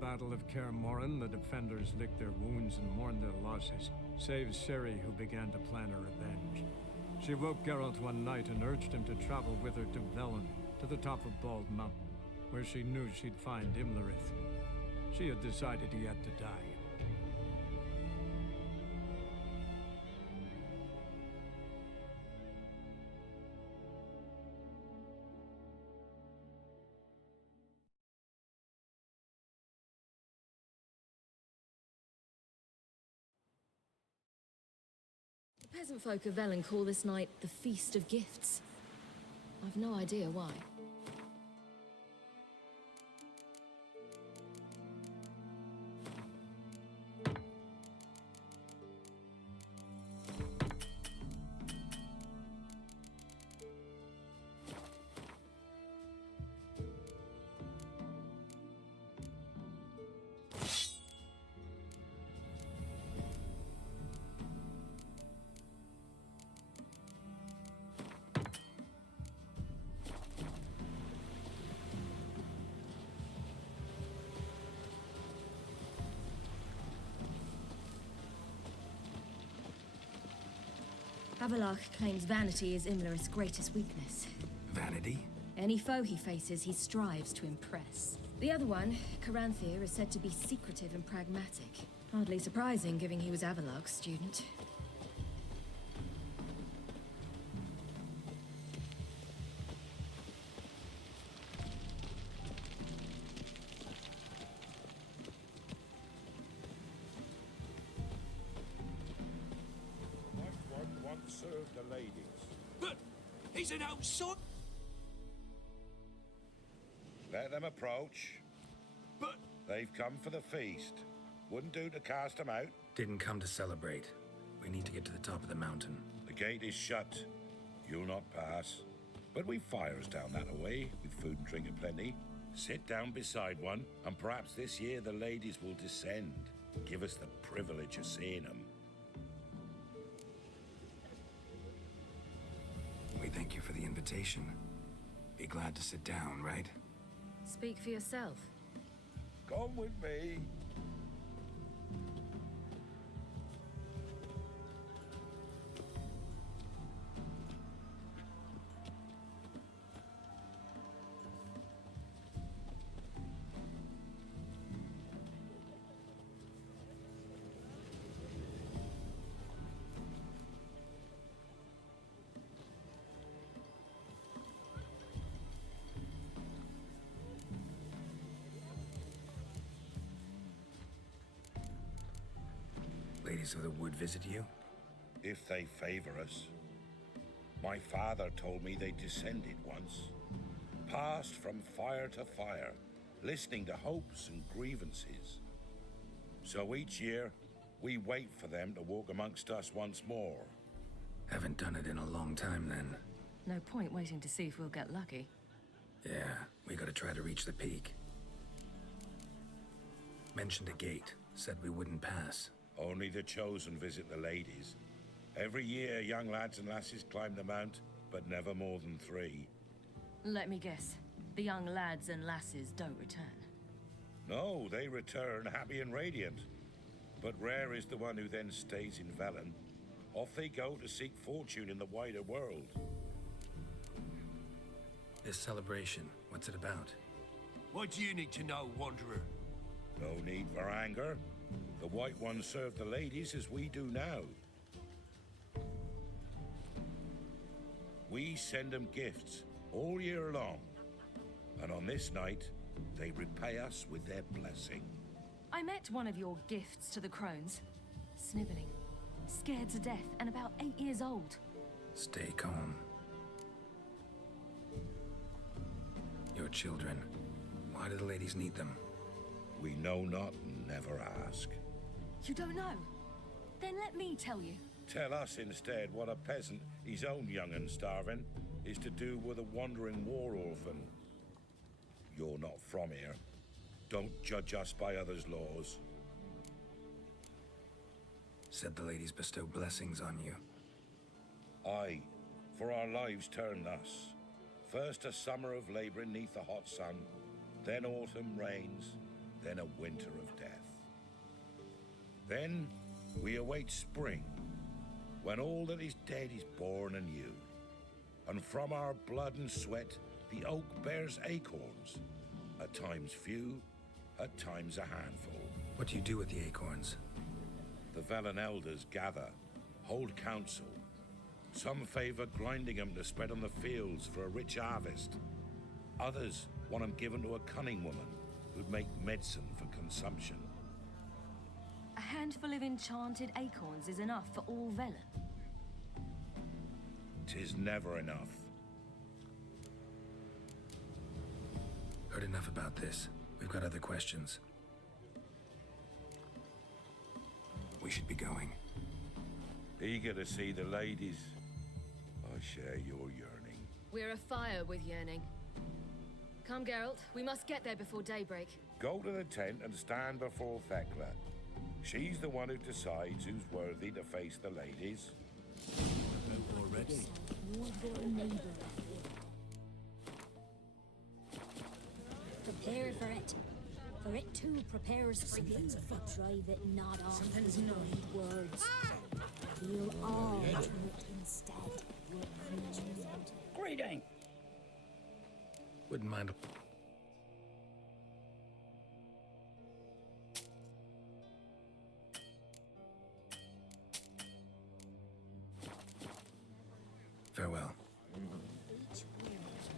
Battle of Kaer Morhen, the defenders licked their wounds and mourned their losses, save Ciri, who began to plan a revenge. She woke Geralt one night and urged him to travel with her to Velen, to the top of Bald Mountain, where she knew she'd find Imlerith. She had decided he had to die. The peasant folk of Velen call this night the Feast of Gifts. I've no idea why. Avallac'h claims vanity is Imlerith's greatest weakness. Vanity? Any foe he faces, he strives to impress. The other one, Caranthir, is said to be secretive and pragmatic. Hardly surprising, given he was Avallac'h's student. Serve the ladies. But he's an outside. Let them approach. But they've come for the feast. Wouldn't do to cast them out. Didn't come to celebrate. We need to get to the top of the mountain. The gate is shut. You'll not pass. But we've fires down that way, with food and drink aplenty. Sit down beside one, and perhaps this year the ladies will descend. Give us the privilege of seeing them. We thank you for the invitation. Be glad to sit down, right? Speak for yourself. Come with me. Ladies of the Wood visit you? If they favor us. My father told me they descended once. Passed from fire to fire, listening to hopes and grievances. So each year, we wait for them to walk amongst us once more. Haven't done it in a long time, then. No point waiting to see if we'll get lucky. Yeah, we gotta try to reach the peak. Mentioned a gate. Said we wouldn't pass. Only the chosen visit the ladies. Every year, young lads and lasses climb the mount, but never more than 3. Let me guess. The young lads and lasses don't return. No, they return happy and radiant. But rare is the one who then stays in Velen. Off they go to seek fortune in the wider world. This celebration, what's it about? what do you need to know, Wanderer? No need for anger. The White Ones serve the ladies as we do now. We send them gifts all year long. And on this night, they repay us with their blessing. I met one of your gifts to the crones. Sniveling, scared to death, and about 8 years old. Stay calm. Your children. Why do the ladies need them? We know not and never ask. You don't know? Then let me tell you. Tell us instead what a peasant, his own young and starving, is to do with a wandering war orphan. You're not from here. Don't judge us by others' laws. Said the ladies bestow blessings on you. Aye, for our lives turn thus. First a summer of labouring neath the hot sun, then autumn rains, then a winter of death. Then we await spring, when all that is dead is born anew. And from our blood and sweat, the oak bears acorns, at times few, at times a handful. What do you do with the acorns? The Velen elders gather, hold council. Some favor grinding them to spread on the fields for a rich harvest. Others want them given to a cunning woman who'd make medicine for consumption. A handful of enchanted acorns is enough for all Velen. 'Tis never enough. Heard enough about this. We've got other questions. We should be going. Eager to see the ladies. I share your yearning. We're afire with yearning. Come, Geralt. We must get there before daybreak. Go to the tent and stand before Thekla. She's the one who decides who's worthy to face the ladies. Already? Prepare for it. For it too prepares for you. Drive it not off with naughty words. Heal all to it instead. Greeting! Wouldn't mind. Farewell.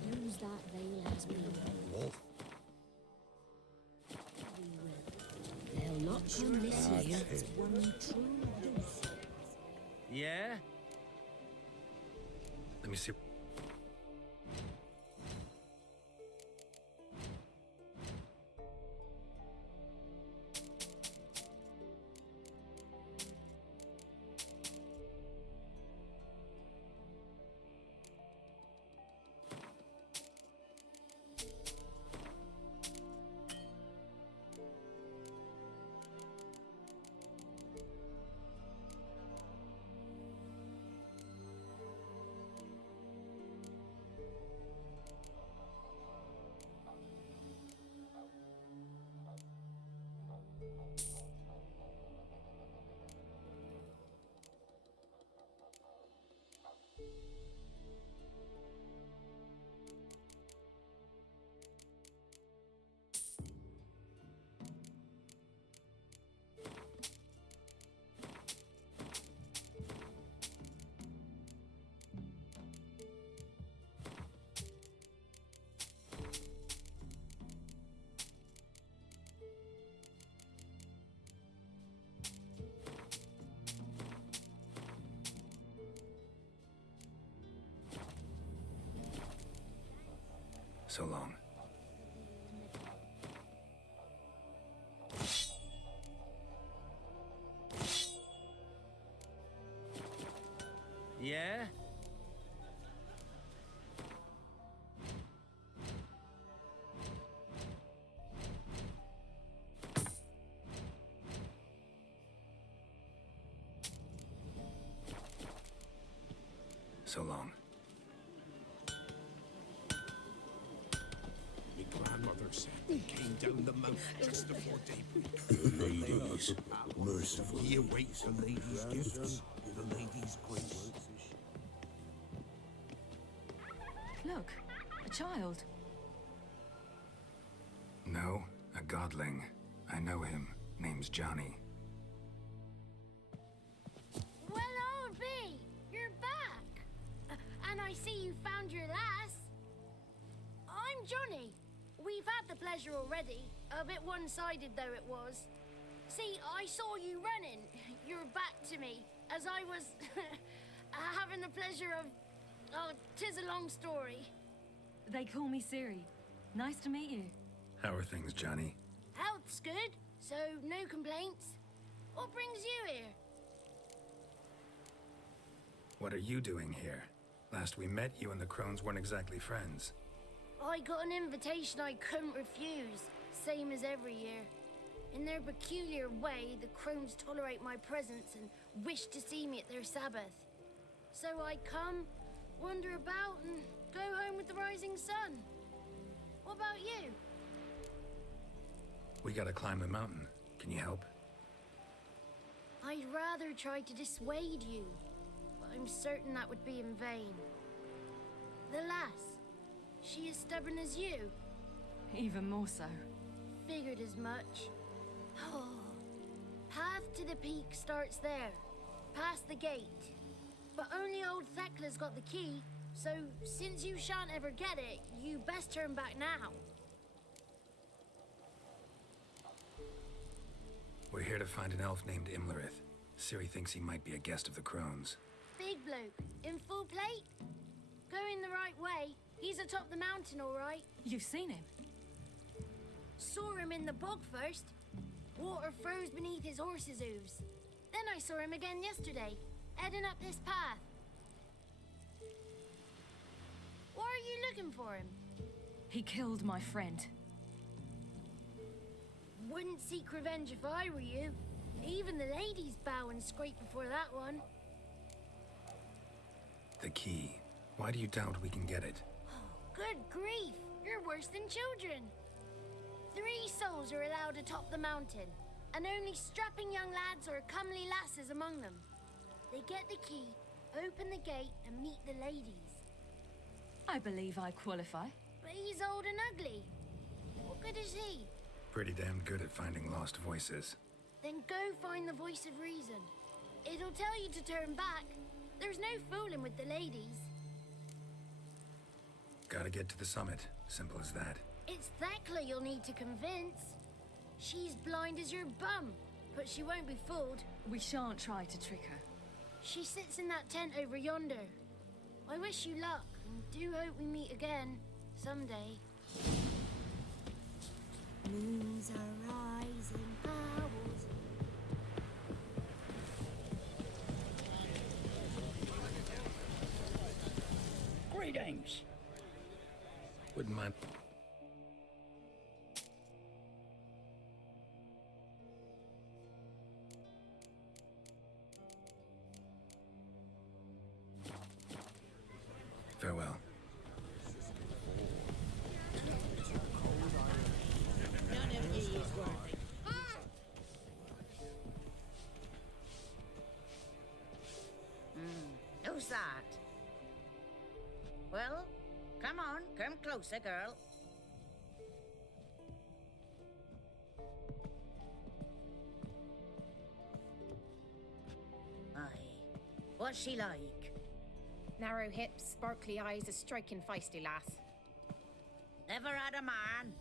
Use that veil as we will. They'll not come this year. It's one true use. Yeah? Let me see. So long. Yeah? So long. My grandmother said they came down the mountain just before daybreak. Ladies, merciful. He awaits the ladies' gifts, the ladies' grace. Look, a child. No, a godling. I know him. Name's Johnny. Well, old B, you're back. And I see you found your lass. I'm Johnny. We've had the pleasure already. A bit one-sided though it was. See, I saw you running. Your back to me, as I was having the pleasure of... Oh, 'tis a long story. They call me Ciri. Nice to meet you. How are things, Johnny? Health's good, so no complaints. What brings you here? What are you doing here? Last we met, you and the crones weren't exactly friends. I got an invitation I couldn't refuse, same as every year. In their peculiar way, the crones tolerate my presence and wish to see me at their Sabbath. So I come, wander about, and go home with the rising sun. What about you? We gotta climb the mountain. Can you help? I'd rather try to dissuade you, but I'm certain that would be in vain. The lass, she as stubborn as you? Even more so. Figured as much. Oh. Path to the peak starts there, past the gate. But only old Thekla's got the key, so since you shan't ever get it, you best turn back now. We're here to find an elf named Imlerith. Ciri thinks he might be a guest of the crones. Big bloke, in full plate? Going the right way. He's atop the mountain, all right. You've seen him? Saw him in the bog first. Water froze beneath his horse's hooves. Then I saw him again yesterday, heading up this path. Why are you looking for him? He killed my friend. Wouldn't seek revenge if I were you. Even the ladies bow and scrape before that one. The key. Why do you doubt we can get it? Good grief, you're worse than children. 3 souls are allowed atop the mountain, and only strapping young lads or comely lasses among them. They get the key, open the gate, and meet the ladies. I believe I qualify. But he's old and ugly. What good is he? Pretty damn good at finding lost voices. Then go find the voice of reason. It'll tell you to turn back. There's no fooling with the ladies. Gotta get to the summit. Simple as that. It's Thekla you'll need to convince. She's blind as your bum, but she won't be fooled. We shan't try to trick her. She sits in that tent over yonder. I wish you luck, and do hope we meet again, someday. Moons are rising, owls. Greetings. Wouldn't mind. Farewell. None of ye is worthy. Who's that? Well, come on, come closer, girl. Aye. What's she like? Narrow hips, sparkly eyes, a striking feisty lass. Never had a man.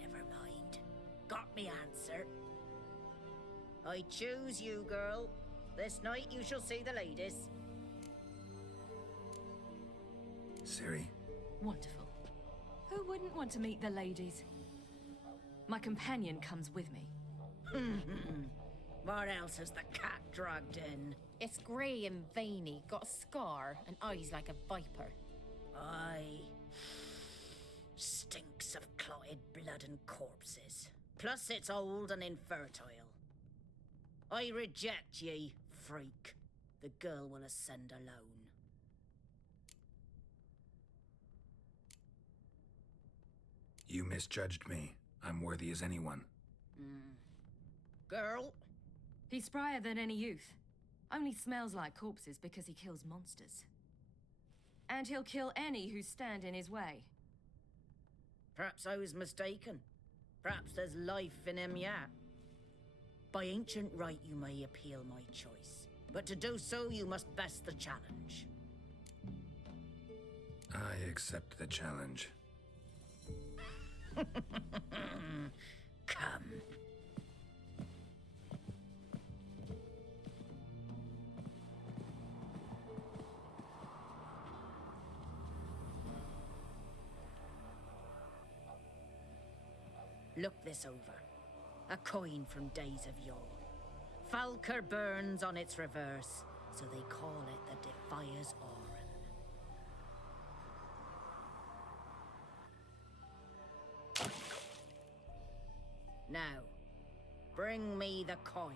Never mind. Got me answer. I choose you, girl. This night you shall see the ladies. Ciri? Wonderful. Who wouldn't want to meet the ladies? My companion comes with me. What else has the cat dragged in? It's grey and veiny, got a scar, and eyes like a viper. Aye. Stinks of clotted blood and corpses. Plus it's old and infertile. I reject ye, freak. The girl will ascend alone. You misjudged me. I'm worthy as anyone. Girl? He's sprier than any youth. Only smells like corpses because he kills monsters. And he'll kill any who stand in his way. Perhaps I was mistaken. Perhaps there's life in him yet. By ancient right you may appeal my choice. But to do so you must best the challenge. I accept the challenge. Come. Look this over. A coin from days of yore. Falker burns on its reverse, so they call it the Defier's Aran. Now, bring me the coin.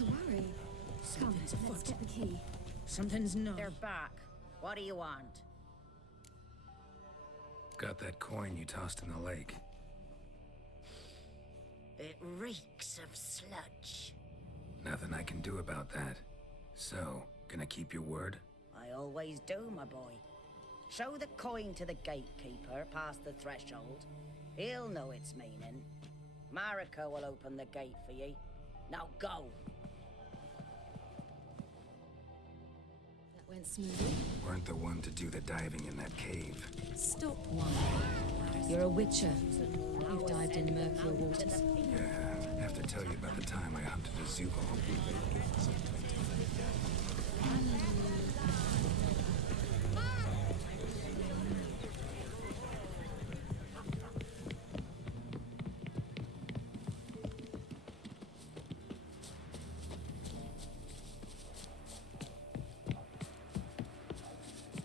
to worry. Come, let's get the key. Something's not. They're back. What do you want? Got that coin you tossed in the lake. It reeks of sludge. Nothing I can do about that. So, gonna keep your word? I always do, my boy. Show the coin to the gatekeeper past the threshold. He'll know its meaning. Marika will open the gate for ye. Now go! That went smoothly. Weren't the one to do the diving in that cave. Stop one. You're a witcher. You've dived in murkier waters. Yeah, I have to tell you about the time I hunted a Zubo.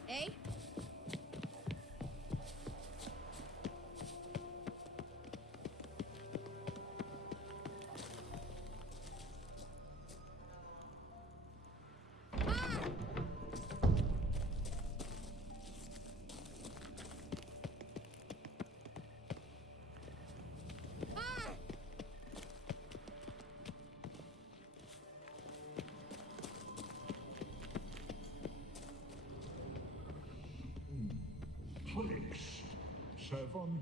Hey? Six, 7.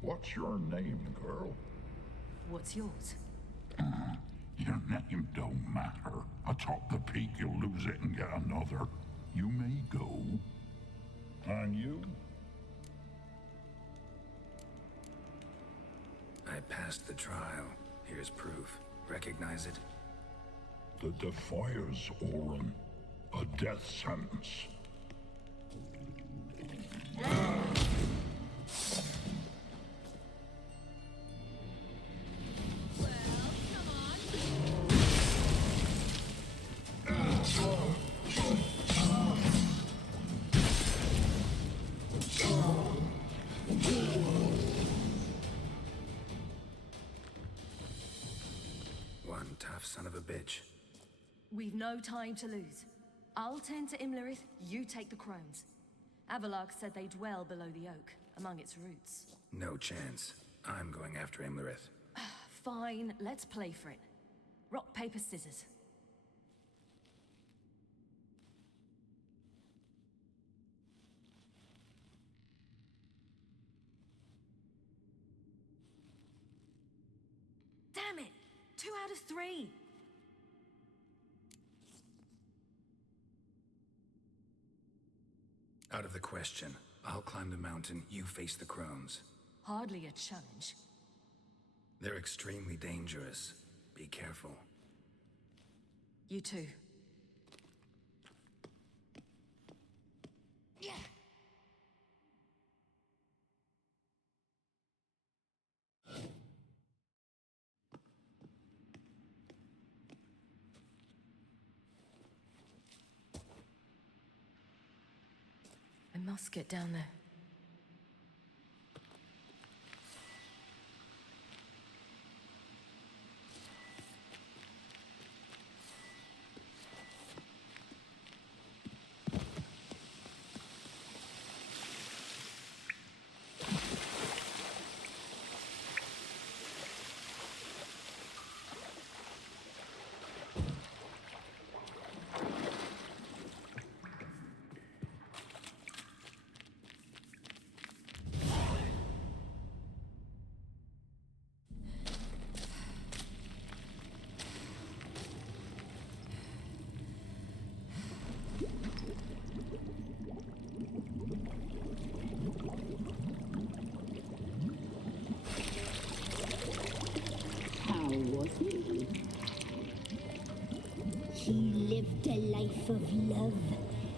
What's your name, girl? What's yours? Your name don't matter. Atop the peak, you'll lose it and get another. You may go. And you? I passed the trial. Here's proof. Recognize it? The Defier's Orin. A death sentence. One tough son of a bitch. We've no time to lose. I'll tend to Imlerith, you take the crones. Avalok said they dwell below the oak, among its roots. No chance. I'm going after Imlerith. Fine, let's play for it. Rock, paper, scissors. Damn it! 2 out of 3! Out of the question. I'll climb the mountain, you face the crones. Hardly a challenge. They're extremely dangerous. Be careful. You too. Yeah. I must get down there. He lived a life of love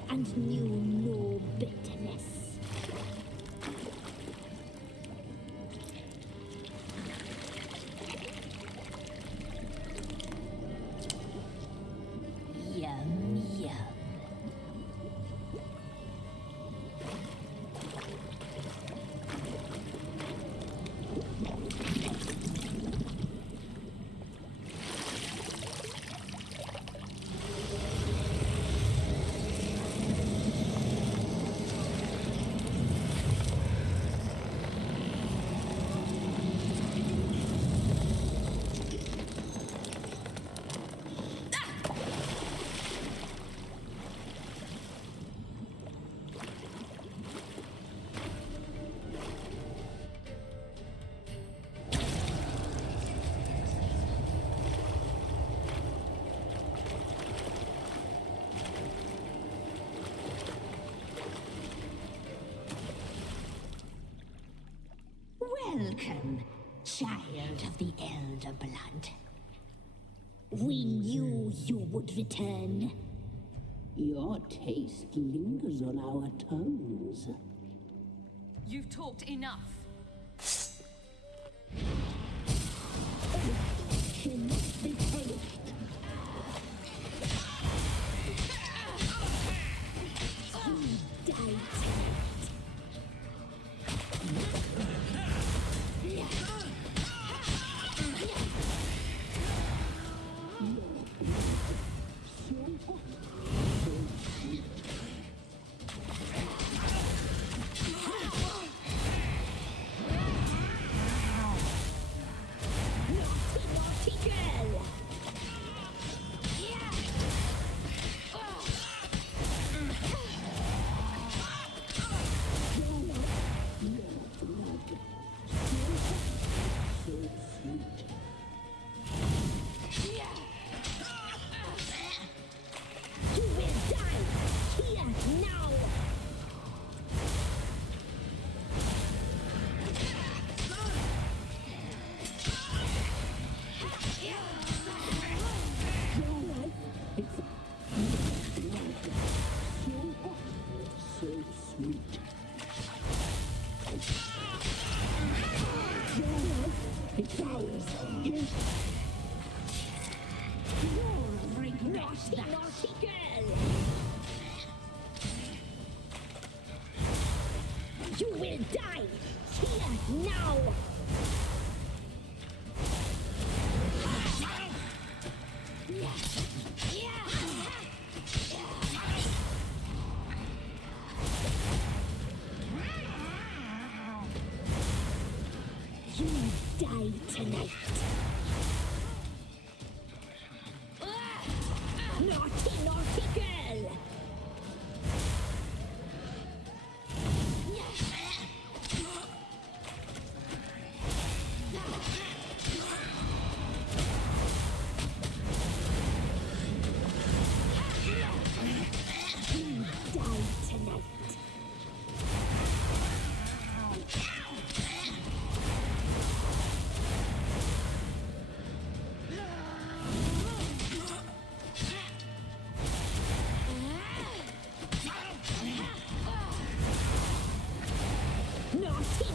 and knew no bitterness. Yum, yum. Welcome, child of the Elder Blood. We knew you would return. Your taste lingers on our tongues. You've talked enough. Cannot be punished. Die tonight. You will die here now! You die tonight. Naughty, naughty girl!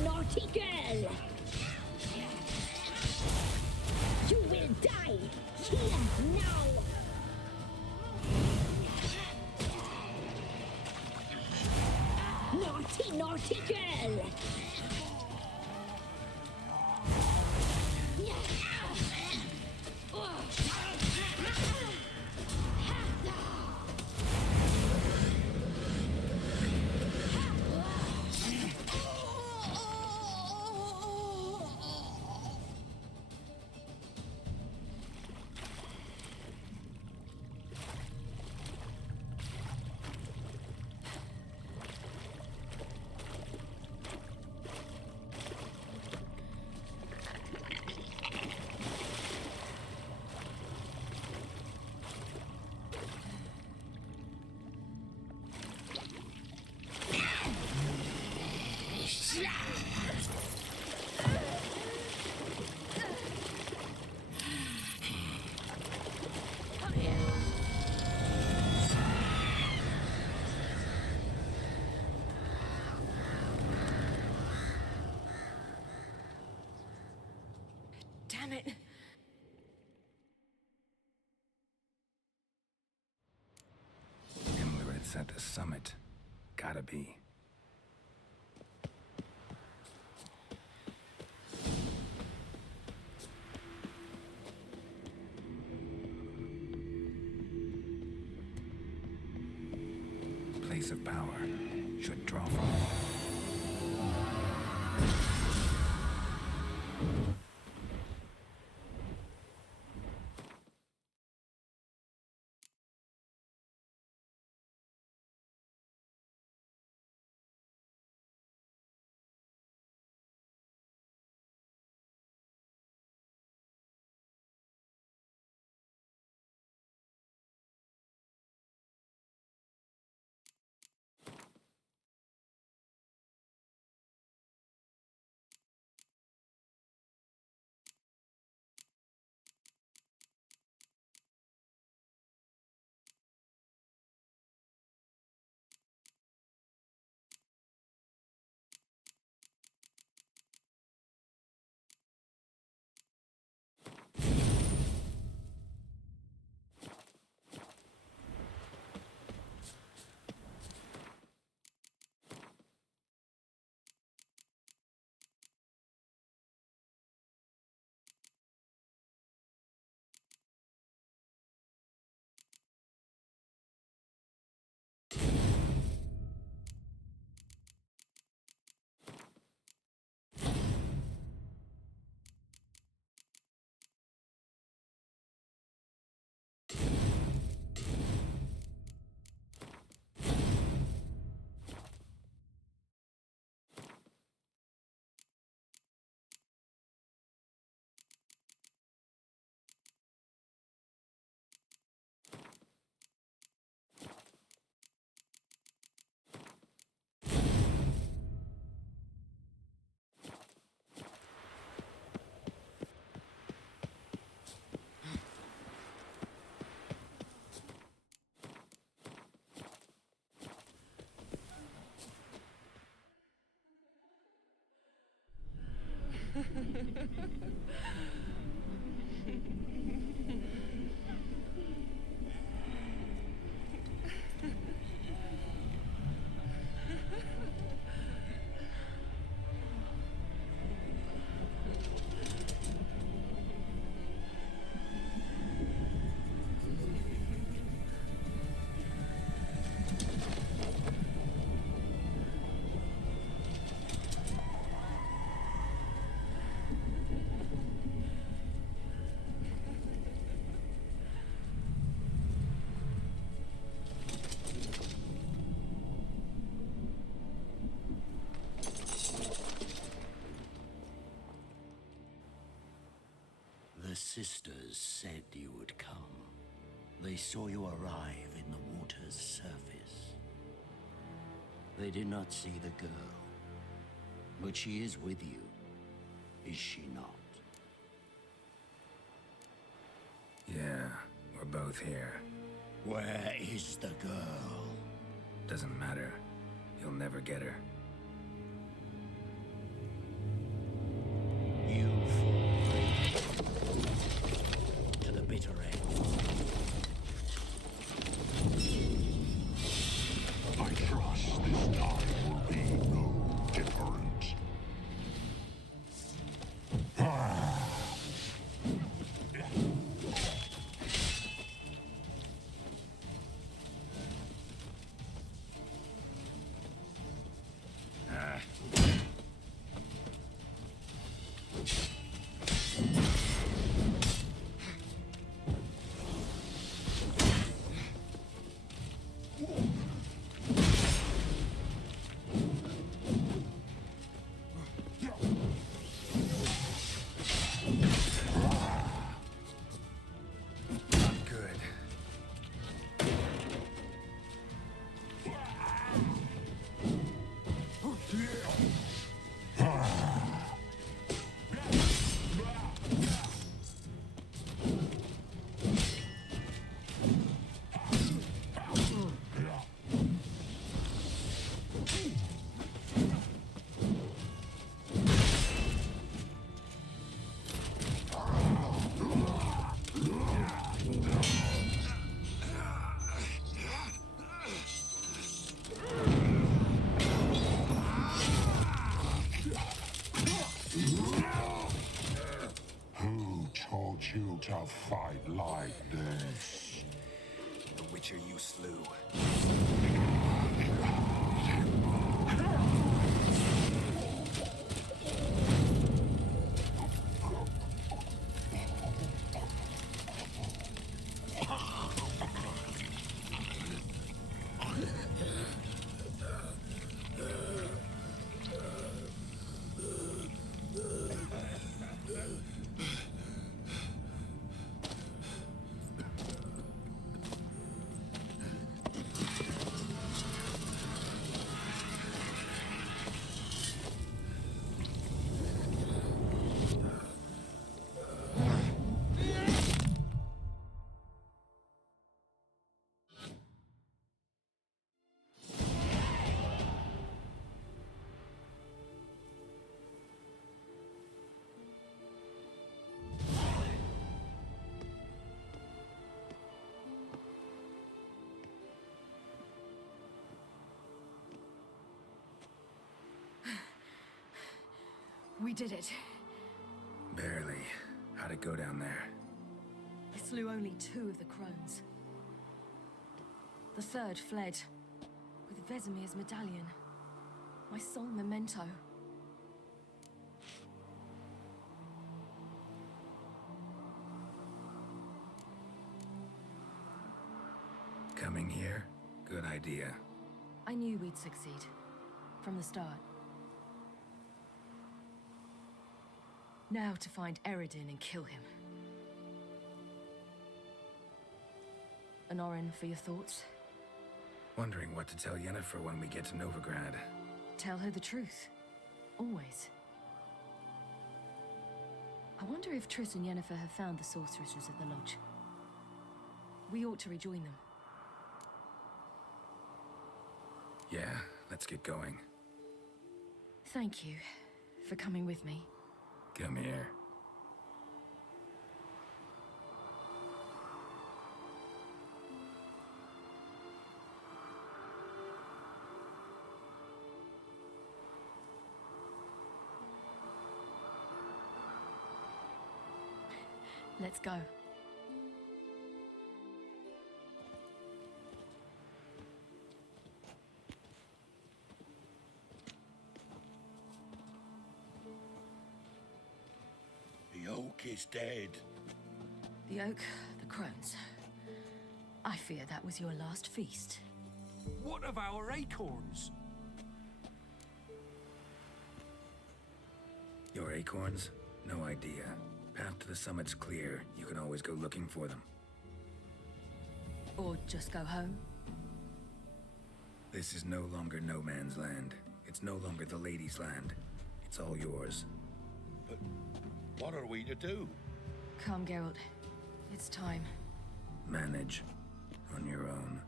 Naughty girl! You will die here now! Naughty, naughty girl! Damn it. Himmler at the summit. Gotta be. Place of power. Should draw from. The sisters said you would come. They saw you arrive in the water's surface. They did not see the girl. But she is with you, is she not? Yeah, we're both here. Where is the girl? Doesn't matter. You'll never get her. You fall to the bitter end. I trust this time will be no different. You to fight like this. The Witcher you slew. We did it. Barely. How'd it go down there? I slew only 2 of the crones. The third fled, with Vesemir's medallion. My sole memento. Coming here? Good idea. I knew we'd succeed. From the start. Now to find Yrden and kill him. Anorin, for your thoughts? Wondering what to tell Yennefer when we get to Novigrad. Tell her the truth. Always. I wonder if Triss and Yennefer have found the sorceresses at the lodge. We ought to rejoin them. Yeah, let's get going. Thank you for coming with me. Come here. Let's go. The oak is dead. The oak, the crones. I fear that was your last feast. What of our acorns? Your acorns? No idea. Path to the summit's clear. You can always go looking for them. Or just go home. This is no longer no man's land. It's no longer the lady's land. It's all yours. But what are we to do? Come, Geralt. It's time. Manage. On your own.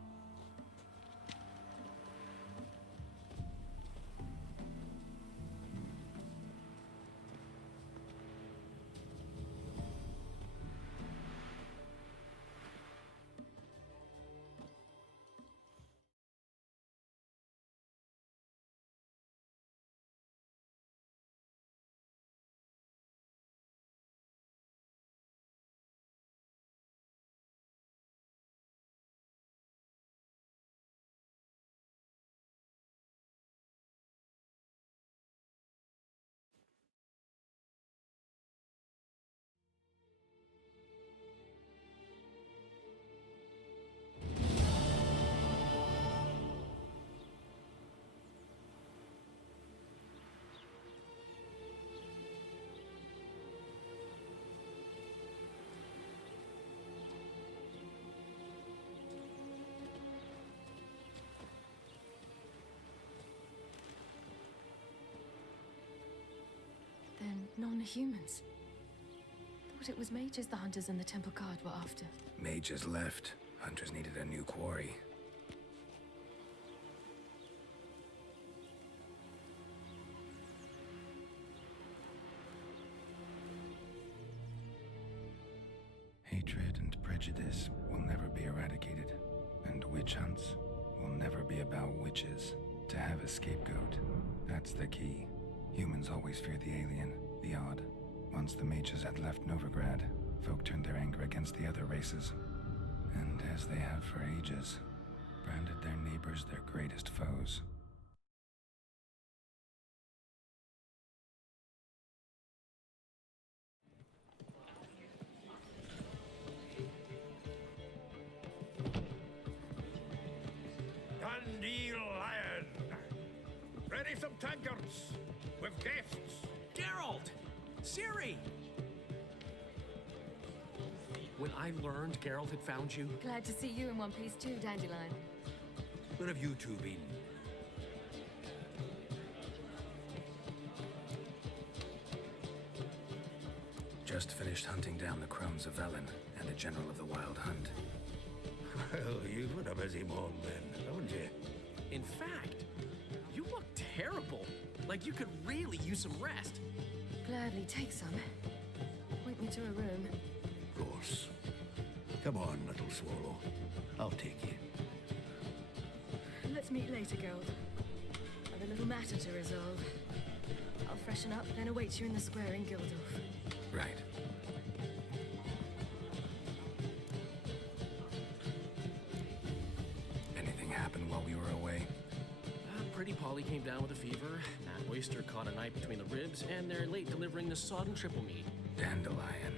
Then non-humans. Thought it was mages the hunters and the temple guard were after. Mages left. Hunters needed a new quarry. Hatred and prejudice will never be eradicated. And witch hunts will never be about witches. To have a scapegoat, that's the key. Humans always feared the alien, the odd. Once the mages had left Novigrad, folk turned their anger against the other races. And as they have for ages, branded their neighbors their greatest foes. Dandelion! Ready some tankards with guests. Geralt! Ciri! When I learned Geralt had found you, Glad to see you in one piece too, Dandelion. where have you two been? Just finished hunting down the crones of Velen and a general of the Wild Hunt. Well, you've had a busy morning then, haven't you? In fact, you look terrible. Like you could really use some rest. Gladly take some. Point me to a room. Of course. Come on, little swallow. I'll take you. Let's meet later, Geralt. I've a little matter to resolve. I'll freshen up, then await you in the square in Gildorf. Right. Anything happened while we were away? Pretty Polly came down with a fever. Matt Oyster caught a knife between the ribs, and they're late delivering the sodden triple meat. Dandelion.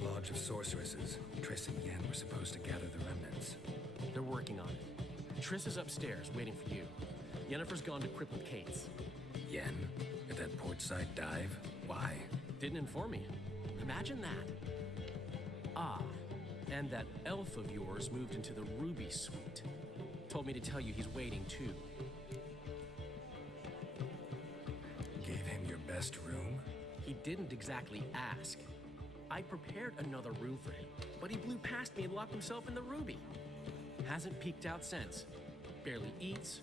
Lodge of Sorceresses. Triss and Yen were supposed to gather the remnants. They're working on it. Triss is upstairs, waiting for you. Yennefer's gone to crippled Kate's. Yen? At that portside dive? Why? Didn't inform me. Imagine that. Ah, and that elf of yours moved into the Ruby Suite. Told me to tell you he's waiting too. Gave him your best room? He didn't exactly ask. I prepared another room for him, but he blew past me and locked himself in the Ruby. Hasn't peeked out since. Barely eats,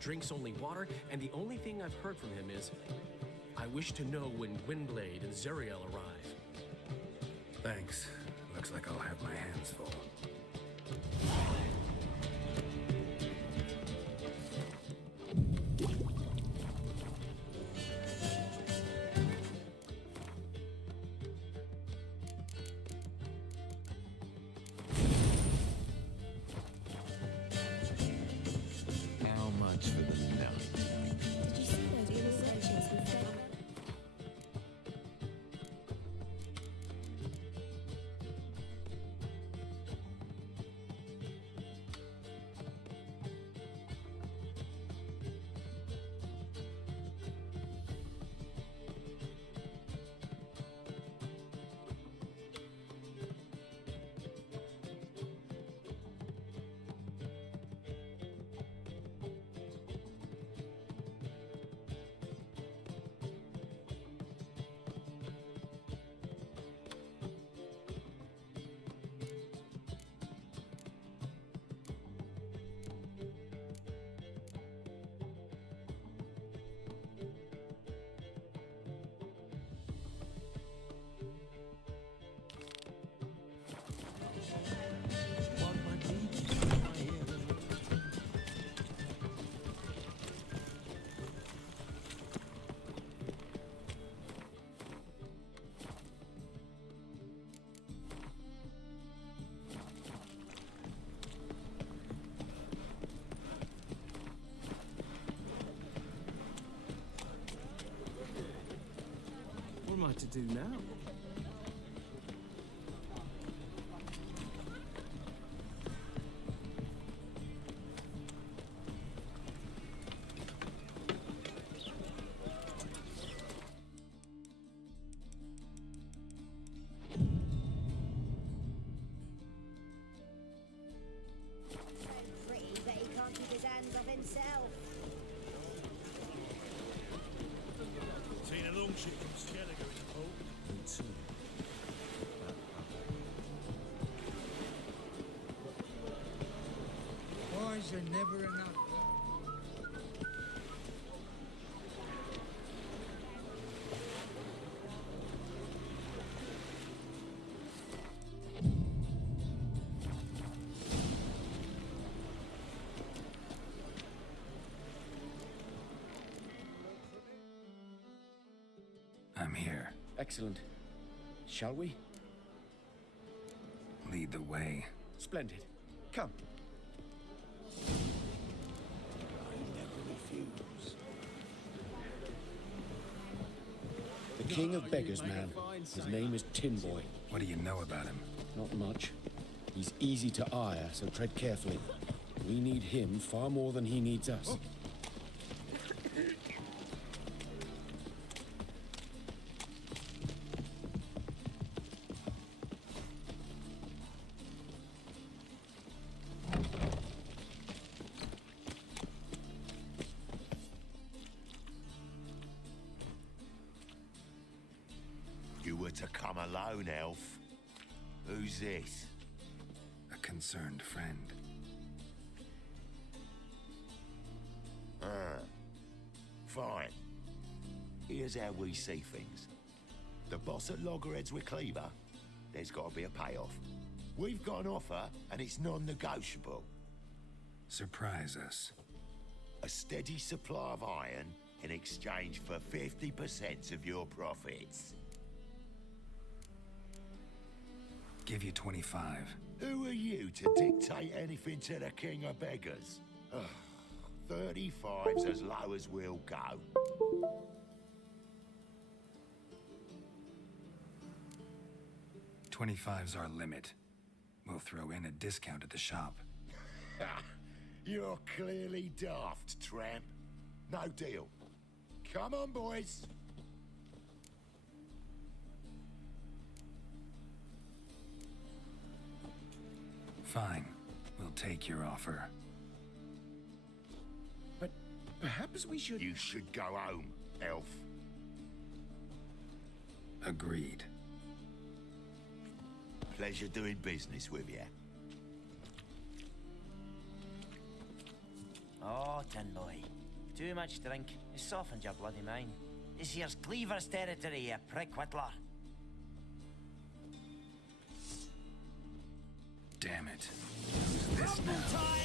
drinks only water, and the only thing I've heard from him is, I wish to know when Gwynblade and Zariel arrive. Thanks. Looks like I'll have my hands full. How much for the nut? Did you see those illustrations with them? What am I to do now? Pretty, but he can't keep his hands off himself. Seen a long ship from Skelliger in the port. Me too. Why is there never enough? I'm here. Excellent. Shall we? Lead the way. Splendid. Come. The king of beggars, man. His name is Tin Boy. What do you know about him? Not much. He's easy to ire, so tread carefully. We need him far more than he needs us. You were to come alone, elf. Who's this? A concerned friend. Fine. Here's how we see things. The boss at Loggerheads with Cleaver, there's got to be a payoff. We've got an offer, and it's non-negotiable. Surprise us. A steady supply of iron in exchange for 50% of your profits. Give you 25. Who are you to dictate anything to the king of beggars? 35's as low as we'll go. $25's our limit. We'll throw in a discount at the shop. You're clearly daft, tramp. No deal. Come on, boys. Fine. We'll take your offer. But perhaps we should... You should go home, elf. Agreed. Pleasure doing business with you. Oh, Tin Boy. Too much drink. It softens your bloody mind. This here's Cleaver's territory, you prick whittler. Damn it. Who's this now?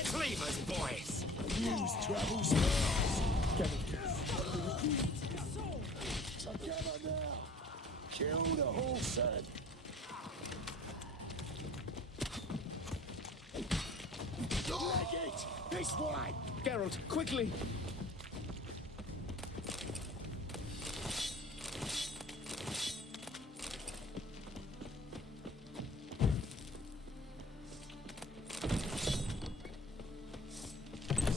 Cleaver's boys! News travels fast. Together now. Kill the horse head. Drag it! This way! Geralt, quickly!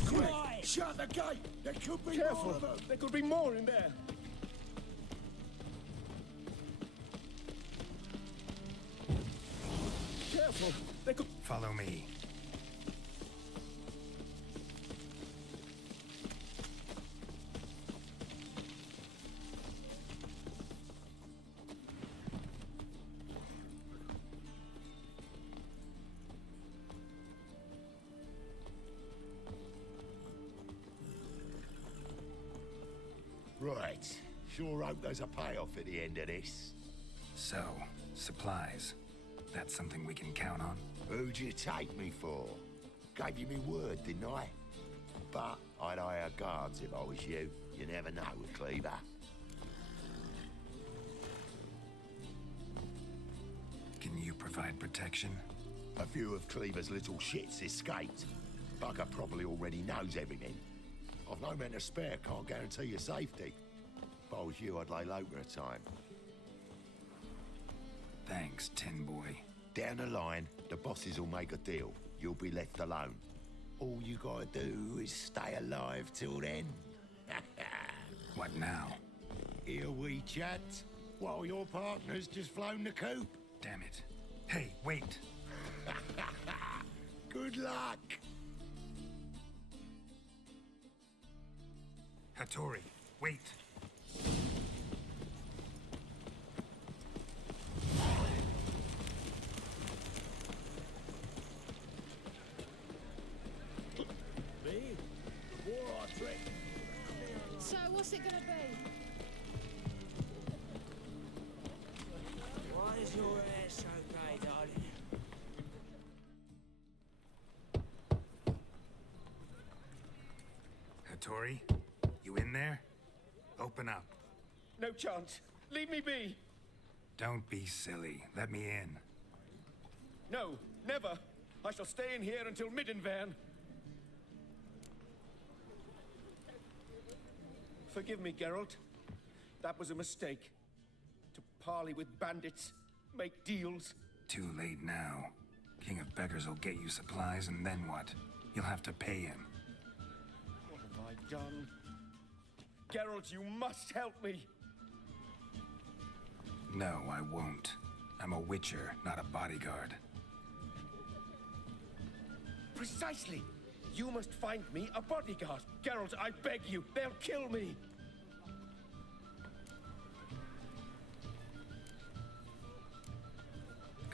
Quick! Shut the gate! There could be more Careful! of them! There could be more in there! Careful! They could... Follow me. Right. Sure hope there's a payoff at the end of this. So, supplies. That's something we can count on? Who'd you take me for? Gave you me word, didn't I? But I'd hire guards if I was you. You never know with Cleaver. Can you provide protection? A few of Cleaver's little shits escaped. Bugger probably already knows everything. I've no men to spare, can't guarantee your safety. If I was you, I'd lay low for a time. Thanks, Tin Boy. Down the line, the bosses will make a deal. You'll be left alone. All you gotta do is stay alive till then. What now? Here we chat, while your partner's just flown the coop. Damn it. Hey, wait! Good luck! Hattori, wait! So, what's it gonna be? Why is your hair so grey, darling? Hattori, you in there? Open up. No chance. Leave me be. Don't be silly. Let me in. No, never. I shall stay in here until Middenvern. Forgive me, Geralt. That was a mistake. To parley with bandits, make deals. Too late now. King of Beggars will get you supplies, and then what? You'll have to pay him. What have I done? Geralt, you must help me. No, I won't. I'm a witcher, not a bodyguard. Precisely. You must find me a bodyguard. Geralt, I beg you. They'll kill me.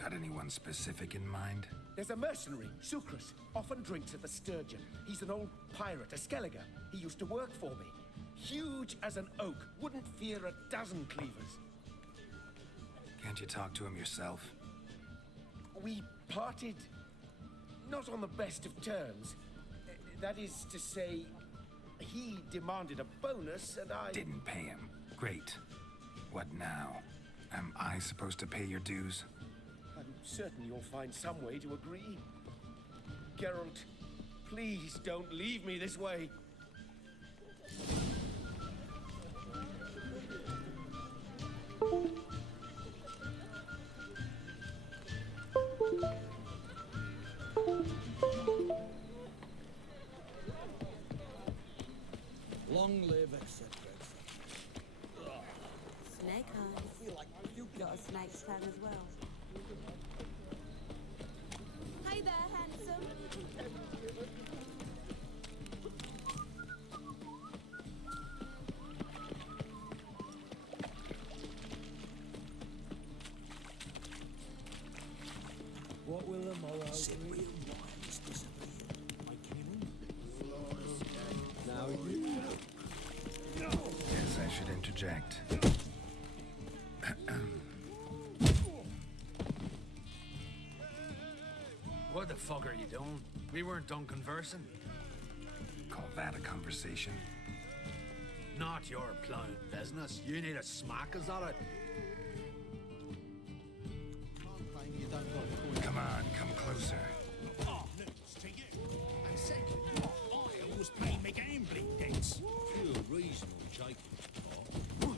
Got anyone specific in mind? There's a mercenary, Sucrus. Often drinks at the Sturgeon. He's an old pirate, a Skelliger. He used to work for me. Huge as an oak. Wouldn't fear a dozen cleavers. Can't you talk to him yourself? We parted... not on the best of terms. That is to say, he demanded a bonus and I... Didn't pay him. Great. What now? Am I supposed to pay your dues? I'm certain you'll find some way to agree. Geralt, please don't leave me this way. Long live, etc. Snake eyes. I feel like you've got a snake's tongue as well. Hey there, handsome. What will the morrow bring? Guess I should interject. What the fuck are you doing? We weren't done conversing. Call that a conversation? Not your plowing business. You need a smack us at it. Come on, come closer. Oh, news to you. And second, I always pay my gambling debts. You're reasonable, Jacob.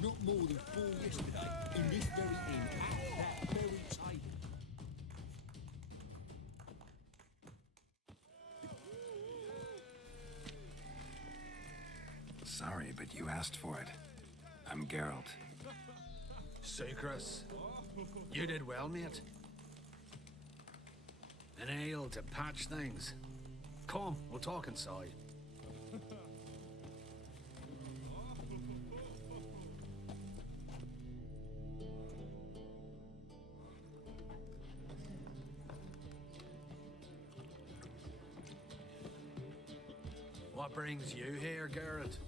Not more than 4 yesterday, in this very inn, at that very table. Sorry, but you asked for it. I'm Geralt. Sucrus, you did well, mate. An ale to patch things. Come, we'll talk inside. What brings you here, Geralt?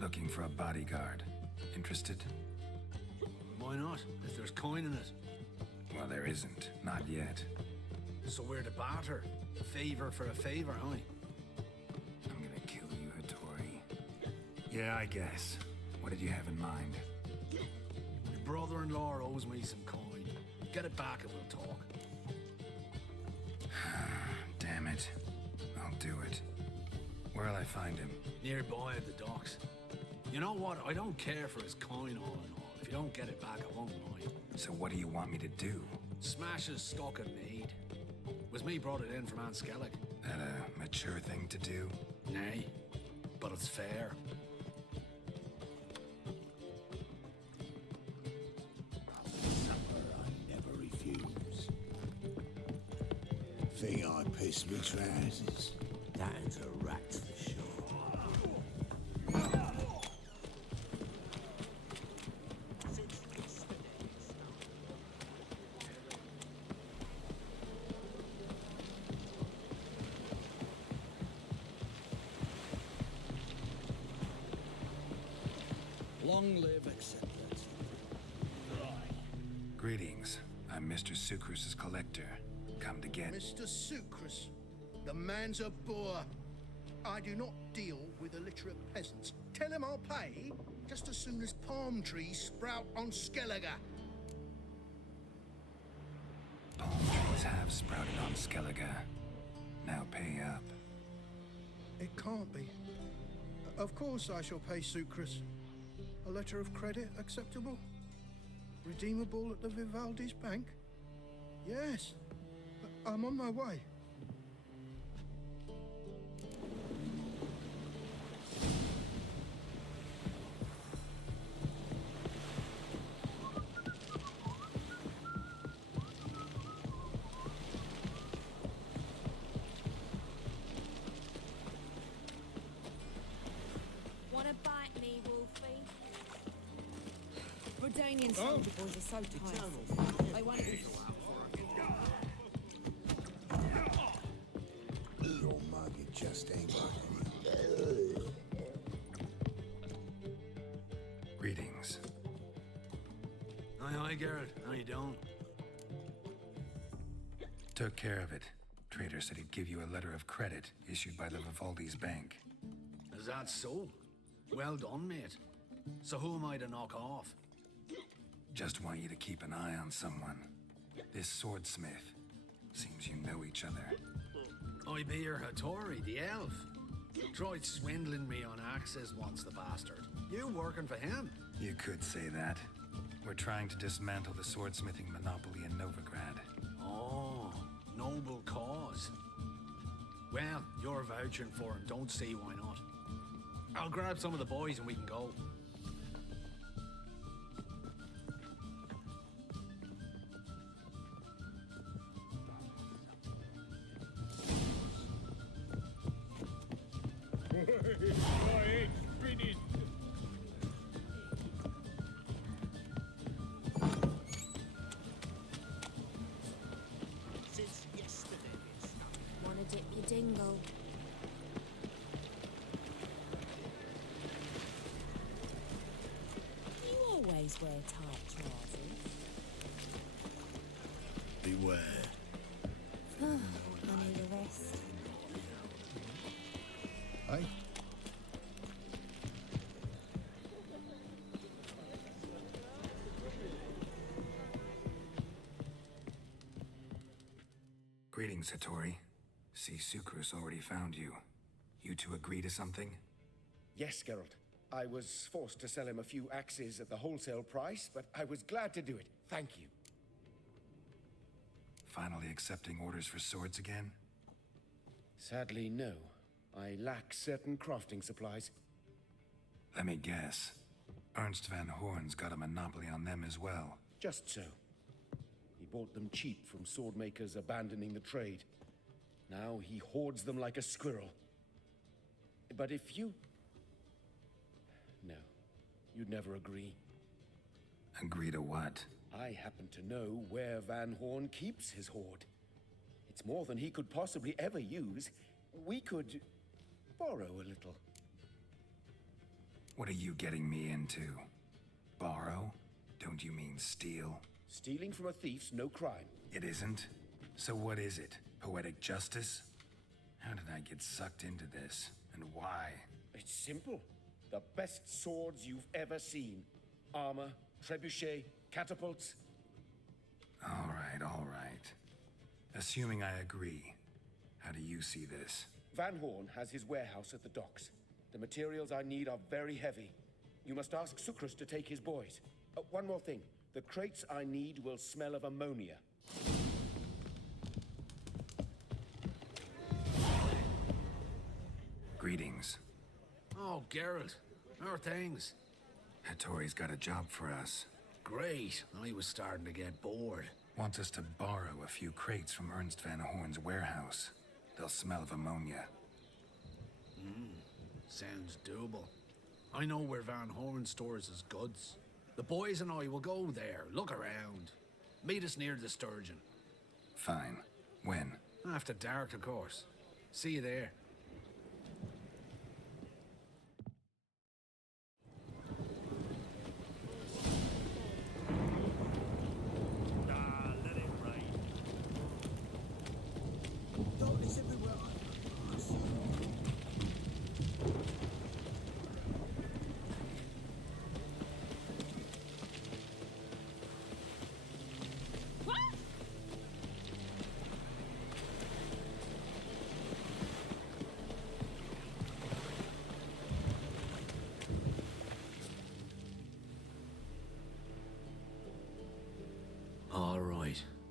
Looking for a bodyguard. Interested? Why not, if there's coin in it? Well, there isn't. Not yet. So we're the barter. Favor for a favor, huh? I'm gonna kill you, Hattori. Yeah, I guess. What did you have in mind? Your brother-in-law owes me some coin. Get it back and we'll talk. Damn it. I'll do it. Where'll I find him? Nearby at the docks. You know what? I don't care for his coin all in all. If you don't get it back, I won't mind. So what do you want me to do? Smash his stock and mead. Was me brought it in from Skellig. That a mature thing to do? Nay, but it's fair. Supper I never refuse. Thing I piss me trousers. That's a rat for sure. Long live acceptance. Greetings. I'm Mr. Sucrus's collector. Come to get... Mr. Sucrus, the man's a boor. I do not deal with illiterate peasants. Tell him I'll pay just as soon as palm trees sprout on Skellige. Palm trees have sprouted on Skellige. Now pay up. It can't be. Of course I shall pay Sucrus. A letter of credit acceptable? Redeemable at the Vivaldi's bank? Yes. I'm on my way. Wanna bite me, Wolfie? Redanian soldier boys are so tiresome. They won't be... Your mug, it just ain't working. Greetings. Aye, Geralt. How you doing? Took care of it. Trader said he'd give you a letter of credit issued by the Vivaldi's bank. Is that so? Well done, mate. So who am I to knock off? Just want you to keep an eye on someone. This swordsmith. Seems you know each other. I be your Hattori, the elf. Tried swindling me on access once, the bastard. You working for him? You could say that. We're trying to dismantle the swordsmithing monopoly in Novigrad. Oh, noble cause. Well, you're vouching for him. Don't see why not. I'll grab some of the boys and we can go. Since yesterday, Wanna dip your dingle? You always wear tight trousers. Beware. I need a rest. Hey? Greetings, Hattori. See, Sucrus already found you. You two agree to something? Yes, Geralt. I was forced to sell him a few axes at the wholesale price, but I was glad to do it. Thank you. Finally accepting orders for swords again? Sadly, no. I lack certain crafting supplies. Let me guess. Ernst van Horn's got a monopoly on them as well. Just so. He bought them cheap from sword makers abandoning the trade. Now he hoards them like a squirrel. But if you... No, you'd never agree. Agree to what? I happen to know where Van Horn keeps his hoard. It's more than he could possibly ever use. We could borrow a little. What are you getting me into? Borrow? Don't you mean steal? Stealing from a thief's no crime. It isn't? So what is it? Poetic justice? How did I get sucked into this? And why? It's simple. The best swords you've ever seen. Armor, trebuchet, catapults. All right, all right. Assuming I agree, how do you see this? Van Horn has his warehouse at the docks. The materials I need are very heavy. You must ask Sucrus to take his boys. One more thing. The crates I need will smell of ammonia. Greetings. Oh, Geralt. How are things? Hattori's got a job for us. Great. I was starting to get bored. Wants us to borrow a few crates from Ernst van Horn's warehouse. They'll smell of ammonia. Sounds doable. I know where Van Horn stores his goods. The boys and I will go there, look around. Meet us near the Sturgeon. Fine. When? After dark, of course. See you there.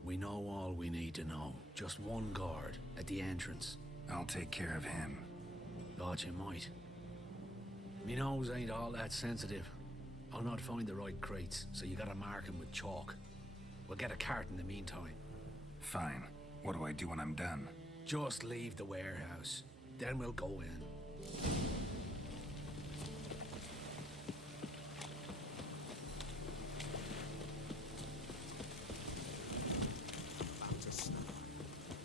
We know all we need to know. Just one guard at the entrance. I'll take care of him. Thought you might. Me nose ain't all that sensitive. I'll not find the right crates, so you gotta mark them with chalk. We'll get a cart in the meantime. Fine. What do I do when I'm done? Just leave the warehouse. Then we'll go in.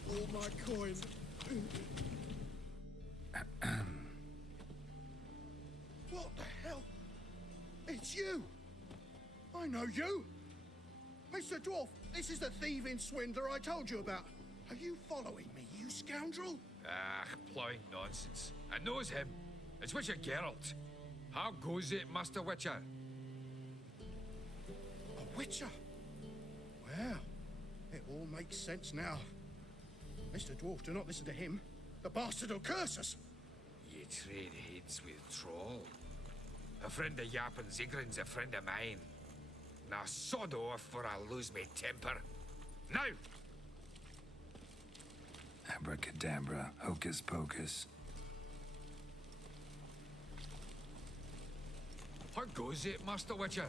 All my coin. What the hell? It's you! I know you! Mr. Dwarf, this is the thieving swindler I told you about. Are you following me, you scoundrel? Ah, plowing nonsense. I knows him. It's Witcher Geralt. How goes it, Master Witcher? A witcher? Well, it all makes sense now. Mr. Dwarf, do not listen to him. The bastard will curse us. Ye trade heads with troll. A friend of Yap and Zigrin's a friend of mine. Now sod off or I'll lose me temper. Now! Abracadabra, hocus pocus. How goes it, Master Witcher?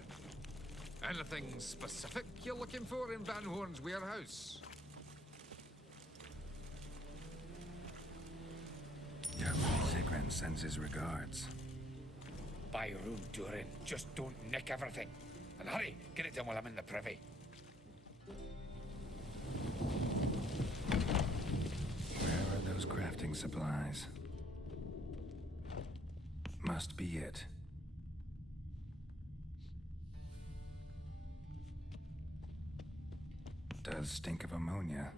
Anything specific you're looking for in Van Horn's warehouse? Yep, Zigrin sends his regards. By room, Durin. Just don't nick everything. And hurry, get it done while I'm in the privy. Where are those crafting supplies? Must be it. Does stink of ammonia.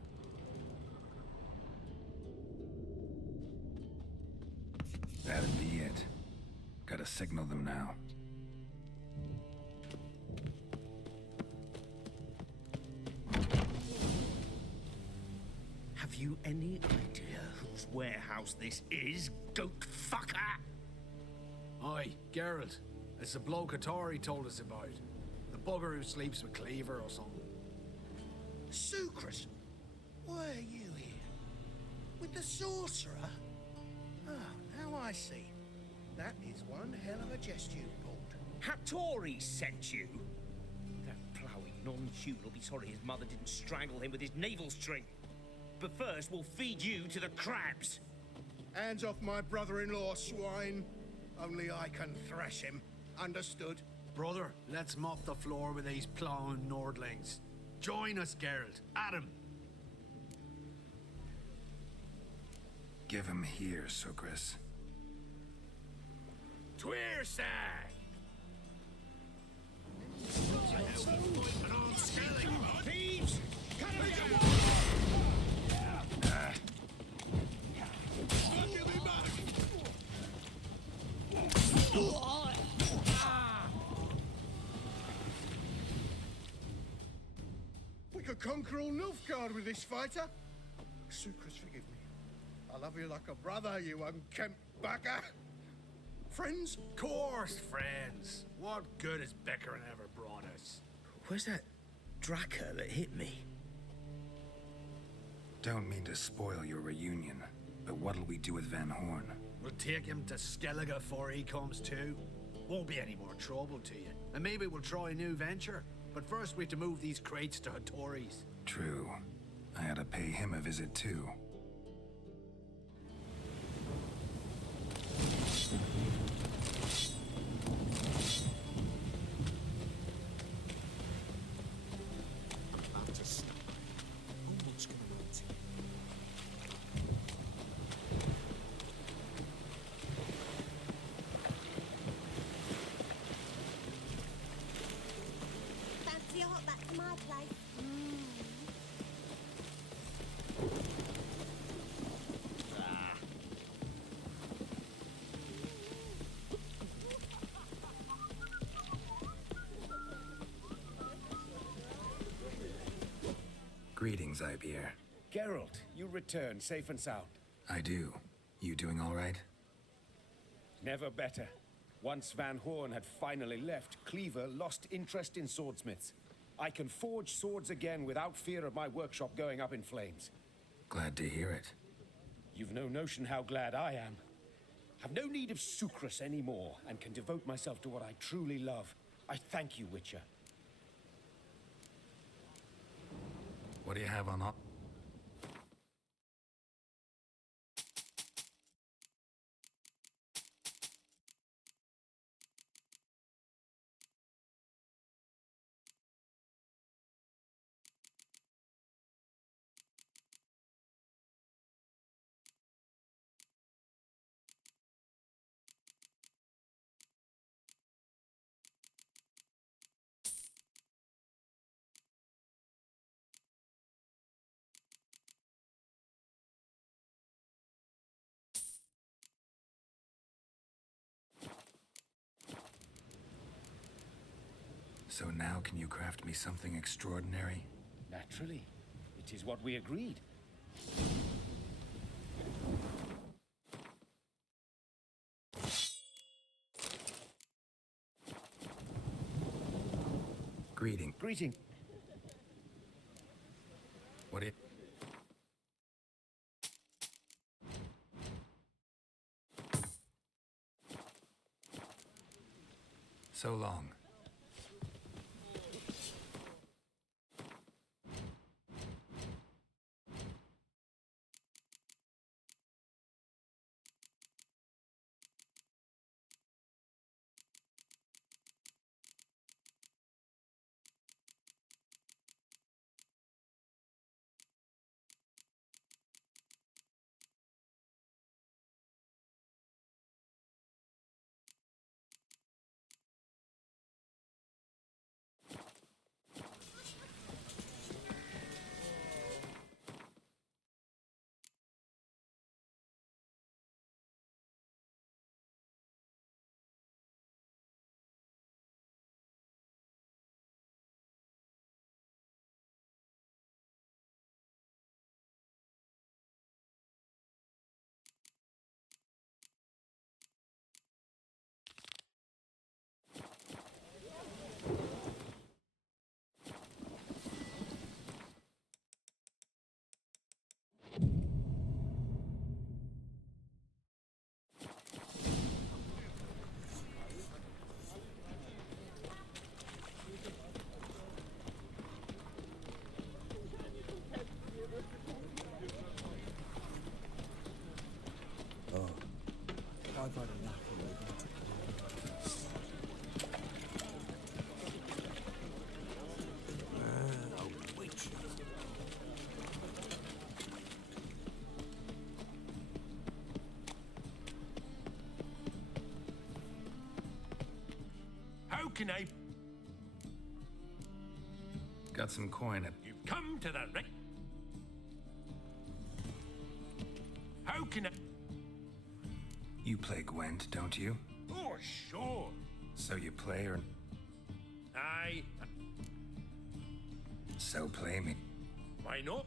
That'd be it. Gotta signal them now. Have you any idea whose warehouse this is, goat fucker? Aye, Geralt. It's the bloke Atari told us about. The bugger who sleeps with Cleaver or something. Sucrus, why are you here? With the sorcerer? Oh, now I see. That is one hell of a jest you've pulled. Hattori sent you? That ploughing non-human will be sorry his mother didn't strangle him with his navel string. But first, we'll feed you to the crabs. Hands off my brother-in-law, swine. Only I can thrash him. Understood? Brother, let's mop the floor with these plowing Nordlings. Join us, Geralt. Adam. Give him here, Sucrus. Tweersag! Thieves! Cut him down! We could conquer all Nilfgaard with this fighter. Sucrus, forgive me. I love you like a brother, you unkempt bugger. Friends? Course, friends. What good has Beckering ever brought us? Where's that Draka that hit me? Don't mean to spoil your reunion, but what'll we do with Van Horn? We'll take him to Skellige before he comes to. Won't be any more trouble to you. And maybe we'll try a new venture. But first we have to move these crates to Hattori's. True. I had to pay him a visit too. I'm about to stop. Almost gonna run to you. Fancy a hot back to my place. Greetings, Ibeer. Geralt, you return safe and sound. I do. You doing all right? Never better. Once Van Horn had finally left, Cleaver lost interest in swordsmiths. I can forge swords again without fear of my workshop going up in flames. Glad to hear it. You've no notion how glad I am. I've no need of Sucrus anymore, and can devote myself to what I truly love. I thank you, Witcher. What do you have on up? So now can you craft me something extraordinary? Naturally. It is what we agreed. Greeting. Greeting. What it? So long. can I... Got some coin at... You've come to the right... How can I... You play Gwent, don't you? Oh, sure. So you play or... Aye. So play me. Why not?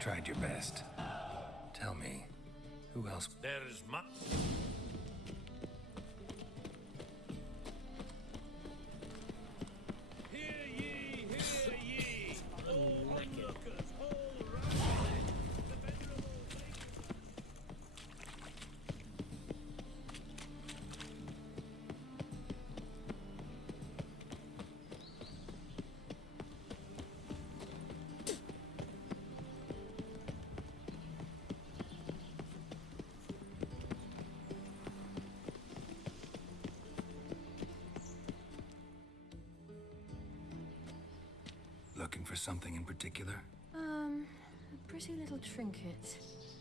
Tried your best. Tell me, who else? There's my... Looking for something in particular? A pretty little trinket.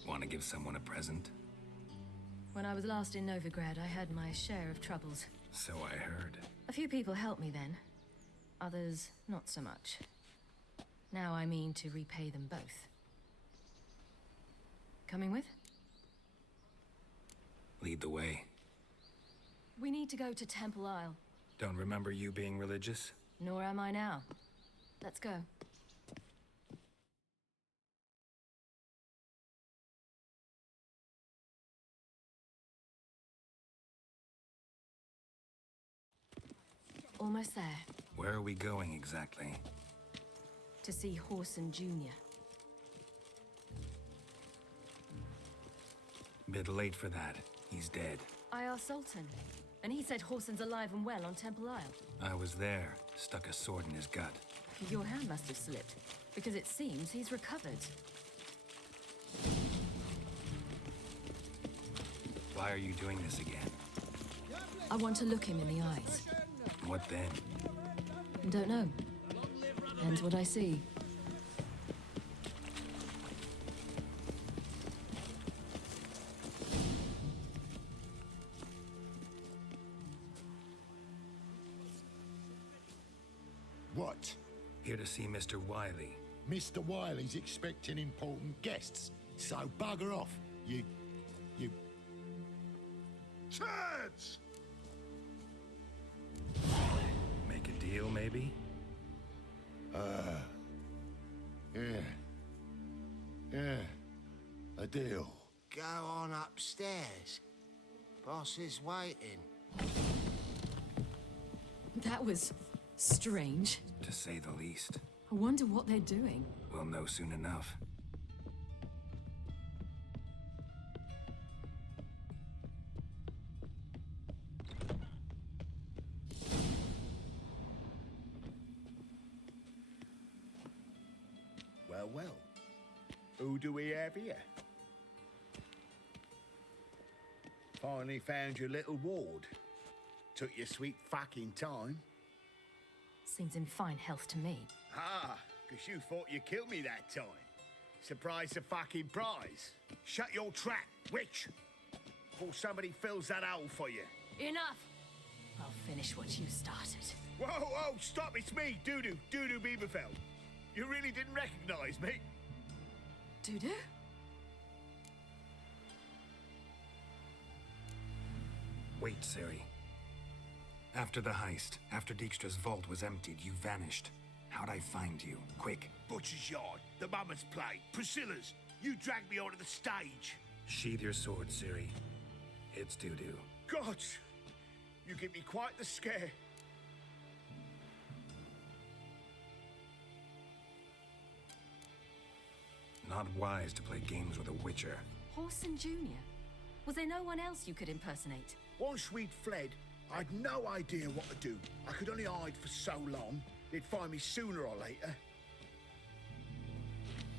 Want to give someone a present? When I was last in Novigrad, I had my share of troubles. So I heard. A few people helped me then. Others, not so much. Now I mean to repay them both. Coming with? Lead the way. We need to go to Temple Isle. Don't remember you being religious? Nor am I now. Let's go. Almost there. Where are we going exactly? To see Horson Jr. Bit late for that. He's dead. I asked Sultan, and he said Horson's alive and well on Temple Isle. I was there. Stuck a sword in his gut. Your hand must have slipped, because it seems he's recovered. Why are you doing this again? I want to look him in the eyes. What then? Don't know. Depends what I see. What? Here to see Mr. Wiley. Mr. Wiley's expecting important guests, so bugger off. You... Turds! Make a deal, maybe? Yeah. A deal. Go on upstairs. Boss is waiting. That was strange. To say the least. I wonder what they're doing. We'll know soon enough. Well. Who do we have here? Finally found your little ward. Took your sweet fucking time. Seems in fine health to me. Ah, 'cause you thought you killed me that time. Surprise the fucking prize. Shut your trap, witch. Before somebody fills that hole for you. Enough! I'll finish what you started. Whoa, stop, it's me, Dudu Bieberfeld. You really didn't recognize me? Dudu? Wait, Ciri. After the heist, after Dijkstra's vault was emptied, you vanished. How'd I find you? Quick. Butcher's Yard, the Mummer's Play, Priscilla's. You dragged me onto the stage. Sheathe your sword, Ciri. It's Dudu. God, you give me quite the scare. Not wise to play games with a witcher. Horson Jr.? Was there no one else you could impersonate? Once we'd fled, I'd no idea what to do. I could only hide for so long. They'd find me sooner or later.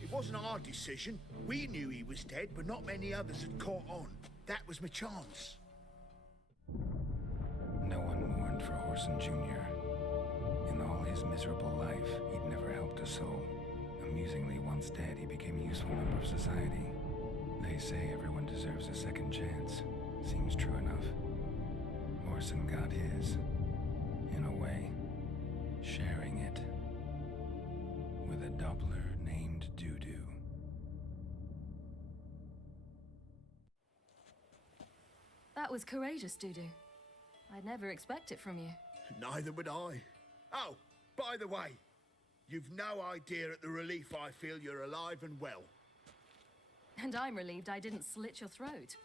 It wasn't our decision. We knew he was dead, but not many others had caught on. That was my chance. No one mourned for Horson Jr. In all his miserable life, he'd never helped a soul. Amusingly, once dead, he became a useful member of society. They say everyone deserves a second chance. Seems true enough. Horson got his, in a way, sharing it with a Doppler named Dudu. That was courageous, Dudu. I'd never expect it from you. Neither would I. Oh, by the way, you've no idea at the relief I feel you're alive and well. And I'm relieved I didn't slit your throat.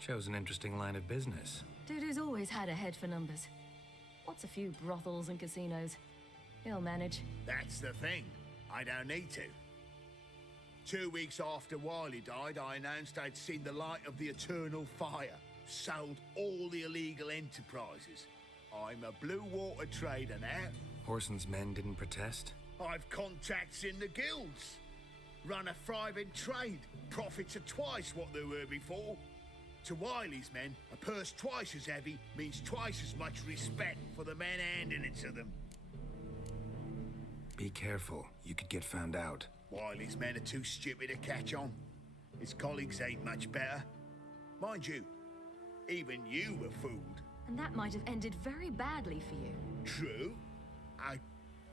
Chose an interesting line of business. Dudu's always had a head for numbers. What's a few brothels and casinos? He'll manage. That's the thing. I don't need to. 2 weeks after Wiley died, I announced I'd seen the light of the eternal fire. Sold all the illegal enterprises. I'm a blue water trader now. Horson's men didn't protest? I've contacts in the guilds. Run a thriving trade. Profits are twice what they were before. To Wiley's men, a purse twice as heavy means twice as much respect for the men handing it to them. Be careful. You could get found out. Wiley's men are too stupid to catch on. His colleagues ain't much better. Mind you, even you were fooled. And that might have ended very badly for you. True. I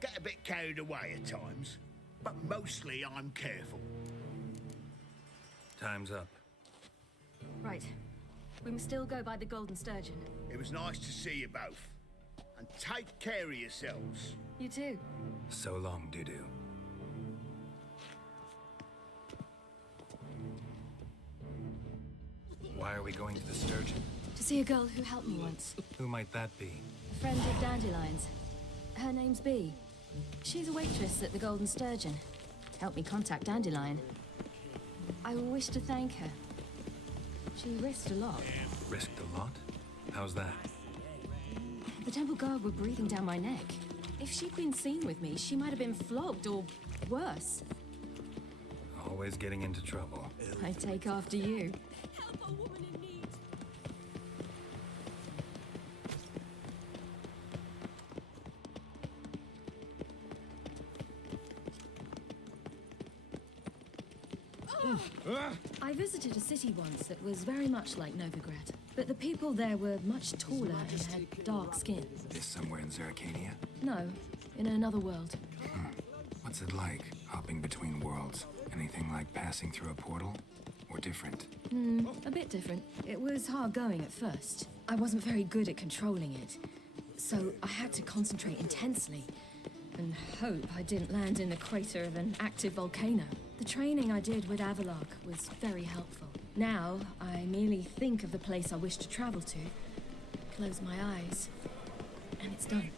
get a bit carried away at times, but mostly I'm careful. Time's up. Right. We must still go by the Golden Sturgeon. It was nice to see you both. And take care of yourselves. You too. So long, Dudu. Why are we going to the Sturgeon? To see a girl who helped me once. Who might that be? A friend of Dandelion's. Her name's Bee. She's a waitress at the Golden Sturgeon. Helped me contact Dandelion. I wish to thank her. She risked a lot. Risked a lot? How's that? The temple guard were breathing down my neck. If she'd been seen with me, she might have been flogged or worse. Always getting into trouble. I take after you. I visited a city once that was very much like Novigrad, but the people there were much taller and had dark skin. This somewhere in Zeracania? No, in another world. What's it like, hopping between worlds? Anything like passing through a portal? Or different? A bit different. It was hard going at first. I wasn't very good at controlling it, so I had to concentrate intensely and hope I didn't land in the crater of an active volcano. The training I did with Avalok was very helpful. Now, I merely think of the place I wish to travel to, close my eyes, and it's done.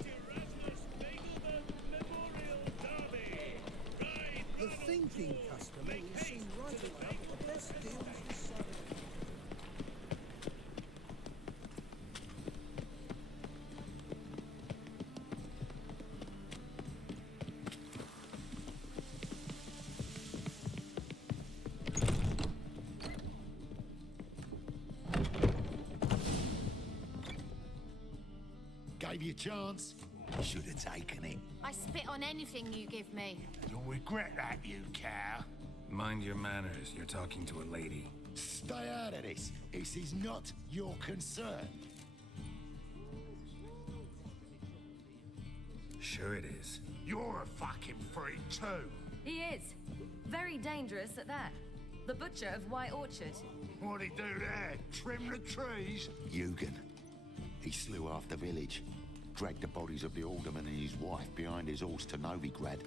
The thinking customer will see right away the best deals this side. Gave you a chance. You should have taken it. I spit on anything you give me. You'll regret that, you cow. Mind your manners, you're talking to a lady. Stay out of this. This is not your concern. Sure it is. You're a fucking freak too. He is. Very dangerous at that. The butcher of White Orchard. What'd he do there? Trim the trees? Eugen. He slew half the village. Dragged the bodies of the alderman and his wife behind his horse to Novigrad.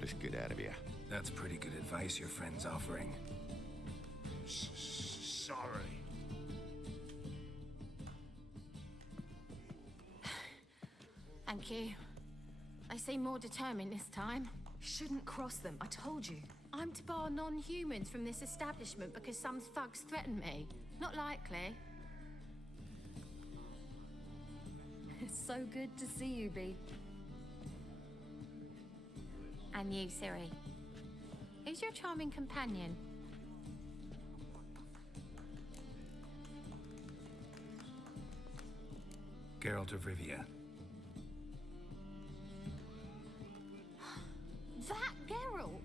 Let's get out of here. That's pretty good advice your friend's offering. Sorry. Thank you. They seem more determined this time. Shouldn't cross them, I told you. I'm to bar non-humans from this establishment because some thugs threaten me. Not likely. It's so good to see you, Bee. And you, Ciri. Who's your charming companion? Geralt of Rivia. That Geralt!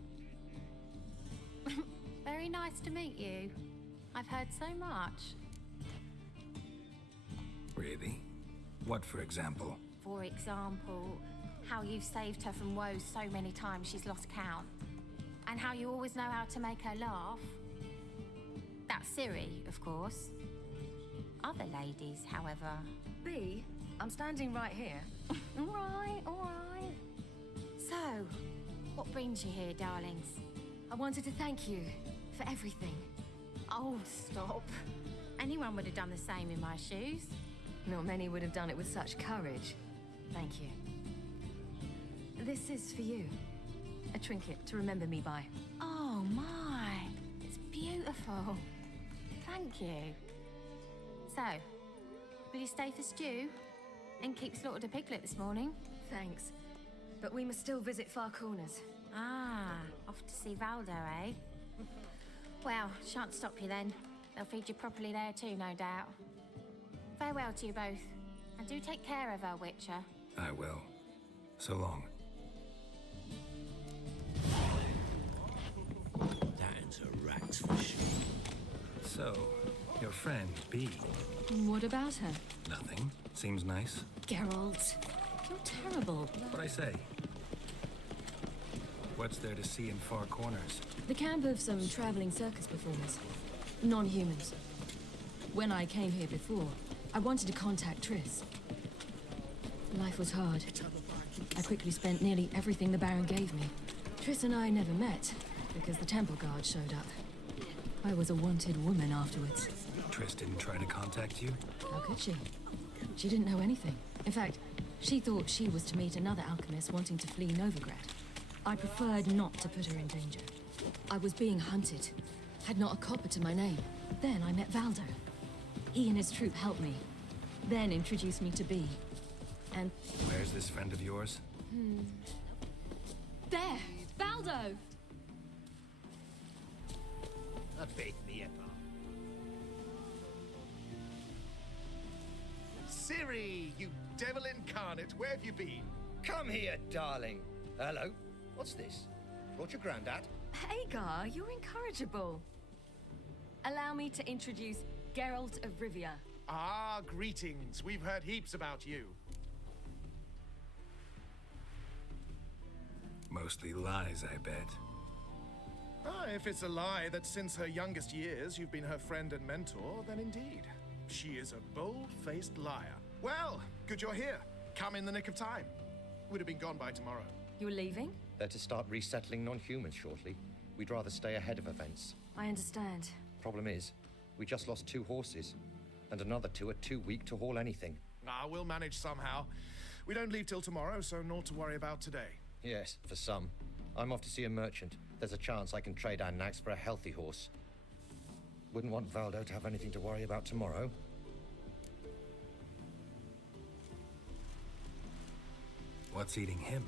Very nice to meet you. I've heard so much. Really? What, for example? For example, how you've saved her from woes so many times she's lost count. And how you always know how to make her laugh. That's Ciri, of course. Other ladies, however... Bee, I'm standing right here. All right. So, what brings you here, darlings? I wanted to thank you for everything. Oh, stop. Anyone would have done the same in my shoes. Not many would have done it with such courage. Thank you. This is for you. A trinket to remember me by. Oh, my. It's beautiful. Thank you. So, will you stay for stew? Innkeep slaughtered a piglet this morning. Thanks. But we must still visit Far Corners. Ah, off to see Valdo, eh? Well, shan't stop you then. They'll feed you properly there too, no doubt. Farewell to you both. And do take care of her, Witcher. I will. So long. That's a rat's for sure. So, your friend, Bee. What about her? Nothing. Seems nice. Geralt, you're terrible. What'd I say? What's there to see in Far Corners? The camp of some traveling circus performers. Non-humans. When I came here before, I wanted to contact Triss. Life was hard. I quickly spent nearly everything the Baron gave me. Triss and I never met, because the temple guard showed up. I was a wanted woman afterwards. Triss didn't try to contact you? How could she? She didn't know anything. In fact, she thought she was to meet another alchemist wanting to flee Novigrad. I preferred not to put her in danger. I was being hunted. Had not a copper to my name. Then I met Valdo. He and his troop helped me. Then introduced me to B. And... Where's this friend of yours? There! Valdo! A bit me apart. Ciri, you devil incarnate, where have you been? Come here, darling. Hello. What's this? Brought your granddad? Hagar, you're incorrigible. Allow me to introduce Geralt of Rivia. Ah, greetings. We've heard heaps about you. Mostly lies, I bet. Ah, if it's a lie that since her youngest years you've been her friend and mentor, then indeed. She is a bold-faced liar. Well, good you're here. Come in the nick of time. Would have been gone by tomorrow. You're leaving? They're to start resettling non-humans shortly. We'd rather stay ahead of events. I understand. Problem is, we just lost 2 horses, and another 2 are too weak to haul anything. Ah, we'll manage somehow. We don't leave till tomorrow, so naught to worry about today. Yes, for some. I'm off to see a merchant. There's a chance I can trade our nags for a healthy horse. Wouldn't want Valdo to have anything to worry about tomorrow. What's eating him?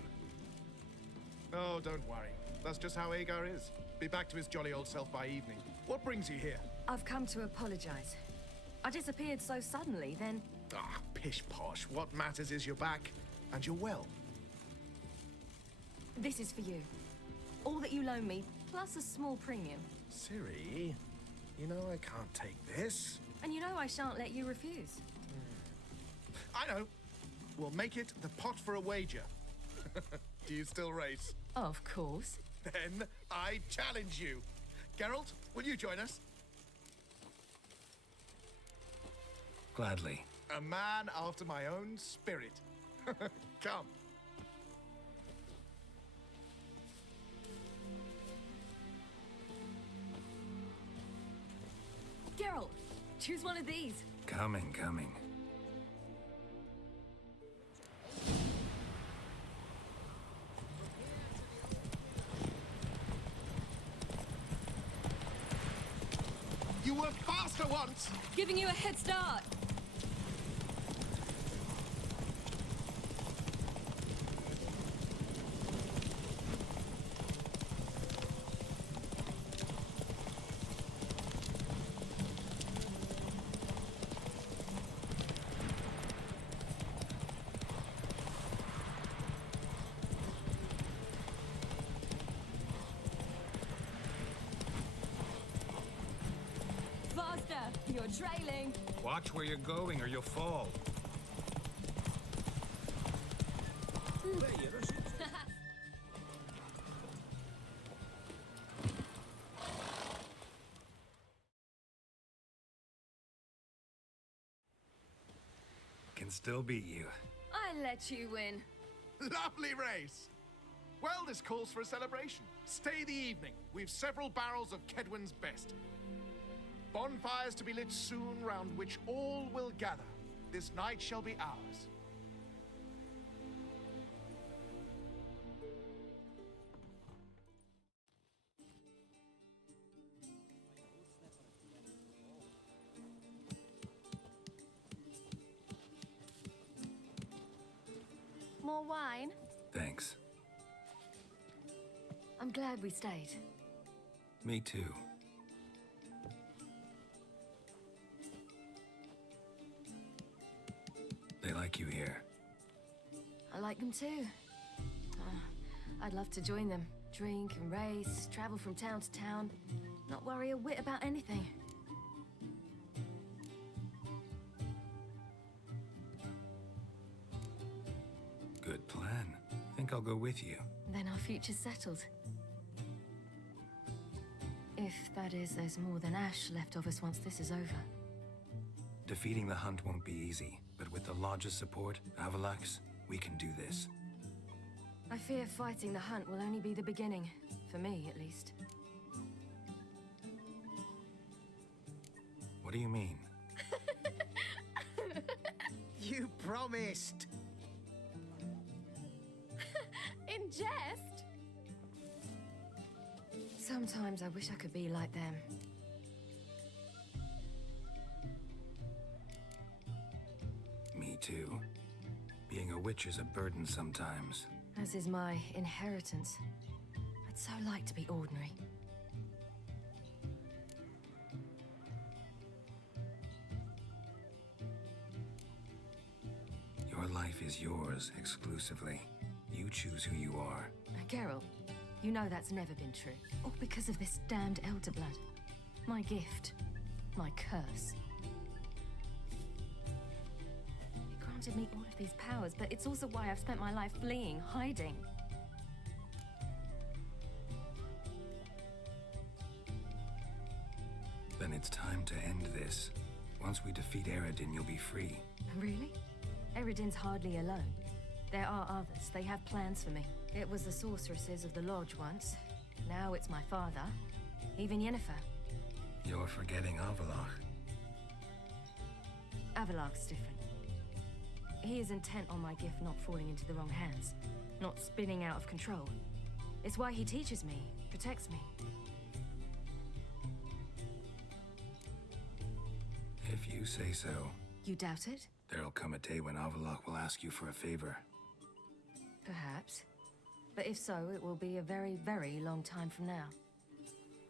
Oh, don't worry. That's just how Agar is. Be back to his jolly old self by evening. What brings you here? I've come to apologize. I disappeared so suddenly, then... Ah, pish-posh. What matters is you're back, and you're well. This is for you. All that you loan me, plus a small premium. Ciri, you know I can't take this. And you know I shan't let you refuse. I know. We'll make it the pot for a wager. Do you still race? Of course. Then I challenge you. Geralt, will you join us? Gladly. A man after my own spirit. Come. Geralt, choose one of these. Coming. You were faster once! Giving you a head start. You're trailing. Watch where you're going or you'll fall. Can still beat you. I let you win. Lovely race! Well, this calls for a celebration. Stay the evening. We've several barrels of Kedwen's best. Bonfires to be lit soon, round which all will gather. This night shall be ours. More wine? Thanks. I'm glad we stayed. Me too. They like you here. I like them too. I'd love to join them. Drink and race, travel from town to town. Not worry a whit about anything. Good plan. Think I'll go with you. Then our future's settled. If, that is, there's more than ash left of us once this is over. Defeating the hunt won't be easy, but with the Lodge's support, Avalax, we can do this. I fear fighting the hunt will only be the beginning. For me, at least. What do you mean? You promised! In jest? Sometimes I wish I could be like them. Me too. Being a witch is a burden sometimes. As is my inheritance. I'd so like to be ordinary. Your life is yours exclusively. You choose who you are. Geralt, you know that's never been true. All because of this damned elder blood. My gift. My curse. It granted me all of these powers, but it's also why I've spent my life fleeing, hiding. Then it's time to end this. Once we defeat Yrden, you'll be free. Really? Yrden's hardly alone. There are others. They have plans for me. It was the sorceresses of the Lodge once. Now it's my father. Even Yennefer. You're forgetting Avallac'h. Avallac'h's different. He is intent on my gift not falling into the wrong hands. Not spinning out of control. It's why he teaches me, protects me. If you say so. You doubt it? There'll come a day when Avallac'h will ask you for a favor. Perhaps. But if so, it will be a very, very long time from now.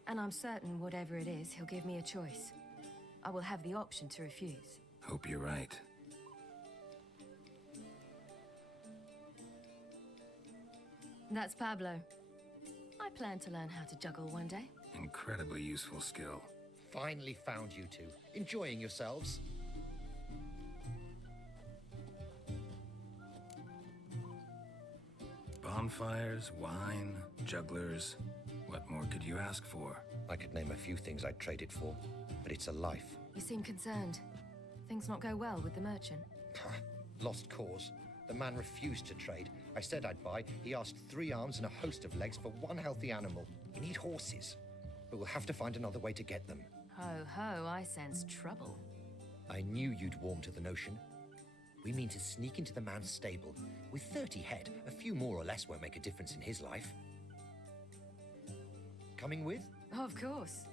And I'm certain whatever it is, he'll give me a choice. I will have the option to refuse. Hope you're right. That's Pablo. I plan to learn how to juggle one day. Incredibly useful skill. Finally found you two. Enjoying yourselves? Bonfires, wine, jugglers. What more could you ask for? I could name a few things I'd trade it for, but it's a life. You seem concerned. Things not go well with the merchant. Lost cause. The man refused to trade. I said I'd buy. He asked 3 arms and a host of legs for 1 healthy animal. We need horses, but we'll have to find another way to get them. Ho ho, I sense trouble. I knew you'd warm to the notion. We mean to sneak into the man's stable. With 30 head, a few more or less won't make a difference in his life. Coming with? Of course.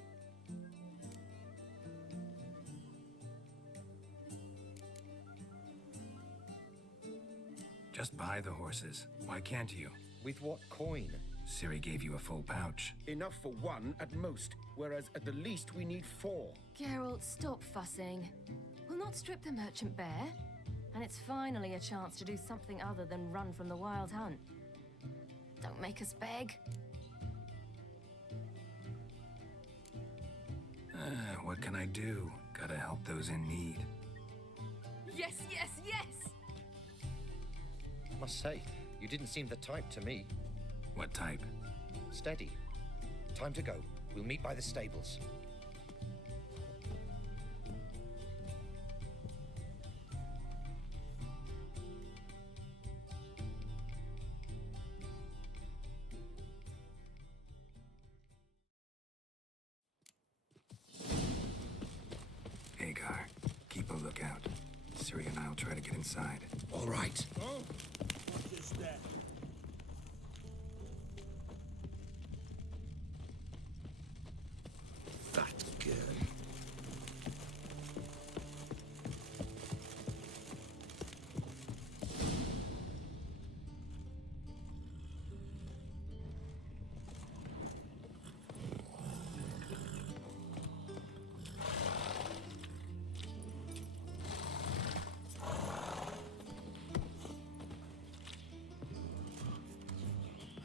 Just buy the horses. Why can't you? With what coin? Ciri gave you a full pouch. Enough for 1 at most, whereas at the least we need 4. Geralt, stop fussing. We'll not strip the merchant bare. And it's finally a chance to do something other than run from the wild hunt. Don't make us beg. What can I do? Gotta help those in need. Yes, yes, yes! Must say, you didn't seem the type to me. What type? Steady. Time to go. We'll meet by the stables. Hagar, keep a lookout. Ciri and I'll try to get inside. All right. Oh, what is that? That girl.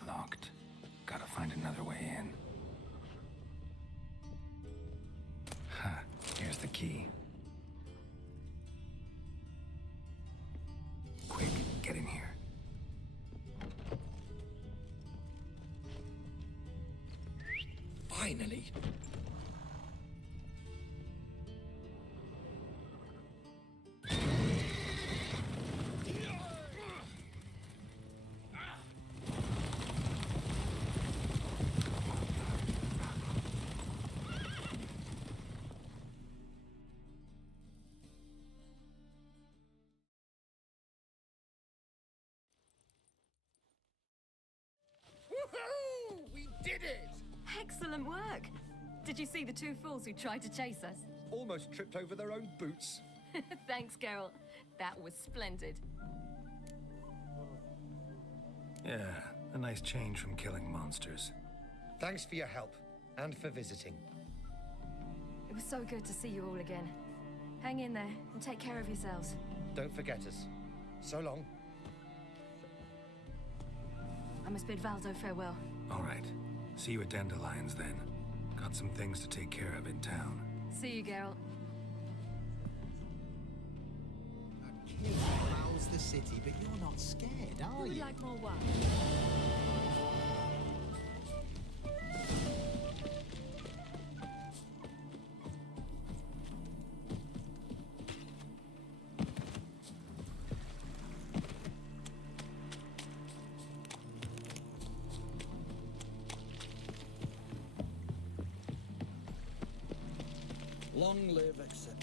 Locked. Gotta find another way in. Here's the key. Quick, get in here. Finally. Excellent work. Did you see the two fools who tried to chase us? Almost tripped over their own boots. Thanks, Geralt. That was splendid. Yeah, a nice change from killing monsters. Thanks for your help, and for visiting. It was so good to see you all again. Hang in there, and take care of yourselves. Don't forget us. So long. I must bid Valdo farewell. All right. See you at Dandelions, then. Got some things to take care of in town. See you, Geralt. King prowls the city, but you're not scared, are Who would you? like more wine? Long live, etc.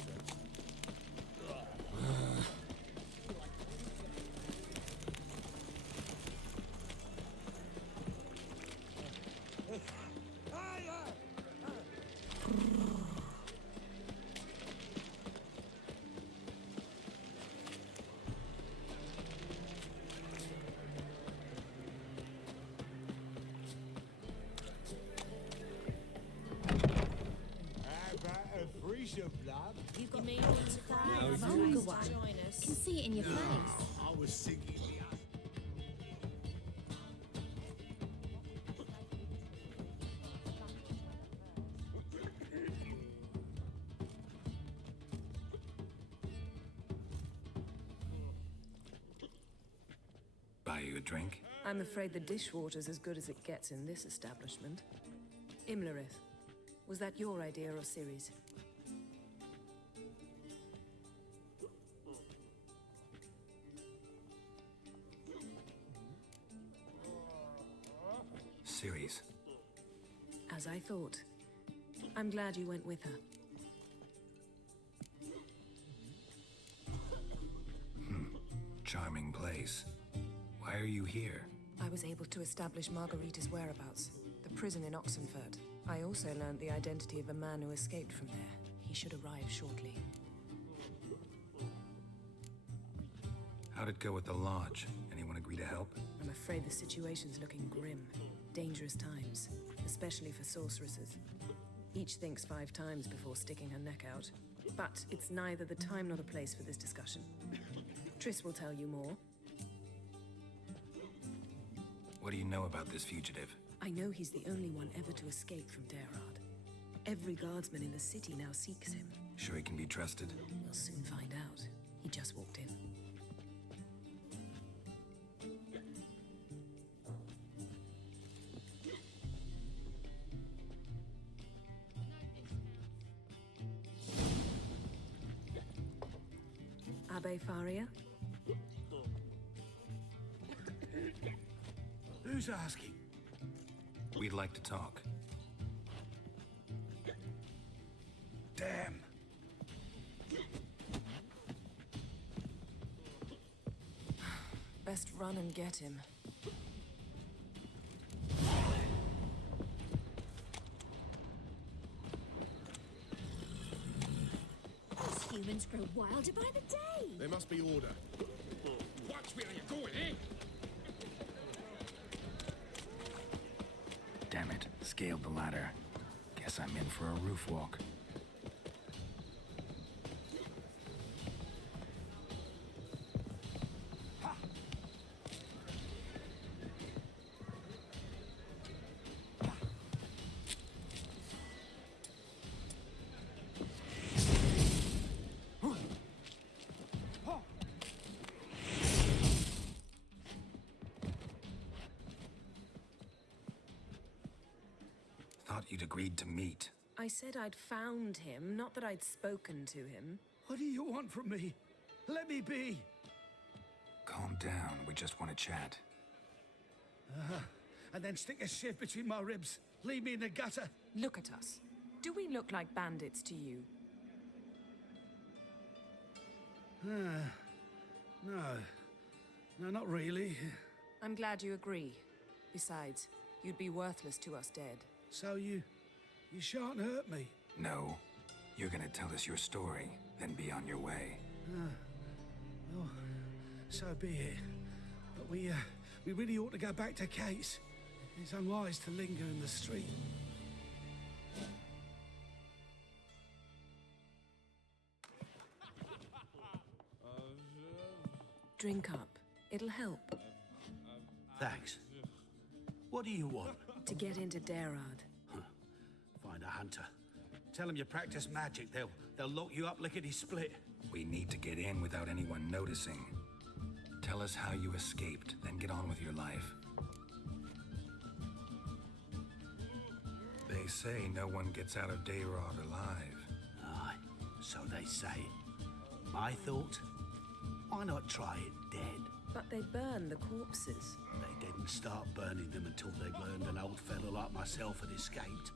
You got me on to join us. Can see it in your face. I was singing Buy you a drink? I'm afraid the dishwater's as good as it gets in this establishment. Imlerith, was that your idea or Ciri's? Ciri's. As I thought. I'm glad you went with her. Charming place. Why are you here? I was able to establish Margarita's whereabouts, the prison in Oxenfurt. I also learned the identity of a man who escaped from there. He should arrive shortly. How'd it go with the lodge? Anyone agree to help? I'm afraid the situation's looking grim. Dangerous times, especially for sorceresses. Each thinks 5 times before sticking her neck out. But it's neither the time nor the place for this discussion. Triss will tell you more. What do you know about this fugitive? I know he's the only one ever to escape from Aard. Every guardsman in the city now seeks him. Sure he can be trusted? We'll soon find out. He just walked in. Abbe Faria? Who's asking? We'd like to talk. Damn. Best run and get him. Us humans grow wilder by the day. There must be order. Watch where you're going, eh? Damn it, scaled the ladder. Guess I'm in for a roof walk. Thought you'd agreed to meet. I said I'd found him, not that I'd spoken to him. What do you want from me? Let me be. Calm down, we just want to chat. And then stick a shiv between my ribs. Leave me in the gutter. Look at us. Do we look like bandits to you? No. No, not really. I'm glad you agree. Besides, you'd be worthless to us dead. So you You shan't hurt me. No. You're gonna tell us your story, then be on your way. Well, so be it. But we really ought to go back to Kate's. It's unwise to linger in the street. Drink up. It'll help. Thanks. What do you want? To get into Aard. Find a hunter. Tell them you practice magic. They'll lock you up lickety-split. We need to get in without anyone noticing. Tell us how you escaped, then get on with your life. They say no one gets out of Aard alive. Aye, so they say. My thought? Why not try it dead? But they burn the corpses. They didn't start burning them until they learned an old fellow like myself had escaped.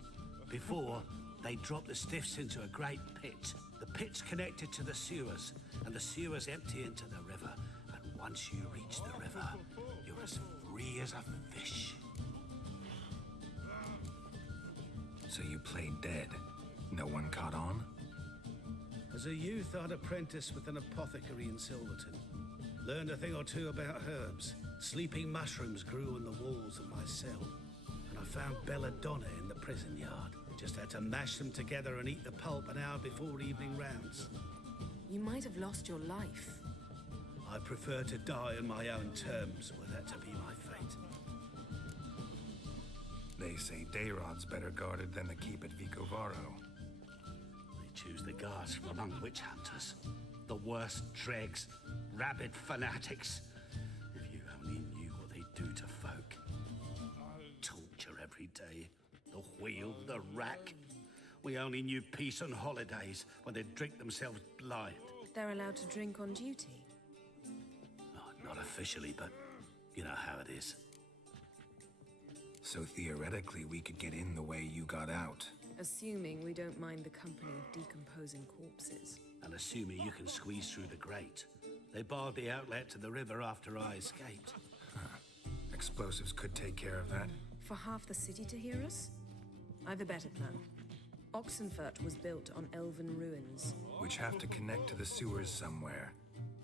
Before, they dropped the stiffs into a great pit. The pit's connected to the sewers, and the sewers empty into the river. And once you reach the river, you're as free as a fish. So you played dead. No one caught on? As a youth, I'd apprenticed with an apothecary in Silverton. Learned a thing or two about herbs. Sleeping mushrooms grew on the walls of my cell. And I found belladonna in the prison yard. Just had to mash them together and eat the pulp an hour before evening rounds. You might have lost your life. I prefer to die on my own terms, were that to be my fate. They say Aard's better guarded than the keep at Vicovaro. They choose the guards from among witch hunters. The worst dregs, rabid fanatics. If you only knew what they do to folk. Torture every day. The wheel, the rack. We only knew peace on holidays when they'd drink themselves blind. They're allowed to drink on duty? Oh, not officially, but you know how it is. So theoretically, we could get in the way you got out. Assuming we don't mind the company of decomposing corpses. And assuming you can squeeze through the grate. They barred the outlet to the river after I escaped. Explosives could take care of that. For half the city to hear us? I've a better plan. Oxenfurt was built on elven ruins. Which have to connect to the sewers somewhere.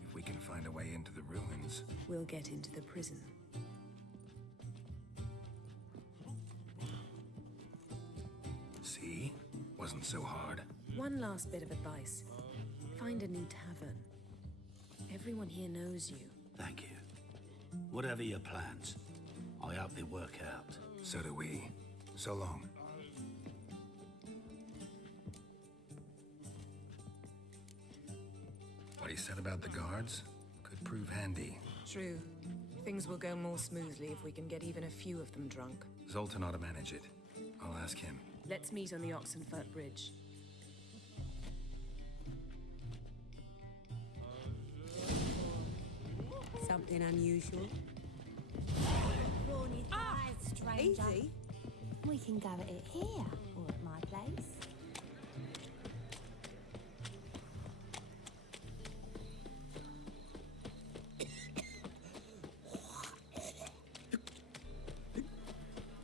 If we can find a way into the ruins. We'll get into the prison. See? Wasn't so hard. One last bit of advice. Find a new tavern. Everyone here knows you. Thank you. Whatever your plans, I hope they work out. So do we. So long. What he said about the guards could prove handy. True. Things will go more smoothly if we can get even a few of them drunk. Zoltan ought to manage it. I'll ask him. Let's meet on the Oxenfurt Bridge. Something unusual. Easy. We can go at it here, or at my place.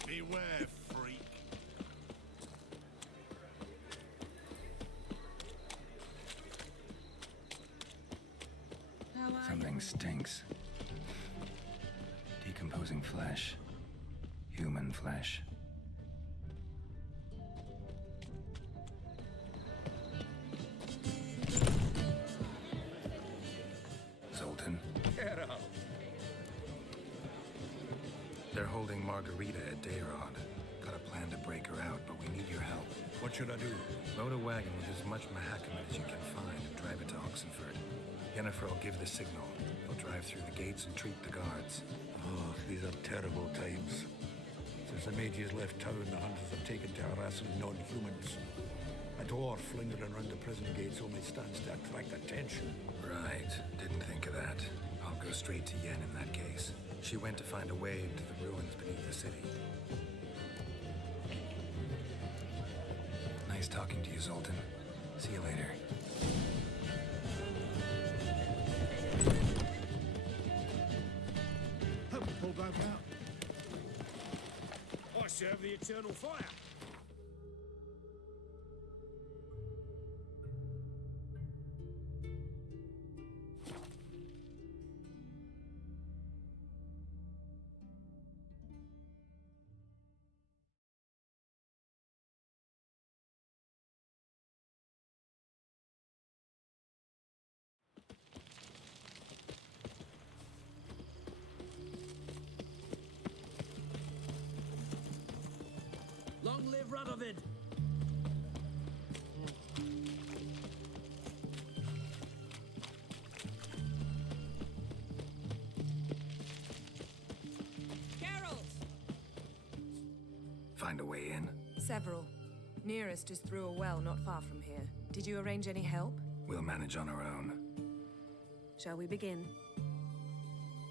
Beware, freak. Something stinks. Decomposing flesh. Human flesh. Zoltan. Geralt. They're holding Margarita at Aard. Got a plan to break her out, but we need your help. What should I do? Load a wagon with as much mahakam as you can find and drive it to Oxenfurt. Yennefer will give the signal. He'll drive through the gates and treat the guards. Oh, these are terrible times. Since the mages left town, the hunters have taken to harassing non-humans. A dwarf lingering around the prison gates only stands to attract attention. Right. Didn't think of that. I'll go straight to Yen in that case. She went to find a way into the ruins beneath the city. Nice talking to you, Zoltan. See you later. Hold back out. I serve the eternal fire. Long live Radovid! Geralt! Find a way in? Several. Nearest is through a well not far from here. Did you arrange any help? We'll manage on our own. Shall we begin?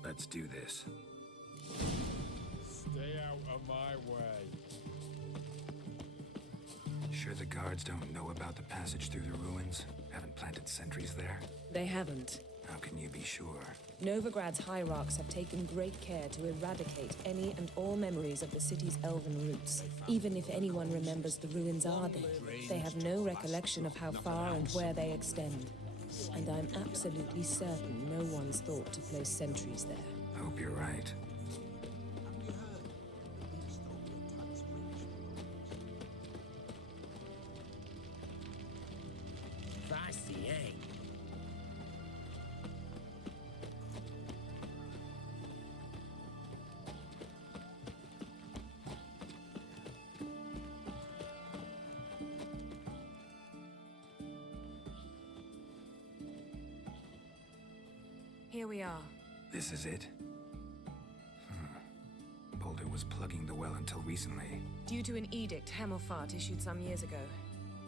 Let's do this. Stay out of my way. Sure the guards don't know about the passage through the ruins? Haven't planted sentries there? They haven't. How can you be sure? Novigrad's hierarchs have taken great care to eradicate any and all memories of the city's elven roots. Even if anyone remembers the ruins are there, they have no recollection of how far and where they extend. And I'm absolutely certain no one's thought to place sentries there. Hope you're right. Feisty, eh? Here we are. This is it? Boulder was plugging the well until recently. Due to an edict Hemmelfart issued some years ago.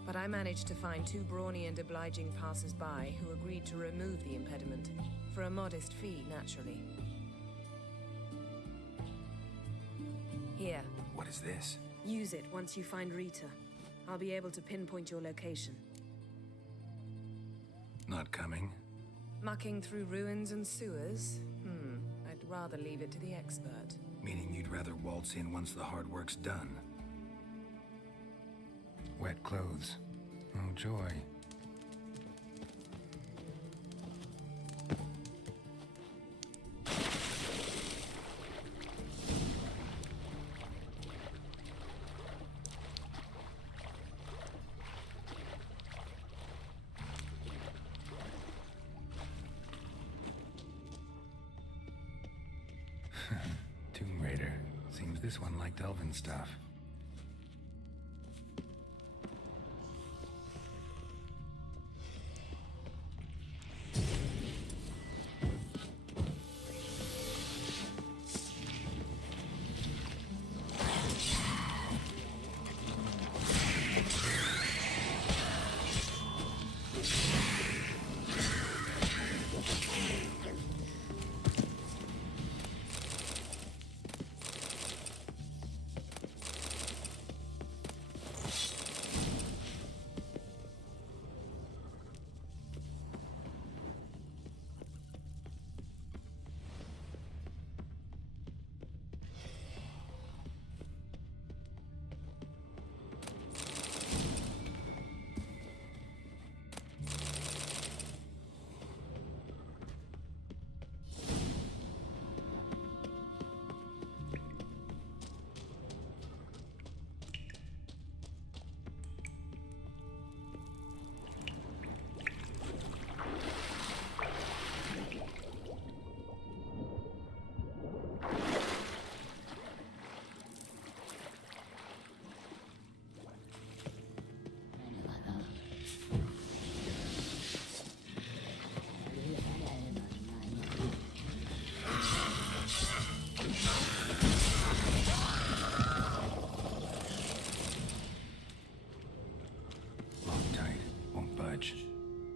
But I managed to find two brawny and obliging passers-by who agreed to remove the impediment. For a modest fee, naturally. Here. What is this? Use it once you find Rita. I'll be able to pinpoint your location. Not coming? Mucking through ruins and sewers? I'd rather leave it to the expert. Meaning you'd rather waltz in once the hard work's done? Wet clothes. Oh, joy. Tomb Raider. Seems this one liked elven stuff.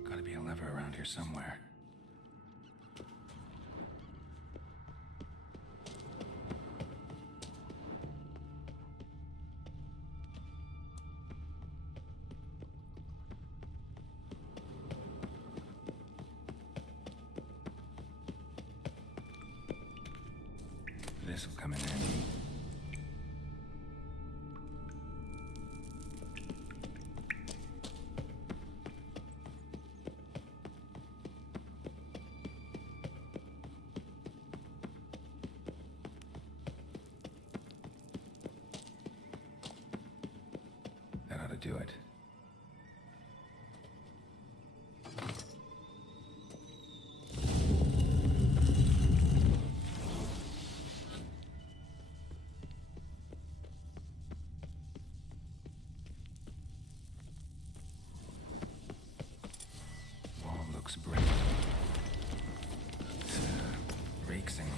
Gotta be a lever around here somewhere. This'll come in handy. Do it. looks bright. Reeks in here.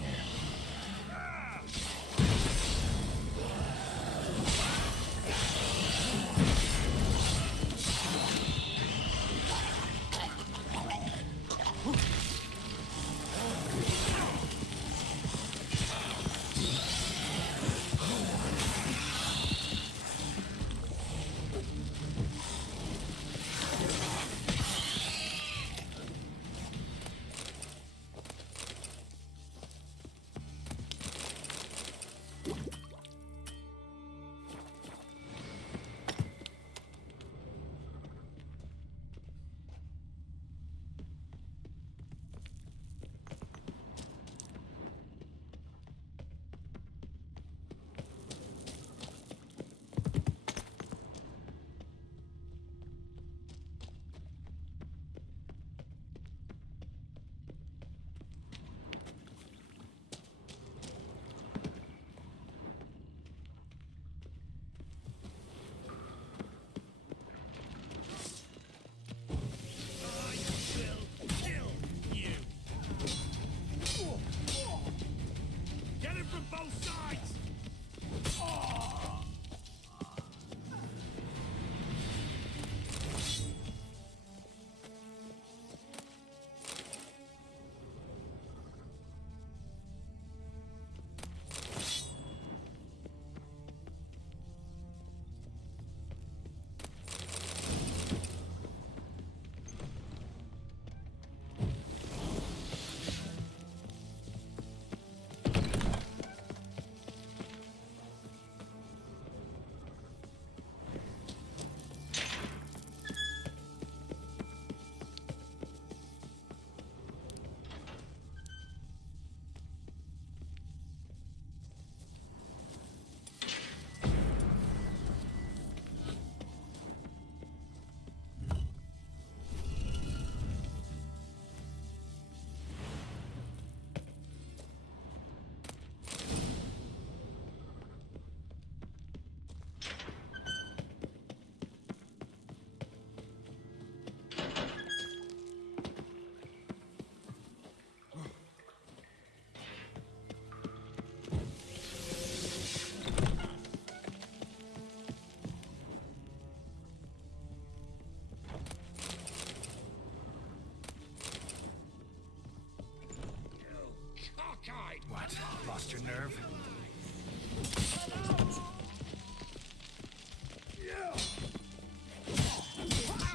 What? Lost your nerve?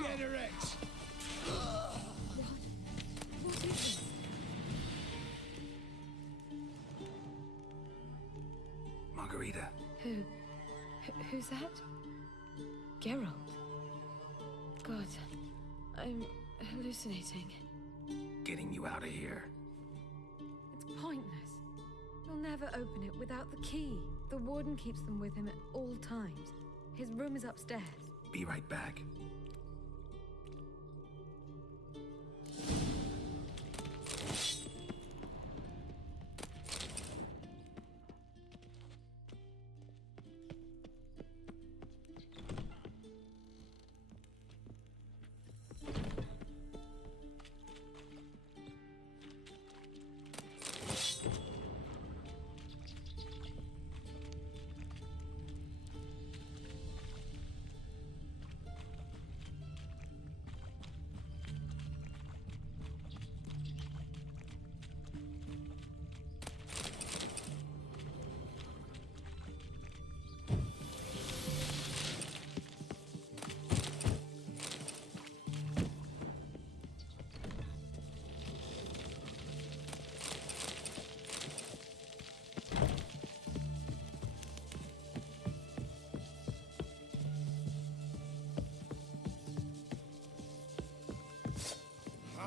Generate! What is this? Margarita. Who's that? Geralt. God, I'm hallucinating. Getting you out of here. It's pointless. You'll never open it without the key. The warden keeps them with him at all times. His room is upstairs. Be right back.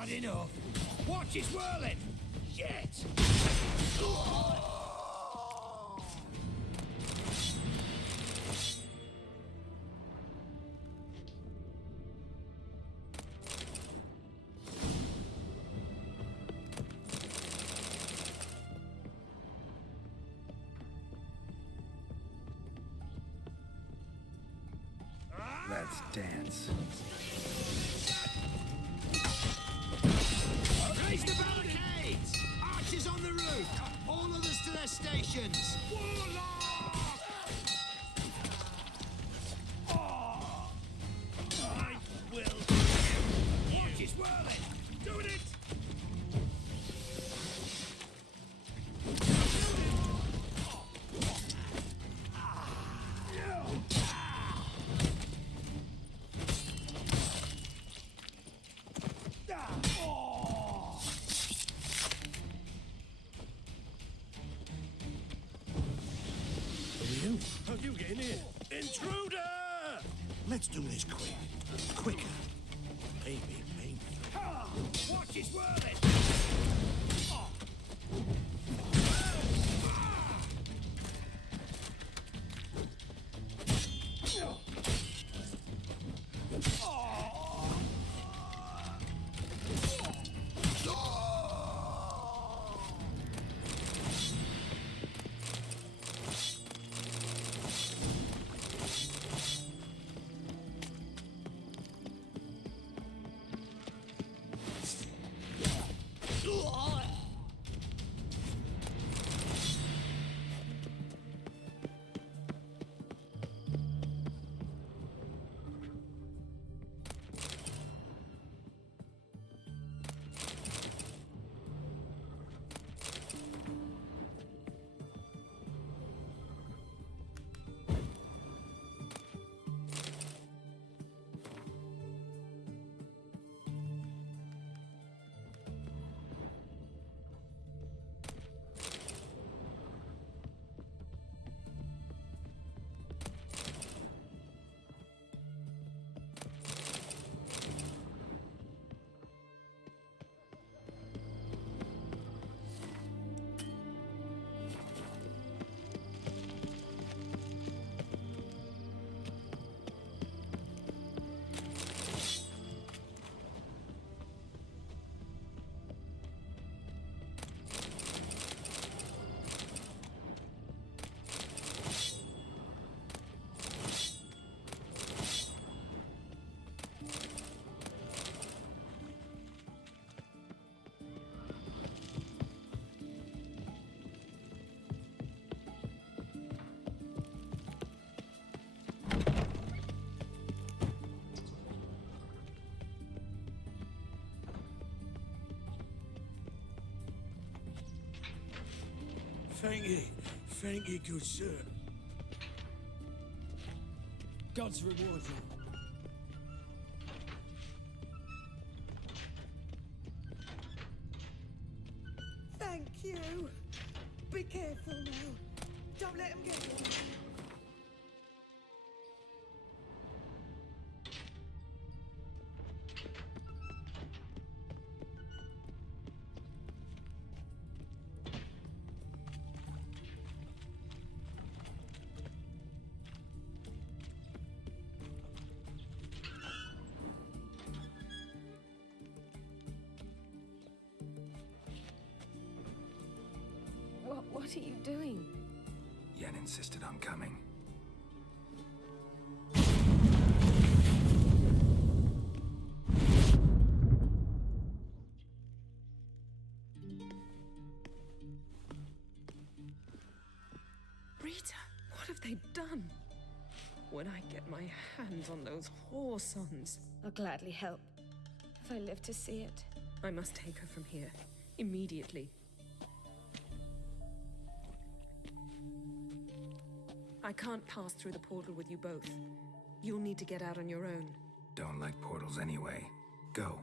Had enough. Watch it whirling! Shit! Let's dance. Thank you, good sir. God's reward you. Thank you. Be careful now. Don't let him get you. What are you doing? Yen insisted on coming. Rita, what have they done? When I get my hands on those whore sons, I'll gladly help, if I live to see it. I must take her from here, immediately. I can't pass through the portal with you both. You'll need to get out on your own. Don't like portals anyway. Go.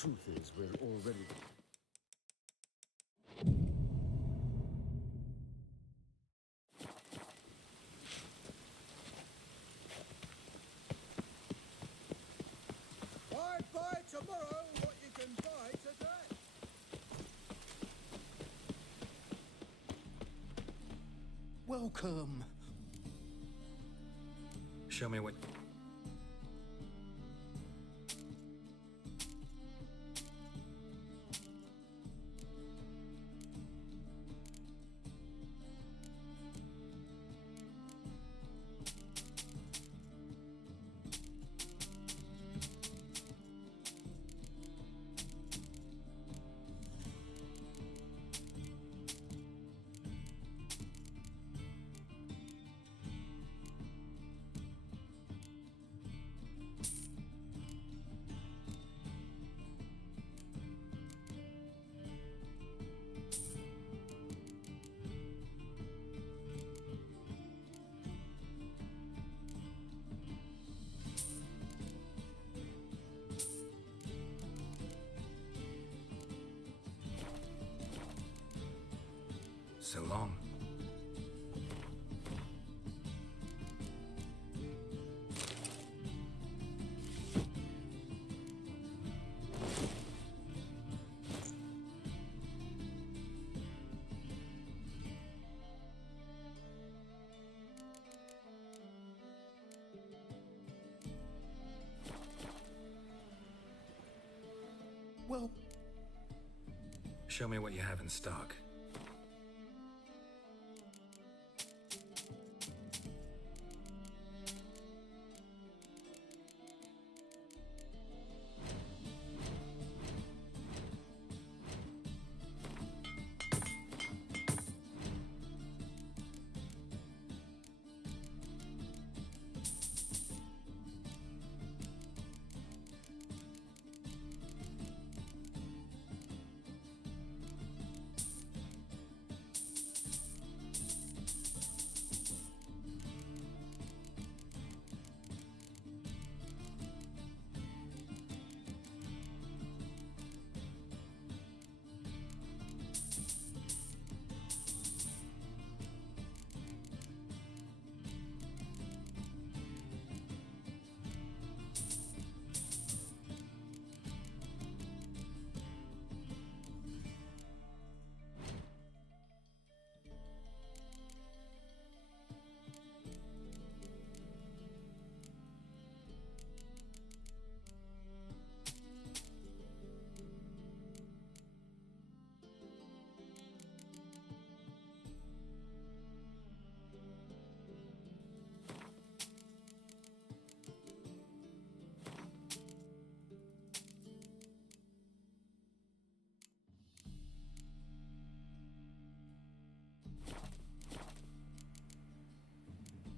Truth is, we're already... Buy tomorrow what you can buy today. Welcome. Show me what... So long. Well... Show me what you have in stock.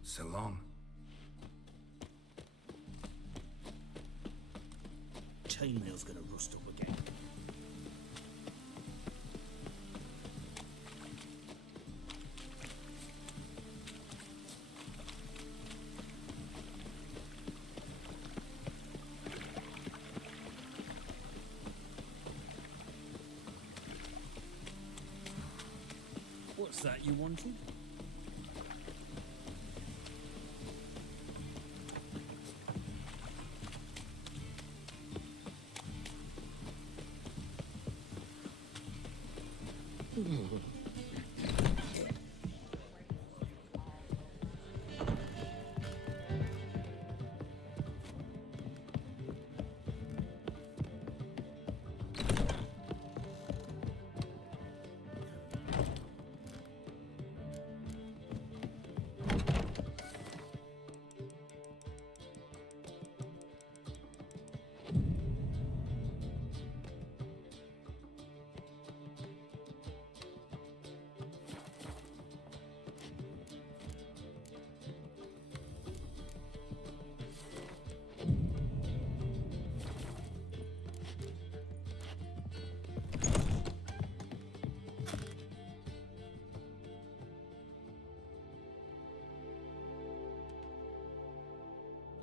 So long. Chainmail's gonna rust up again. What's that you wanted?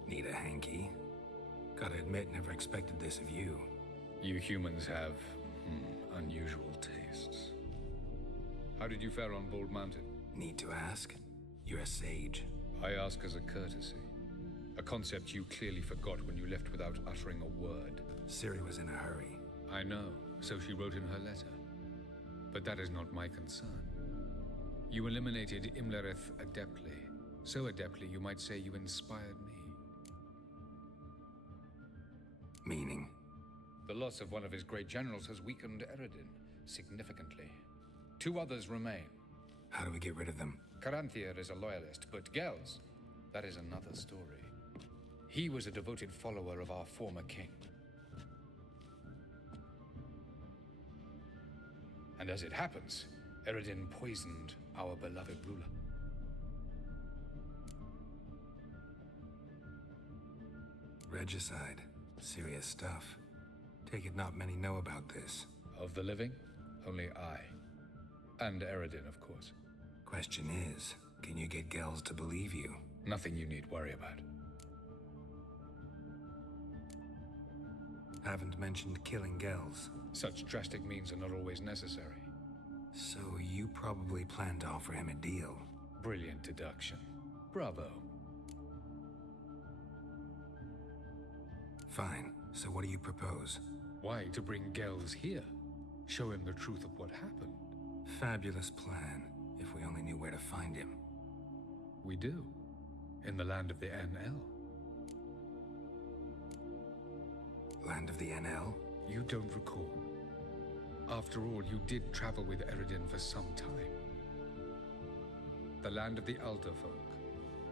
Need a hanky? Gotta admit, never expected this of you. You humans have unusual tastes. How did you fare on Bald Mountain? Need to ask? You're a sage. I ask as a courtesy. A concept you clearly forgot when you left without uttering a word. Ciri was in a hurry. I know, so she wrote in her letter. But that is not my concern. You eliminated Imlerith adeptly. So adeptly, you might say you inspired me. Meaning? The loss of one of his great generals has weakened Yrden significantly. 2 others remain. How do we get rid of them? Caranthir is a loyalist, but Gels, that is another story. He was a devoted follower of our former king. And as it happens, Yrden poisoned our beloved ruler. Regicide. Serious stuff. Take it not many know about this. Of the living, only I. And Yrden, of course. Question is, can you get Gels to believe you? Nothing you need worry about. Haven't mentioned killing Gels. Such drastic means are not always necessary. So you probably plan to offer him a deal. Brilliant deduction. Bravo. Fine. So what do you propose? Why, to bring Gels here. Show him the truth of what happened. Fabulous plan, if we only knew where to find him. We do. In the land of the NL. Land of the NL? You don't recall. After all, you did travel with Yrden for some time. The land of the Elder folk,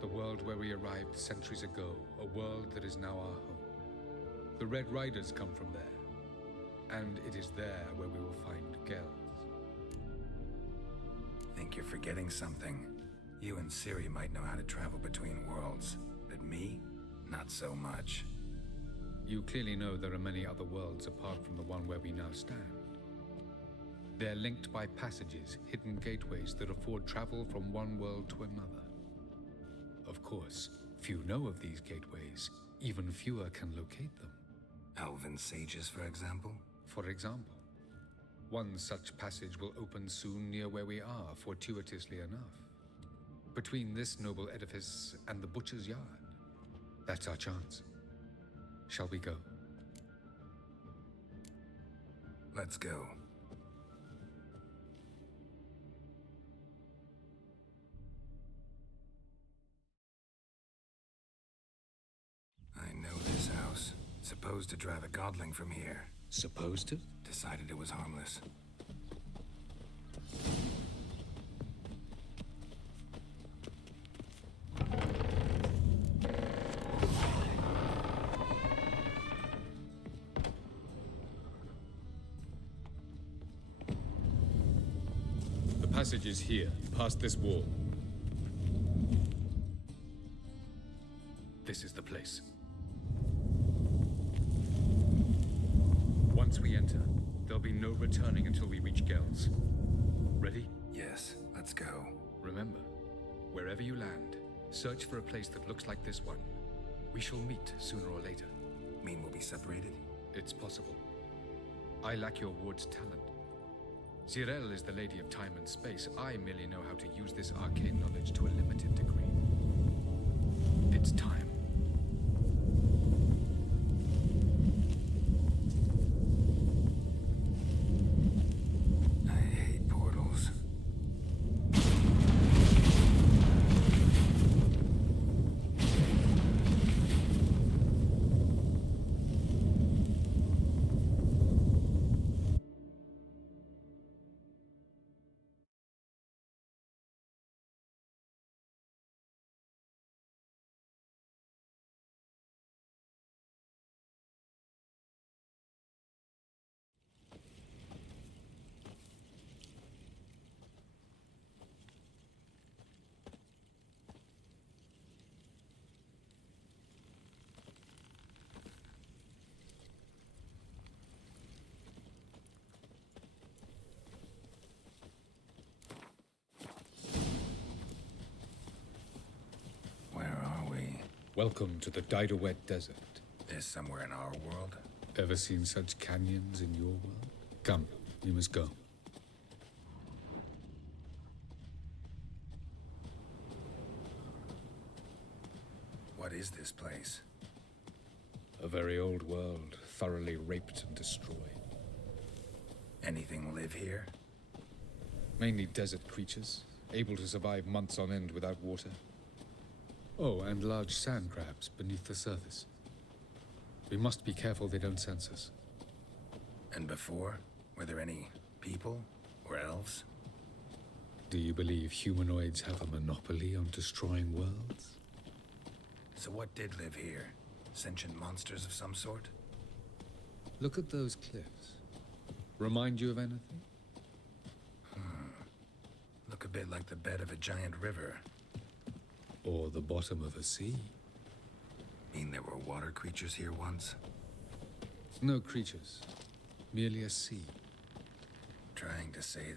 the world where we arrived centuries ago, a world that is now our home. The Red Riders come from there, and it is there where we will find Gels. Think you're forgetting something. You and Ciri might know how to travel between worlds, but me? Not so much. You clearly know there are many other worlds apart from the one where we now stand. They're linked by passages, hidden gateways that afford travel from one world to another. Of course, few know of these gateways. Even fewer can locate them. Elven sages, for example? For example. One such passage will open soon near where we are, fortuitously enough. Between this noble edifice and the butcher's yard. That's our chance. Shall we go? Let's go. I know this house. Supposed to drive a godling from here. Supposed to? Decided it was harmless. The passage is here, past this wall. This is the place. Once we enter, there'll be no returning until we reach Gels. Ready? Yes, let's go. Remember, wherever you land, search for a place that looks like this one. We shall meet sooner or later. Mean we'll be separated? It's possible. I lack your ward's talent. Ciri is the lady of time and space. I merely know how to use this arcane knowledge to a limited degree. It's time. Welcome to the Didowet Desert. This somewhere in our world? Ever seen such canyons in your world? Come, you must go. What is this place? A very old world, thoroughly raped and destroyed. Anything live here? Mainly desert creatures, able to survive months on end without water. Oh, and large sand crabs beneath the surface. We must be careful they don't sense us. And before? Were there any people? Or elves? Do you believe humanoids have a monopoly on destroying worlds? So what did live here? Sentient monsters of some sort? Look at those cliffs. Remind you of anything? Look a bit like the bed of a giant river. Or the bottom of a sea. Mean there were water creatures here once? No creatures. Merely a sea. Trying to say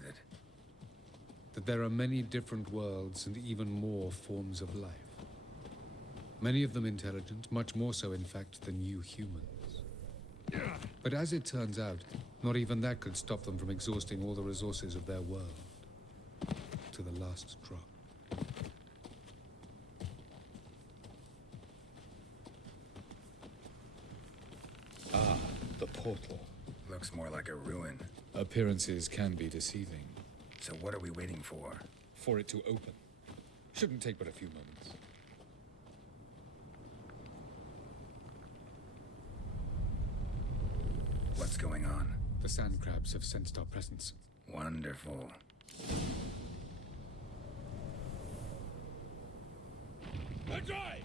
that there are many different worlds and even more forms of life. Many of them intelligent, much more so in fact than you humans. But as it turns out, not even that could stop them from exhausting all the resources of their world. To the last drop. Ah, the portal. Looks more like a ruin. Appearances can be deceiving. So what are we waiting for? For it to open. Shouldn't take but a few moments. What's going on? The sand crabs have sensed our presence. Wonderful. Andrzej!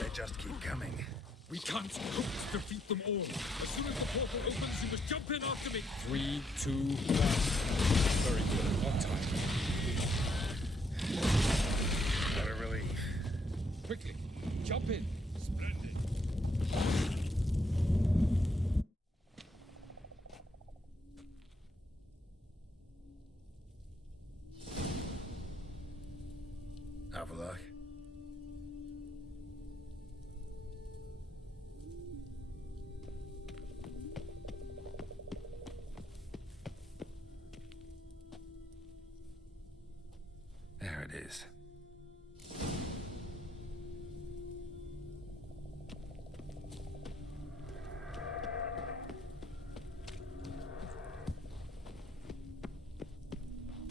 They just keep coming. We can't defeat them all. As soon as the portal opens, you must jump in after me. 3, 2, 1. Very good. On time. What a relief. Quickly, jump in. Splendid. Avalok. There it is.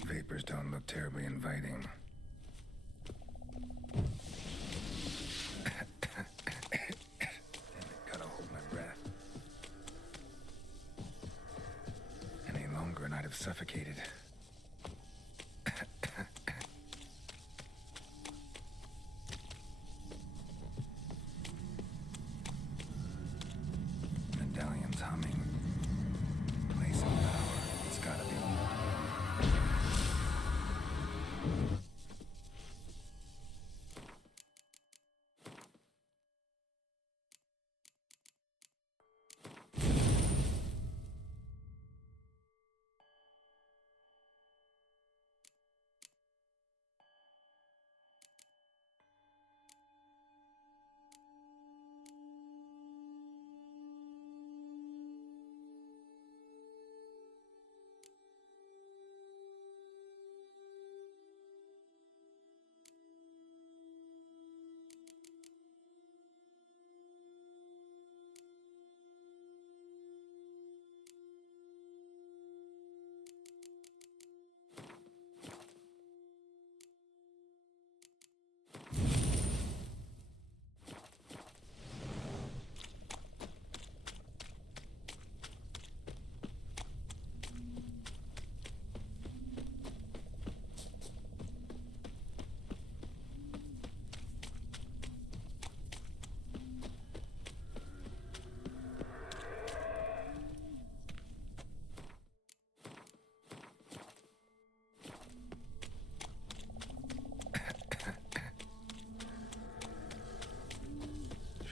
Vapors don't look terribly inviting. Gotta hold my breath. Any longer and I'd have suffocated. Medallion's humming. Place of power. It's gotta be.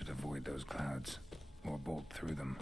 Avoid those clouds, or bolt through them.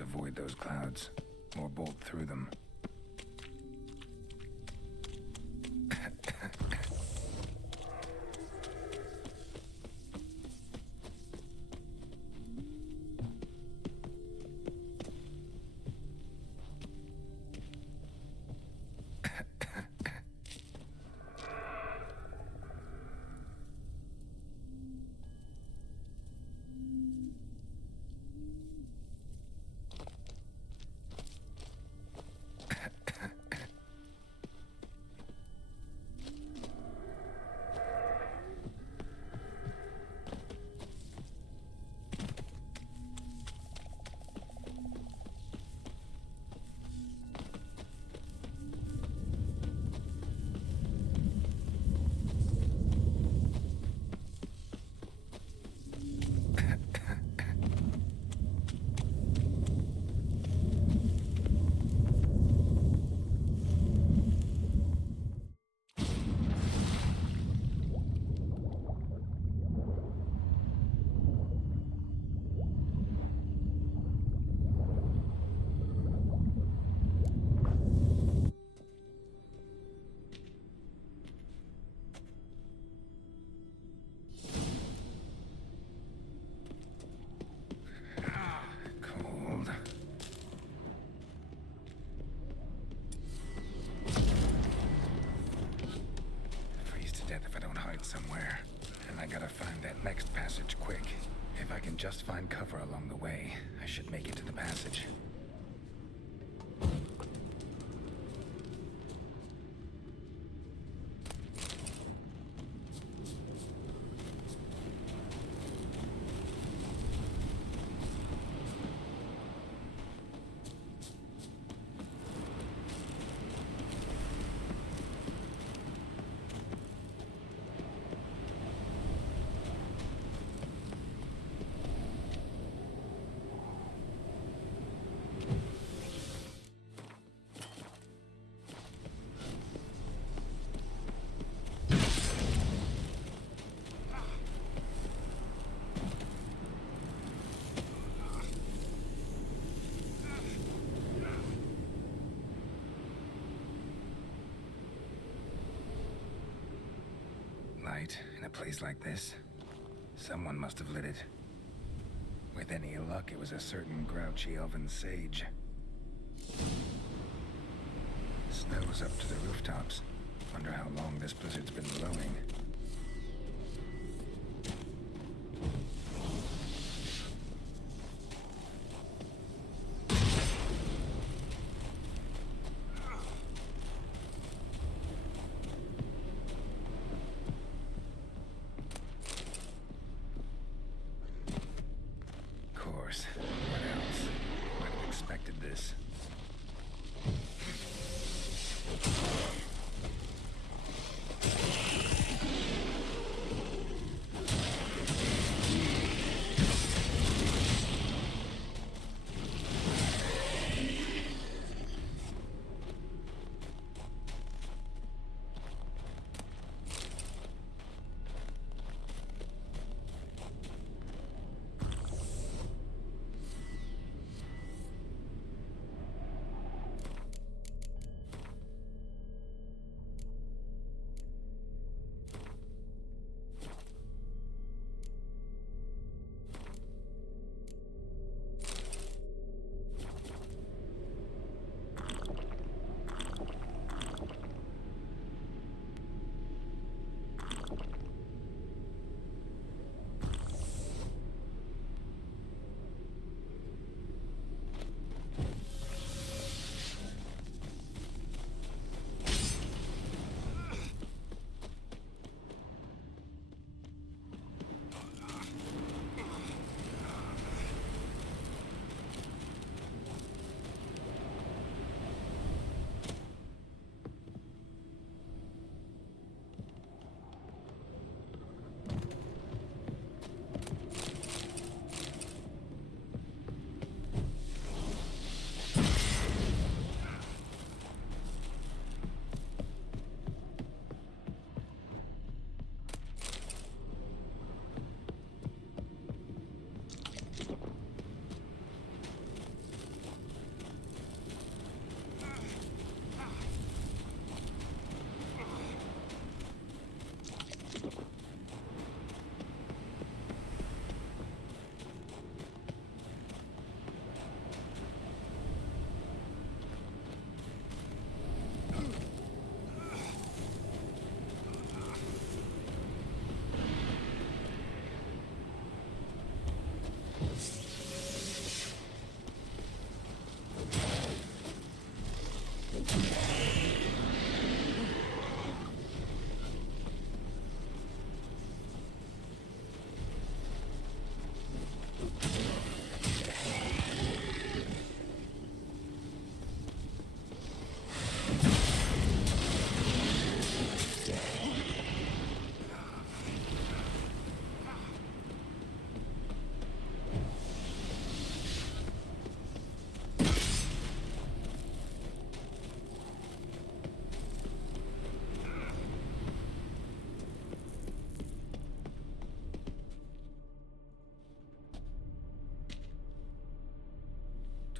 Avoid those clouds, or bolt through them. somewhere, and I gotta find that next passage quick. If I can just find cover along the way, I should make it to the passage. In a place like this, someone must have lit it. With any luck, it was a certain grouchy elven sage. Snow's up to the rooftops. Wonder how long this blizzard's been blowing.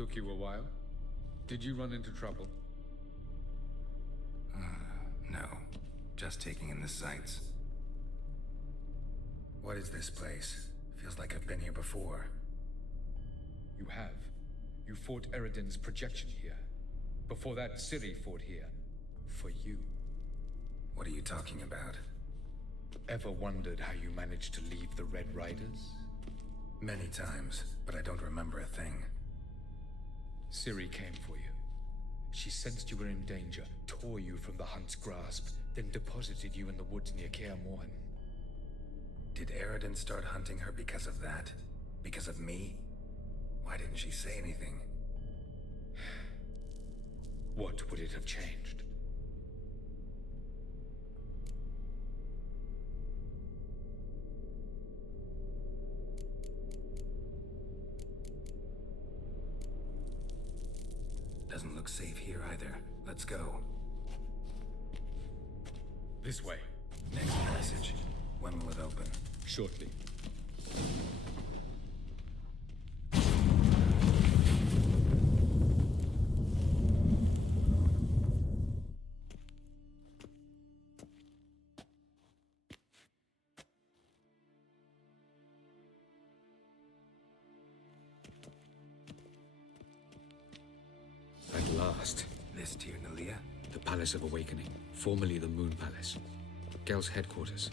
Took you a while? Did you run into trouble? No. Just taking in the sights. What is this place? Feels like I've been here before. You have. You fought Yrden's projection here. Before that, Ciri fought here. For you. What are you talking about? Ever wondered how you managed to leave the Red Riders? Many times, but I don't remember a thing. Ciri came for you. She sensed you were in danger, tore you from the hunt's grasp, then deposited you in the woods near Kaer Morhen. Did Yrden start hunting her because of that? Because of me? Why didn't she say anything? What would it have changed? Doesn't look safe here either. Let's go. This way. Next passage. When will it open? Shortly. At last. This Tyr Nalia? The Palace of Awakening, formerly the Moon Palace. Gel's headquarters.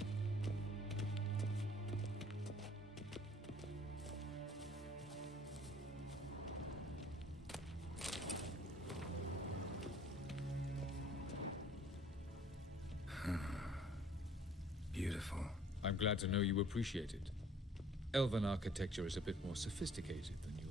Beautiful. I'm glad to know you appreciate it. Elven architecture is a bit more sophisticated than yours.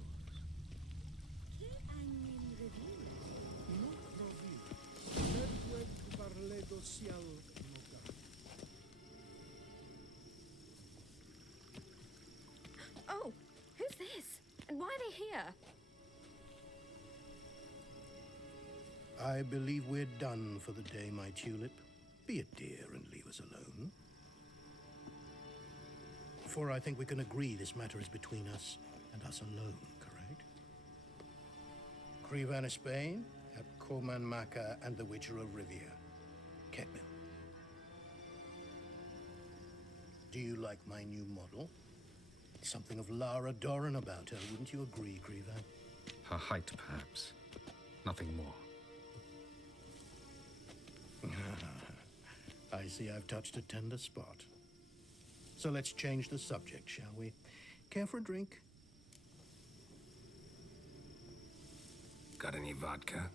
Oh, who's this? And why are they here? I believe we're done for the day, my tulip. Be a dear and leave us alone. For I think we can agree this matter is between us and us alone, correct? Crivan Spain, at Coman Maca and the Witcher of Rivia. Ketmil. Do you like my new model? Something of Lara Doran about her, wouldn't you agree, Crivan? Her height, perhaps. Nothing more. I see I've touched a tender spot. So let's change the subject, shall we? Care for a drink? Got any vodka?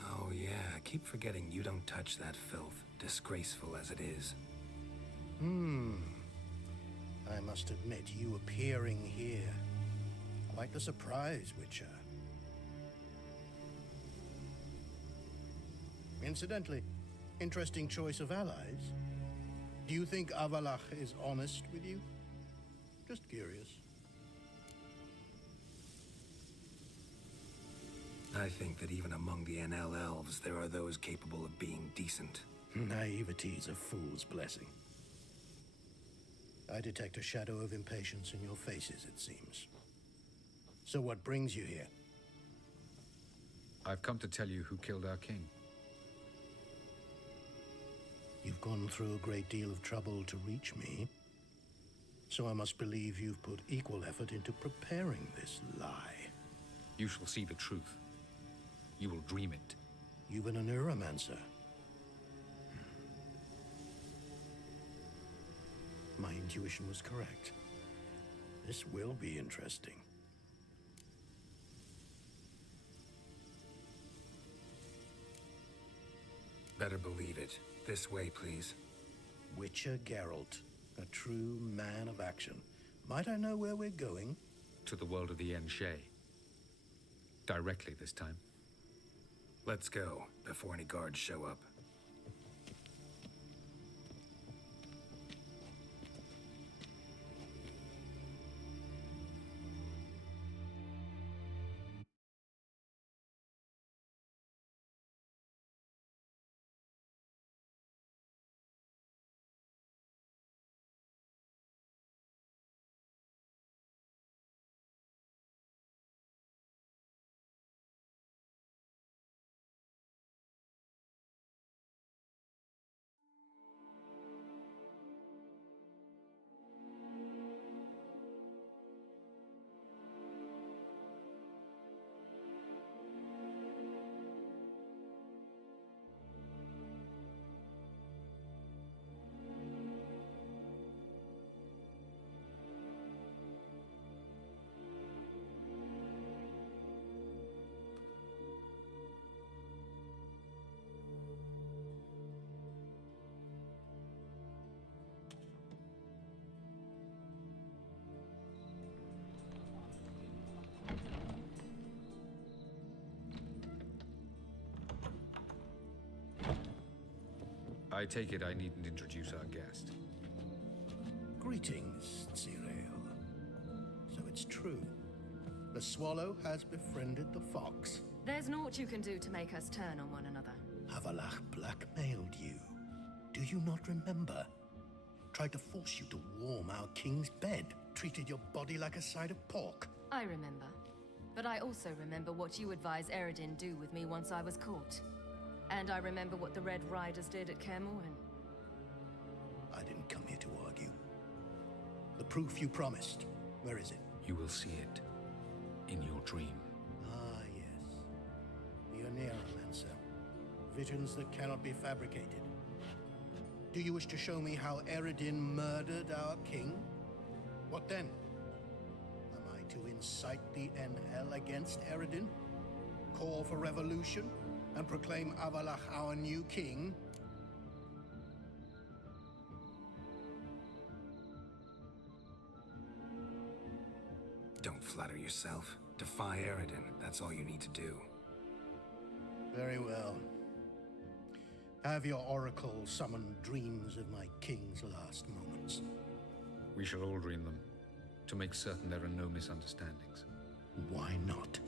Oh yeah, I keep forgetting you don't touch that filth, disgraceful as it is. I must admit, you appearing here, quite the surprise, Witcher. Incidentally, interesting choice of allies. Do you think Avalach is honest with you? Just curious. I think that even among the NL elves, there are those capable of being decent. Naivety is a fool's blessing. I detect a shadow of impatience in your faces, it seems. So what brings you here? I've come to tell you who killed our king. You've gone through a great deal of trouble to reach me. So I must believe you've put equal effort into preparing this lie. You shall see the truth. You will dream it. You've been a neuromancer. My intuition was correct. This will be interesting. Better believe it. This way, please. Witcher Geralt, a true man of action. Might I know where we're going? To the world of the Enshe. Directly this time. Let's go, before any guards show up. I take it I needn't introduce our guest. Greetings, Ciri. So it's true. The swallow has befriended the fox. There's naught you can do to make us turn on one another. Avalach blackmailed you. Do you not remember? Tried to force you to warm our king's bed. Treated your body like a side of pork. I remember. But I also remember what you advised Yrden do with me once I was caught. And I remember what the Red Riders did at Kaer Morhen. I didn't come here to argue. The proof you promised. Where is it? You will see it in your dream. Ah, yes. The Oneiromancer. Visions that cannot be fabricated. Do you wish to show me how Yrden murdered our king? What then? Am I to incite the NL against Yrden? Call for revolution? And proclaim Avalach our new king? Don't flatter yourself. Defy Yrden. That's all you need to do. Very well. Have your oracle summon dreams of my king's last moments. We shall all dream them, to make certain there are no misunderstandings. Why not?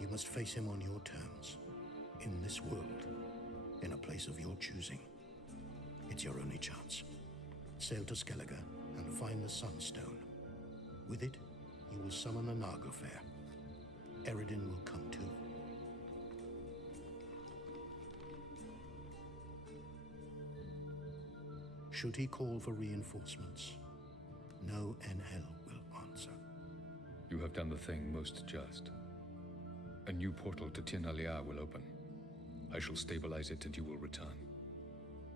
You must face him on your terms. In this world. In a place of your choosing. It's your only chance. Sail to Skellige and find the Sunstone. With it, you will summon an Argofair. Yrden will come too. Should he call for reinforcements, no NL will answer. You have done the thing most just. A new portal to Tir na Liar will open. I shall stabilize it and you will return.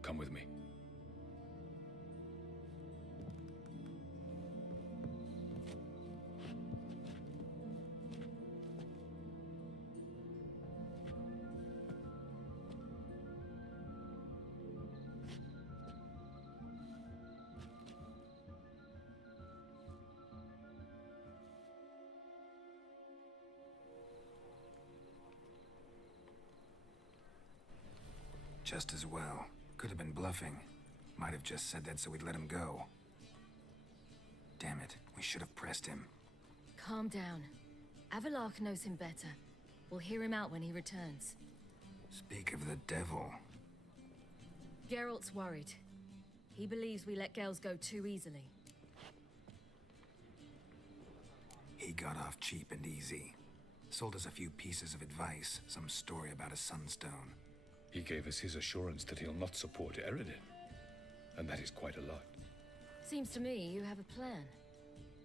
Come with me. Just as well. Could have been bluffing. Might have just said that so we'd let him go. Damn it, we should have pressed him. Calm down. Avalach knows him better. We'll hear him out when he returns. Speak of the devil. Geralt's worried. He believes we let girls go too easily. He got off cheap and easy. Sold us a few pieces of advice, some story about a sunstone. He gave us his assurance that he'll not support Yrden. And that is quite a lot. Seems to me you have a plan.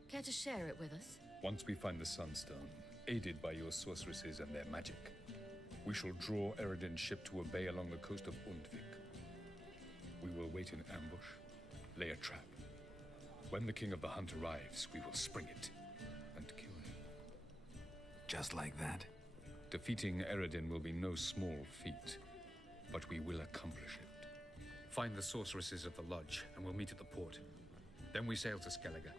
Care to share it with us? Once we find the Sunstone, aided by your sorceresses and their magic, we shall draw Yrden's ship to a bay along the coast of Undvik. We will wait in ambush, lay a trap. When the King of the Hunt arrives, we will spring it and kill him. Just like that? Defeating Yrden will be no small feat, but we will accomplish it. Find the sorceresses of the lodge, and we'll meet at the port. Then we sail to Skellige.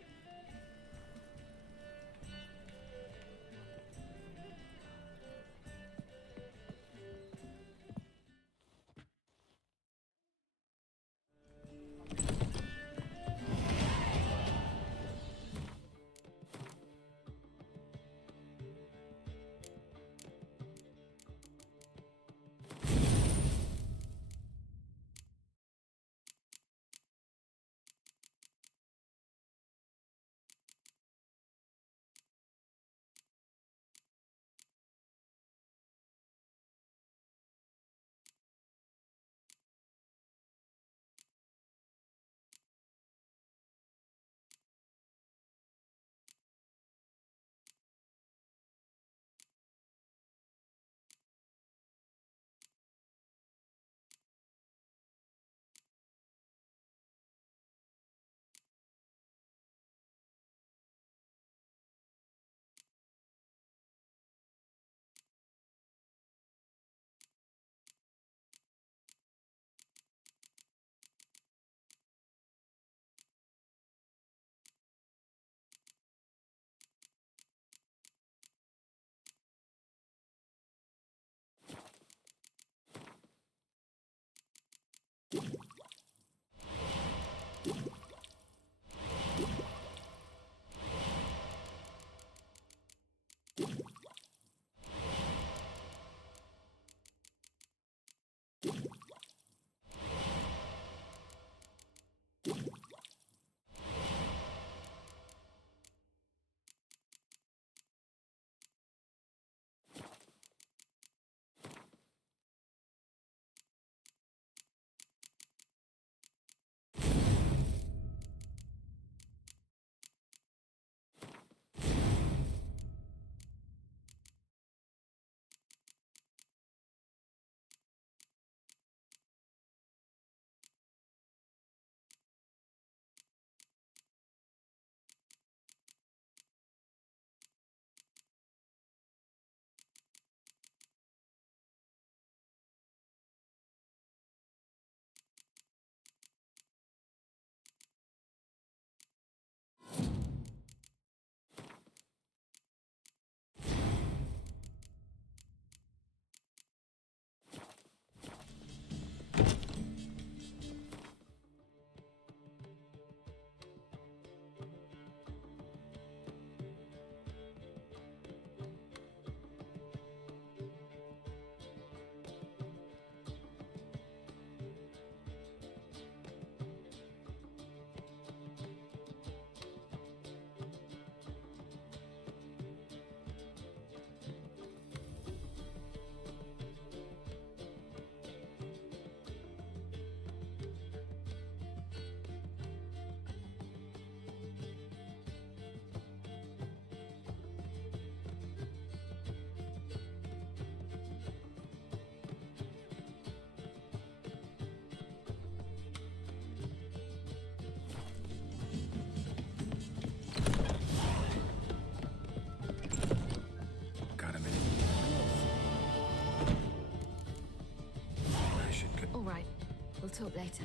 talk later.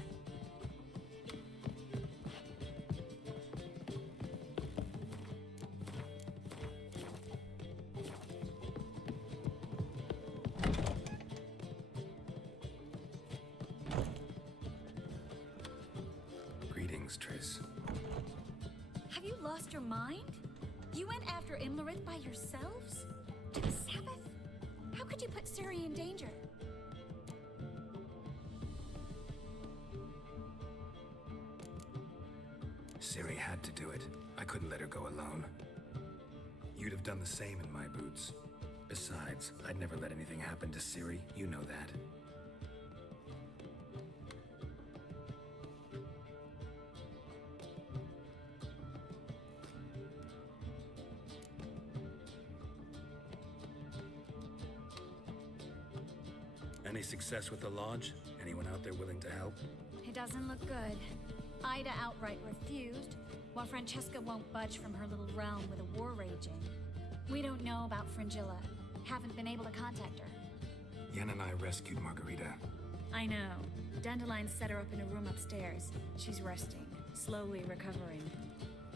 Greetings, Triss. Have you lost your mind? You went after Imlerith by yourselves? To the Sabbath? How could you put Ciri in danger? Ciri had to do it. I couldn't let her go alone. You'd have done the same in my boots. Besides, I'd never let anything happen to Ciri. You know that. Any success with the lodge? Anyone out there willing to help? It doesn't look good. Ida outright refused, while Francesca won't budge from her little realm with a war raging. We don't know about Fringilla. Haven't been able to contact her. Yen and I rescued Margarita. I know. Dandelion set her up in a room upstairs. She's resting, slowly recovering.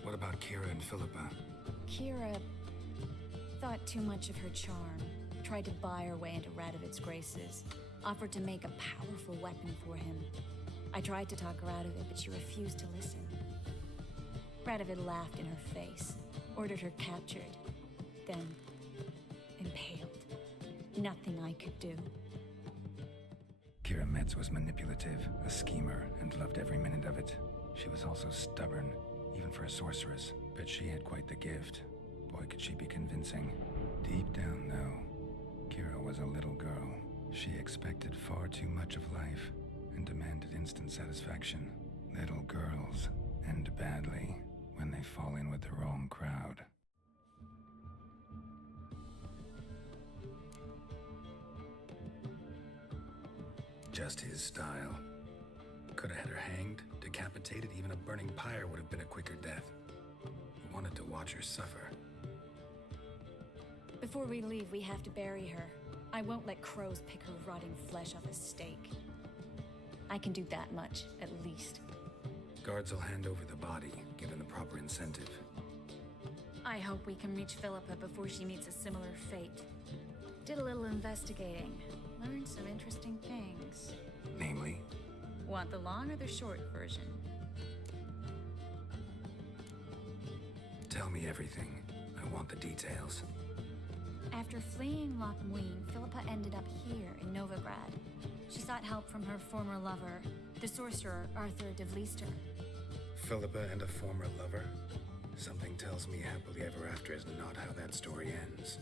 What about Kira and Philippa? Kira thought too much of her charm. Tried to buy her way into Radovid's graces. Offered to make a powerful weapon for him. I tried to talk her out of it, but she refused to listen. Radovid laughed in her face, ordered her captured, then impaled. Nothing I could do. Kira Metz was manipulative, a schemer, and loved every minute of it. She was also stubborn, even for a sorceress, but she had quite the gift. Boy, could she be convincing. Deep down, though, Kira was a little girl. She expected far too much of life and demanded instant satisfaction. Little girls end badly when they fall in with the wrong crowd. Just his style. Could have had her hanged, decapitated, even a burning pyre would have been a quicker death. He wanted to watch her suffer. Before we leave, we have to bury her. I won't let crows pick her rotting flesh off a stake. I can do that much, at least. Guards will hand over the body, given the proper incentive. I hope we can reach Philippa before she meets a similar fate. Did a little investigating. Learned some interesting things. Namely? Want the long or the short version? Tell me everything. I want the details. After fleeing Loch Muin, Philippa ended up here in Novigrad. She sought help from her former lover, the sorcerer Arthur de Vlister. Philippa and a former lover? Something tells me happily ever after is not how that story ends.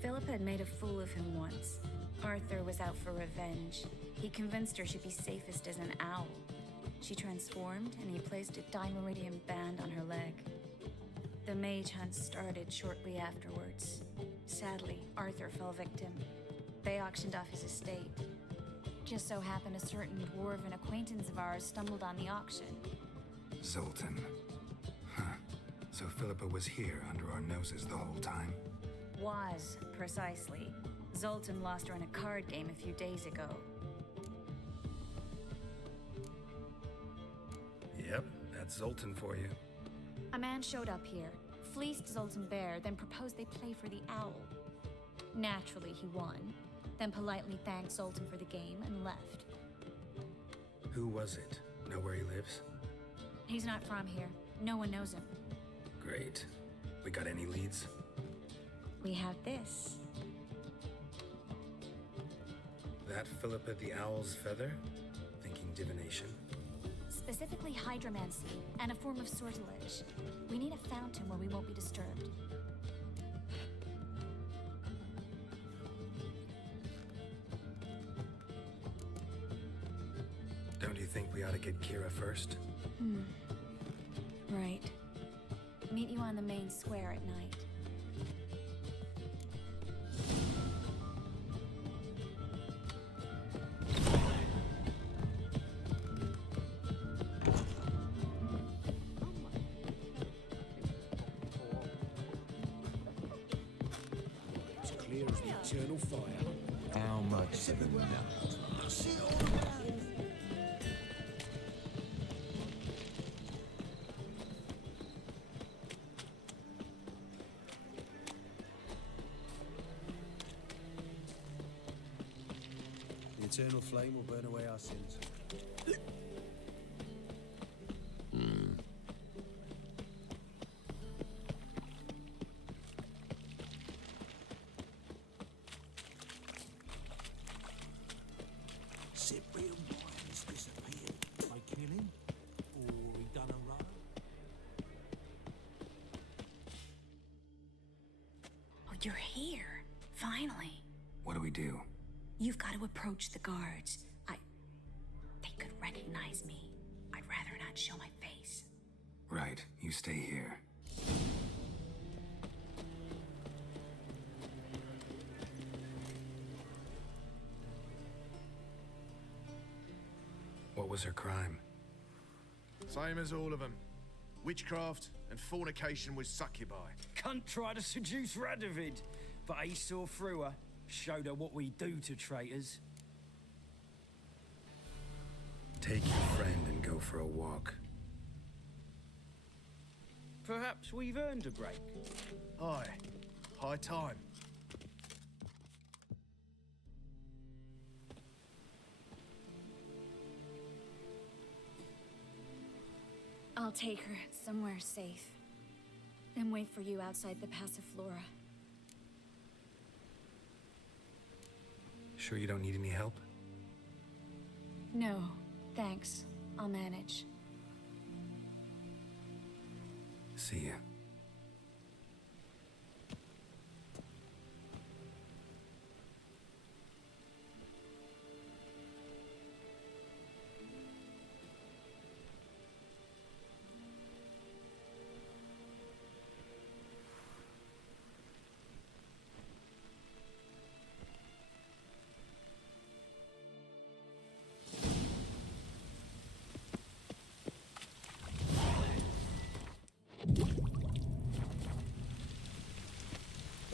Philippa had made a fool of him once. Arthur was out for revenge. He convinced her she'd be safest as an owl. She transformed, and he placed a dimeridium band on her leg. The mage hunt started shortly afterwards. Sadly, Arthur fell victim. They auctioned off his estate. Just so happened a certain dwarven acquaintance of ours stumbled on the auction. Zoltan. Huh. So Philippa was here under our noses the whole time? Was, precisely. Zoltan lost her in a card game a few days ago. Yep, that's Zoltan for you. A man showed up here, fleeced Zoltan bare, then proposed they play for the owl. Naturally, he won, then politely thanked Zoltan for the game and left. Who was it? Know where he lives? He's not from here. No one knows him. Great. We got any leads? We have this. That Philippa the Owl's feather? Thinking divination? Specifically hydromancy, and a form of sortilege. We need a fountain where we won't be disturbed. Don't you think we ought to get Kira first? Right. Meet you on the main square at night. It's clear as the eternal fire. How much? eternal flame will burn away our sins. Cyprian Wine's disappeared. By killing? Or he done a row? Oh, you're here. Finally. What do we do? You've got to approach the guards. They could recognize me. I'd rather not show my face. Right, you stay here. What was her crime? Same as all of them. Witchcraft and fornication with succubi. Cunt tried to seduce Radovid, but he saw through her. Showed her what we do to traitors. Take your friend and go for a walk. Perhaps we've earned a break. Aye. High time. I'll take her somewhere safe. Then wait for you outside the Passiflora. Sure you don't need any help? No, thanks. I'll manage. See ya.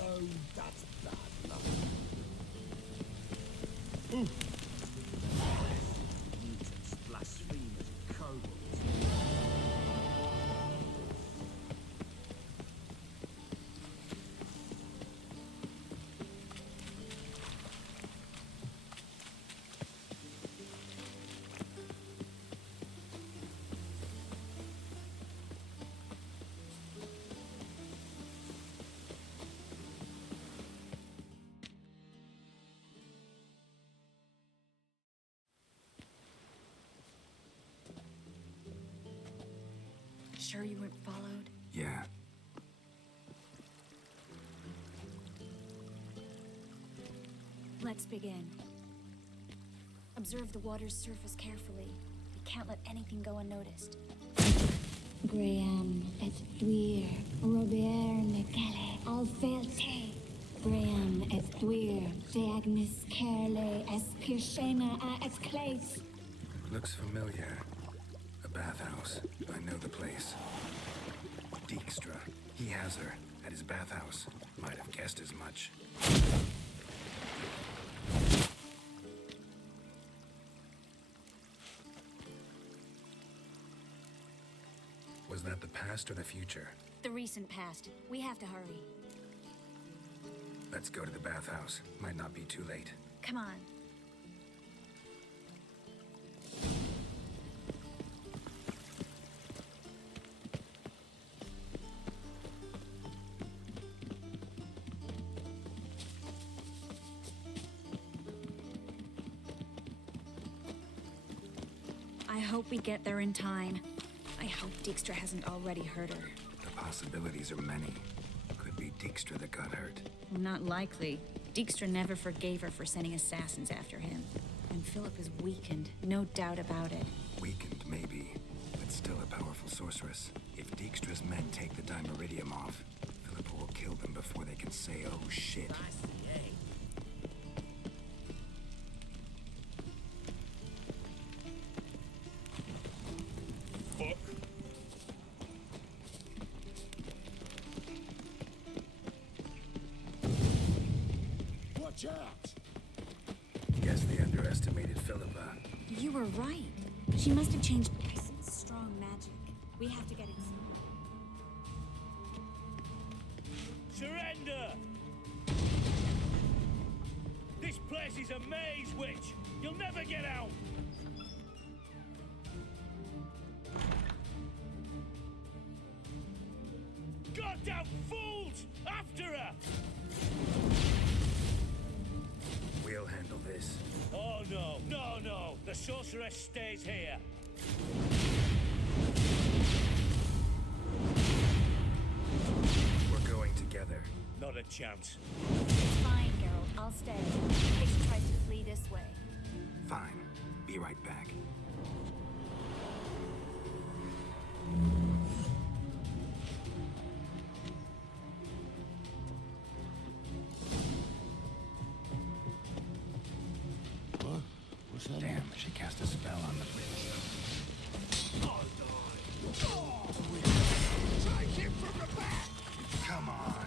Oh, that's bad luck. Mutants, blasphemers, kobolds. Sure you weren't followed? Yeah. Let's begin. Observe the water's surface carefully. We can't let anything go unnoticed. Graham et thuir, Robert Mecale, Alfelte. Graham et thuir, Deagnis Kerle, Espirshena a Esclate. Looks familiar. A bathhouse. I know the place. Dijkstra. He has her at his bathhouse. Might have guessed as much. Was that the past or the future? The recent past. We have to hurry. Let's go to the bathhouse. Might not be too late. Come on. I hope we get there in time. I hope Dijkstra hasn't already hurt her. The possibilities are many. Could be Dijkstra that got hurt. Not likely. Dijkstra never forgave her for sending assassins after him. And Philip is weakened, no doubt about it. Weakened, maybe, but still a powerful sorceress. If Dijkstra's men take the Dimeridium off, Philip will kill them before they can say, oh shit. Fuck. Watch out! Guess they underestimated Philippa. You were right. She must have changed by some strong magic. We have to get inside. Surrender! This place is a maze, witch! You'll never get out! Goddamn fools! After her! We'll handle this. Oh no, no, no! The sorceress stays here. We're going together. Not a chance. It's fine, Geralt. I'll stay. They should try to flee this way. Fine. Be right back. Damn, she cast a spell on the bridge. Take him from the back! Come on.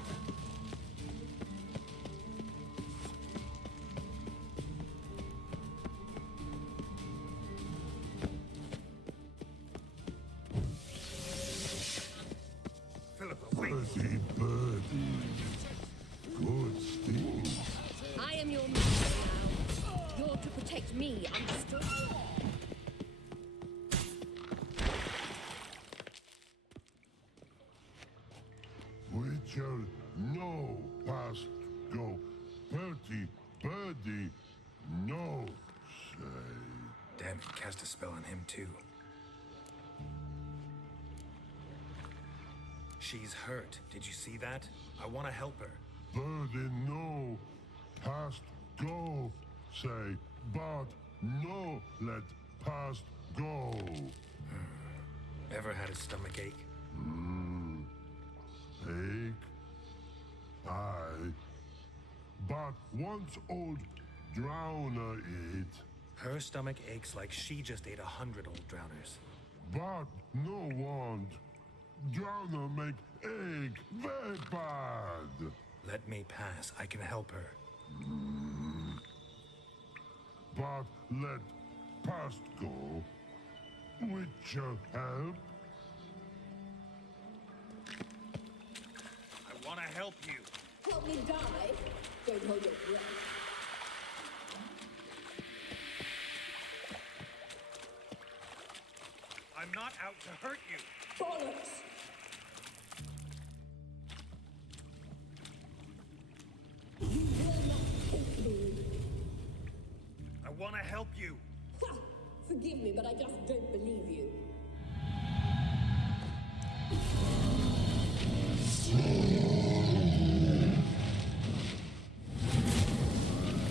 Philippa, wait! Birdie, birdie. Good sting. I am your master now. You're to protect me, understood? Witcher, no past go. Birdie, birdie, no say. Damn, he cast a spell on him too. She's hurt. Did you see that? I want to help her. Birdie, no past go say. But no let past go. Ever had a stomach ache? Ache? Aye. But once old drowner eat. Her stomach aches like she just ate 100 old drowners. But no want. Drowner make ache very bad. Let me pass. I can help her. But let past go. Witcher help. I want to help you. Help me die? Don't hold your breath. I'm not out to hurt you. Bollocks! You will not take me. I want to help you. Ha! Forgive me, but I just don't believe you.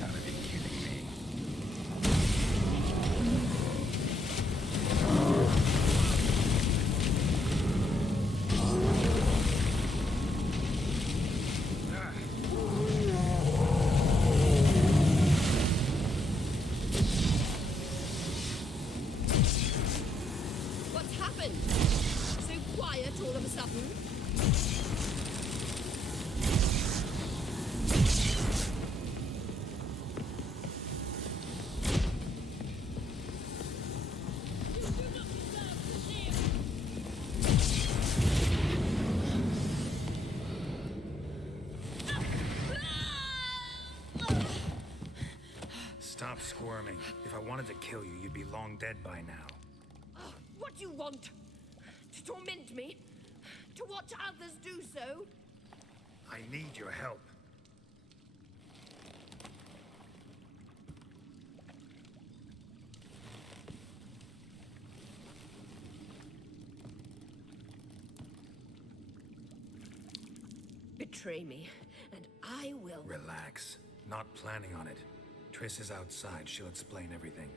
Gotta be kidding me. What's happened? So quiet all of a sudden? Stop squirming. If I wanted to kill you, you'd be long dead by now. What do you want? To torment me? To watch others do so? I need your help. Betray me, and I will. Relax. Not planning on it. Triss is outside. She'll explain everything.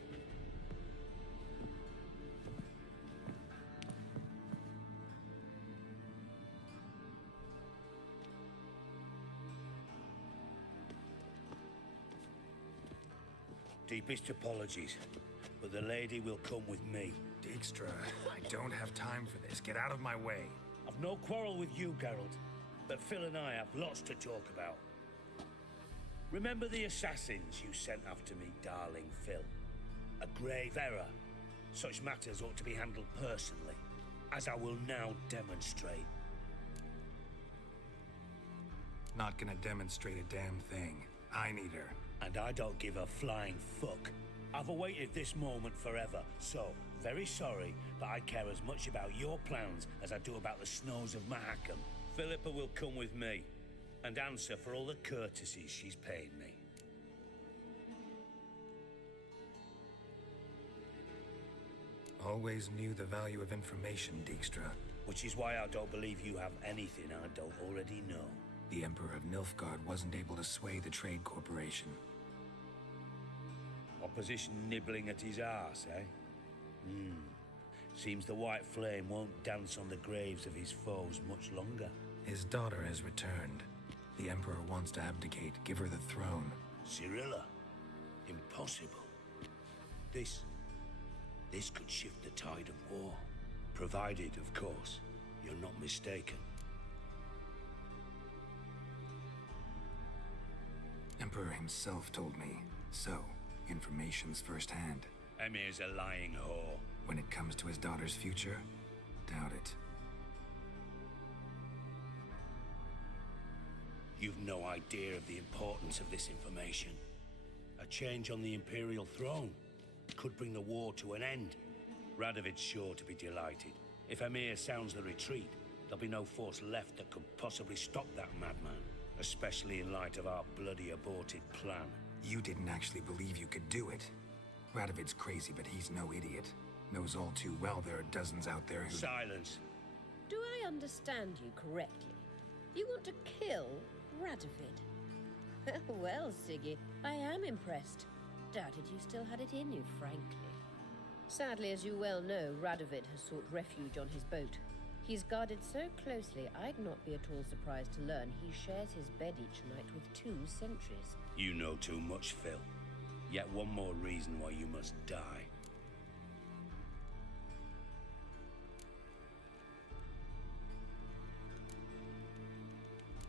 Deepest apologies, but the lady will come with me. Dijkstra, I don't have time for this. Get out of my way. I've no quarrel with you, Geralt, but Phil and I have lots to talk about. Remember the assassins you sent after me, darling Phil? A grave error. Such matters ought to be handled personally, as I will now demonstrate. Not gonna demonstrate a damn thing. I need her. And I don't give a flying fuck. I've awaited this moment forever, so very sorry, but I care as much about your plans as I do about the snows of Mahakam. Philippa will come with me and answer for all the courtesies she's paid me. Always knew the value of information, Dijkstra. Which is why I don't believe you have anything I don't already know. The Emperor of Nilfgaard wasn't able to sway the Trade Corporation. Opposition nibbling at his arse, eh? Seems the White Flame won't dance on the graves of his foes much longer. His daughter has returned. The Emperor wants to abdicate, give her the throne. Cirilla? Impossible. This could shift the tide of war. Provided, of course, you're not mistaken. Emperor himself told me. So, information's firsthand. Emir's a lying whore. When it comes to his daughter's future, doubt it. You've no idea of the importance of this information. A change on the Imperial throne could bring the war to an end. Radovid's sure to be delighted. If Emir sounds the retreat, there'll be no force left that could possibly stop that madman. Especially in light of our bloody aborted plan. You didn't actually believe you could do it. Radovid's crazy, but he's no idiot. Knows all too well there are dozens out there who... Silence! Do I understand you correctly? You want to kill Radovid? Well, Siggy, I am impressed. Doubted you still had it in you, frankly. Sadly, as you well know, Radovid has sought refuge on his boat. He's guarded so closely, I'd not be at all surprised to learn he shares his bed each night with 2 sentries. You know too much, Phil. Yet one more reason why you must die.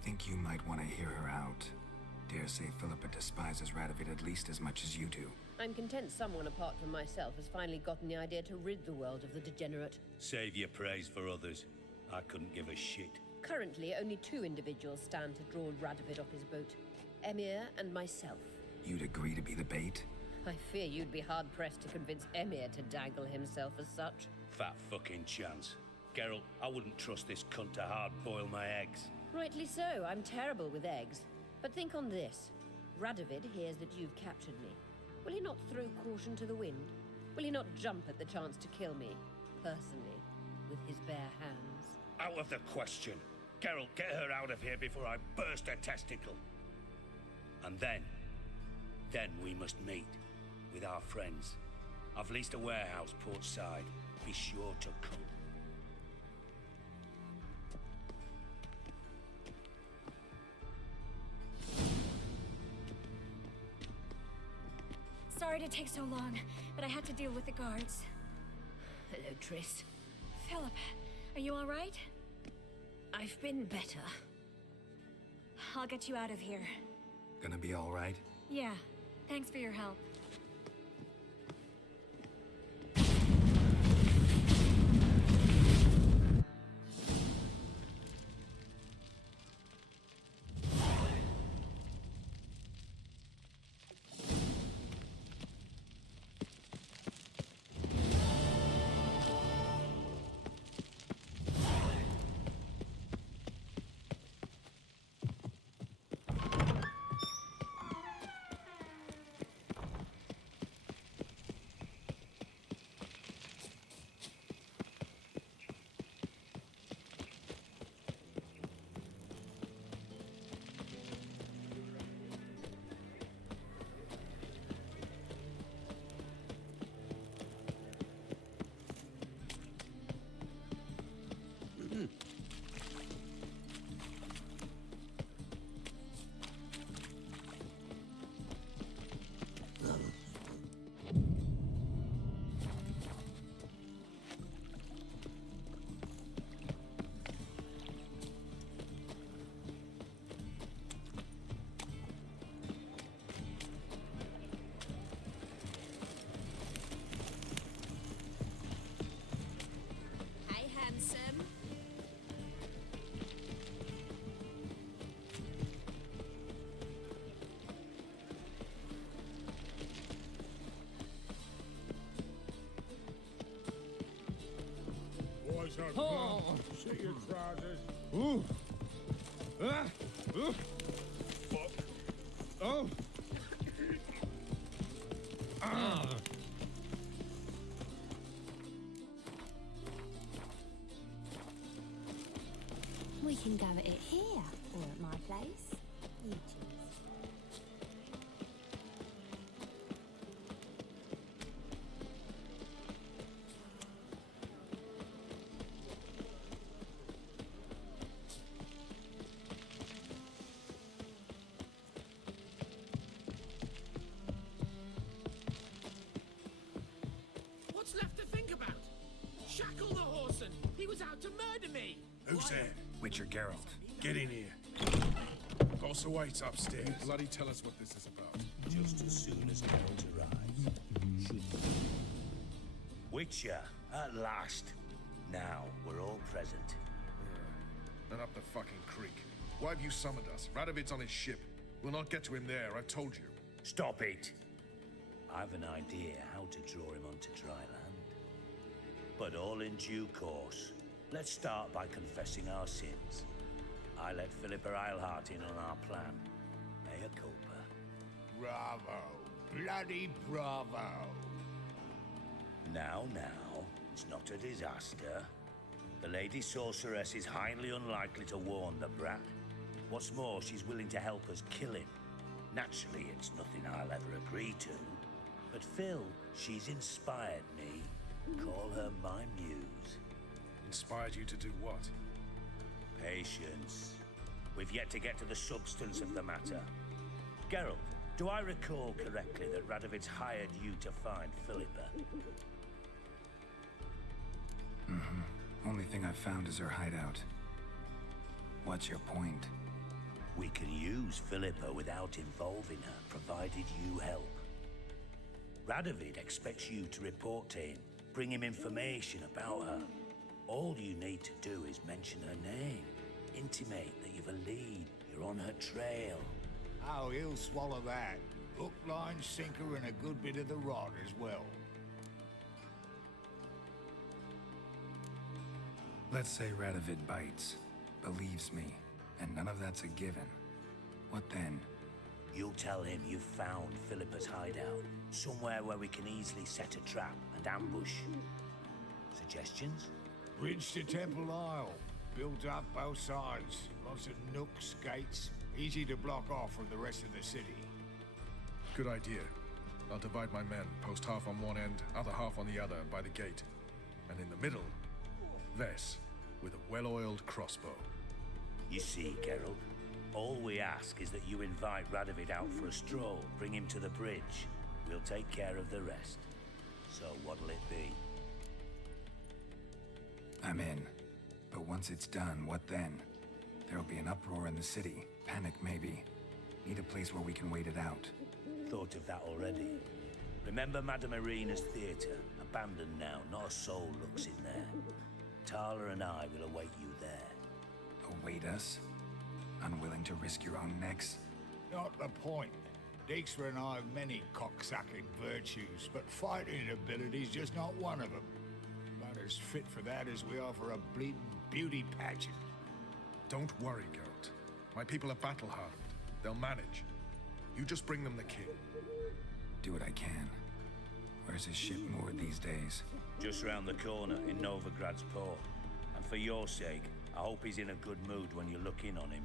Think you might want to hear her out. Dare say Philippa despises Radovid at least as much as you do. I'm content someone apart from myself has finally gotten the idea to rid the world of the degenerate. Save your praise for others. I couldn't give a shit. Currently, only 2 individuals stand to draw Radovid off his boat. Emir and myself. You'd agree to be the bait? I fear you'd be hard-pressed to convince Emir to dangle himself as such. Fat fucking chance. Geralt, I wouldn't trust this cunt to hard-boil my eggs. Rightly so. I'm terrible with eggs. But think on this. Radovid hears that you've captured me. Will he not throw caution to the wind? Will he not jump at the chance to kill me, personally, with his bare hands? Out of the question. Geralt, get her out of here before I burst a testicle. And then we must meet with our friends. I've leased a warehouse port side. Be sure to come. Sorry to take so long, but I had to deal with the guards. Hello, Triss. Philip, are you all right? I've been better. I'll get you out of here. Gonna be all right? Yeah, thanks for your help. Take your trousers. Ooh. Ah. Ooh. Fuck. Oh. Ah. We can go at it here, or at my place. You choose. What's left to think about? Shackle the Horson. He was out to murder me. Who's there? Witcher Geralt. Get in here. Boss awaits upstairs. You bloody tell us what this is about. Just as soon as Geralt arrives. Witcher, at last. Now we're all present. Then up the fucking creek. Why have you summoned us? Radovid's on his ship. We'll not get to him there, I've told you. Stop it! I've an idea how to draw him onto dry land. But all in due course. Let's start by confessing our sins. I let Philippa Eilhart in on our plan. Mea culpa. Bravo. Bloody bravo. Now, it's not a disaster. The Lady Sorceress is highly unlikely to warn the brat. What's more, she's willing to help us kill him. Naturally, it's nothing I'll ever agree to. But Phil, she's inspired me. Call her my muse. Inspired you to do what? Patience. We've yet to get to the substance of the matter. Geralt, do I recall correctly that Radovid's hired you to find Philippa? Only thing I've found is her hideout. What's your point? We can use Philippa without involving her, provided you help. Radovid expects you to report to him, bring him information about her. All you need to do is mention her name, intimate that you've a lead, you're on her trail. Oh, he'll swallow that. Hook, line, sinker, and a good bit of the rod as well. Let's say Radovid bites, believes me, and none of that's a given. What then? You'll tell him you've found Philippa's hideout, somewhere where we can easily set a trap and ambush. Suggestions? Bridge to Temple Isle. Built up both sides. Lots of nooks, gates. Easy to block off from the rest of the city. Good idea. I'll divide my men, post half on one end, other half on the other by the gate. And in the middle, Ves, with a well-oiled crossbow. You see, Geralt, all we ask is that you invite Radovid out for a stroll, bring him to the bridge. We'll take care of the rest. So what'll it be? I'm in. But once it's done, what then? There'll be an uproar in the city. Panic, maybe. Need a place where we can wait it out. Thought of that already. Remember Madame Irina's theatre? Abandoned now, not a soul looks in there. Tala and I will await you there. Await us? Unwilling to risk your own necks? Not the point. Dijkstra and I have many cocksucking virtues, but fighting ability's just not one of them. About as fit for that as we are for a bleeding beauty pageant. Don't worry, Geralt. My people are battle-hardened. They'll manage. You just bring them the king. Do what I can. Where's his ship moored these days? Just round the corner in Novigrad's port. And for your sake, I hope he's in a good mood when you look in on him.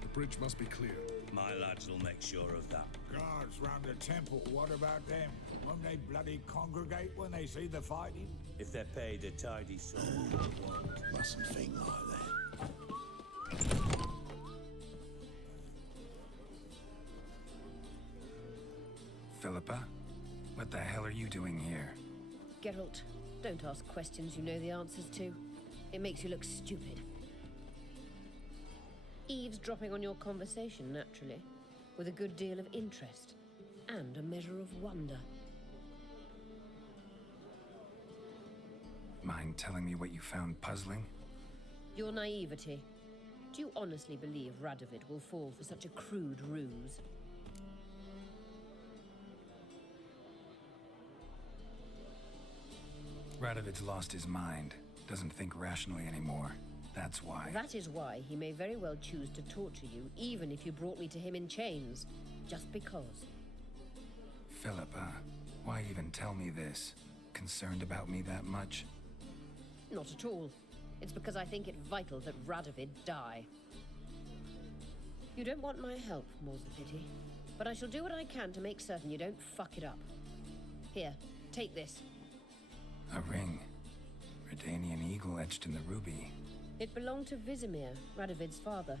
The bridge must be clear. My lads will make sure of that. Guards round the temple, what about them? Won't they bloody congregate when they see the fighting? If they're paid a tidy sum, they won't. Mustn't think like that. Philippa? What the hell are you doing here? Geralt, don't ask questions you know the answers to. It makes you look stupid. Eavesdropping on your conversation, naturally, with a good deal of interest and a measure of wonder. Mind telling me what you found puzzling? Your naivety. Do you honestly believe Radovid will fall for such a crude ruse? Radovid's lost his mind. Doesn't think rationally anymore. That's why. That is why he may very well choose to torture you, even if you brought me to him in chains. Just because. Philippa, why even tell me this? Concerned about me that much? Not at all. It's because I think it vital that Radovid die. You don't want my help, more's the pity. But I shall do what I can to make certain you don't fuck it up. Here, take this. A ring. Redanian eagle etched in the ruby. It belonged to Vesimer, Radovid's father.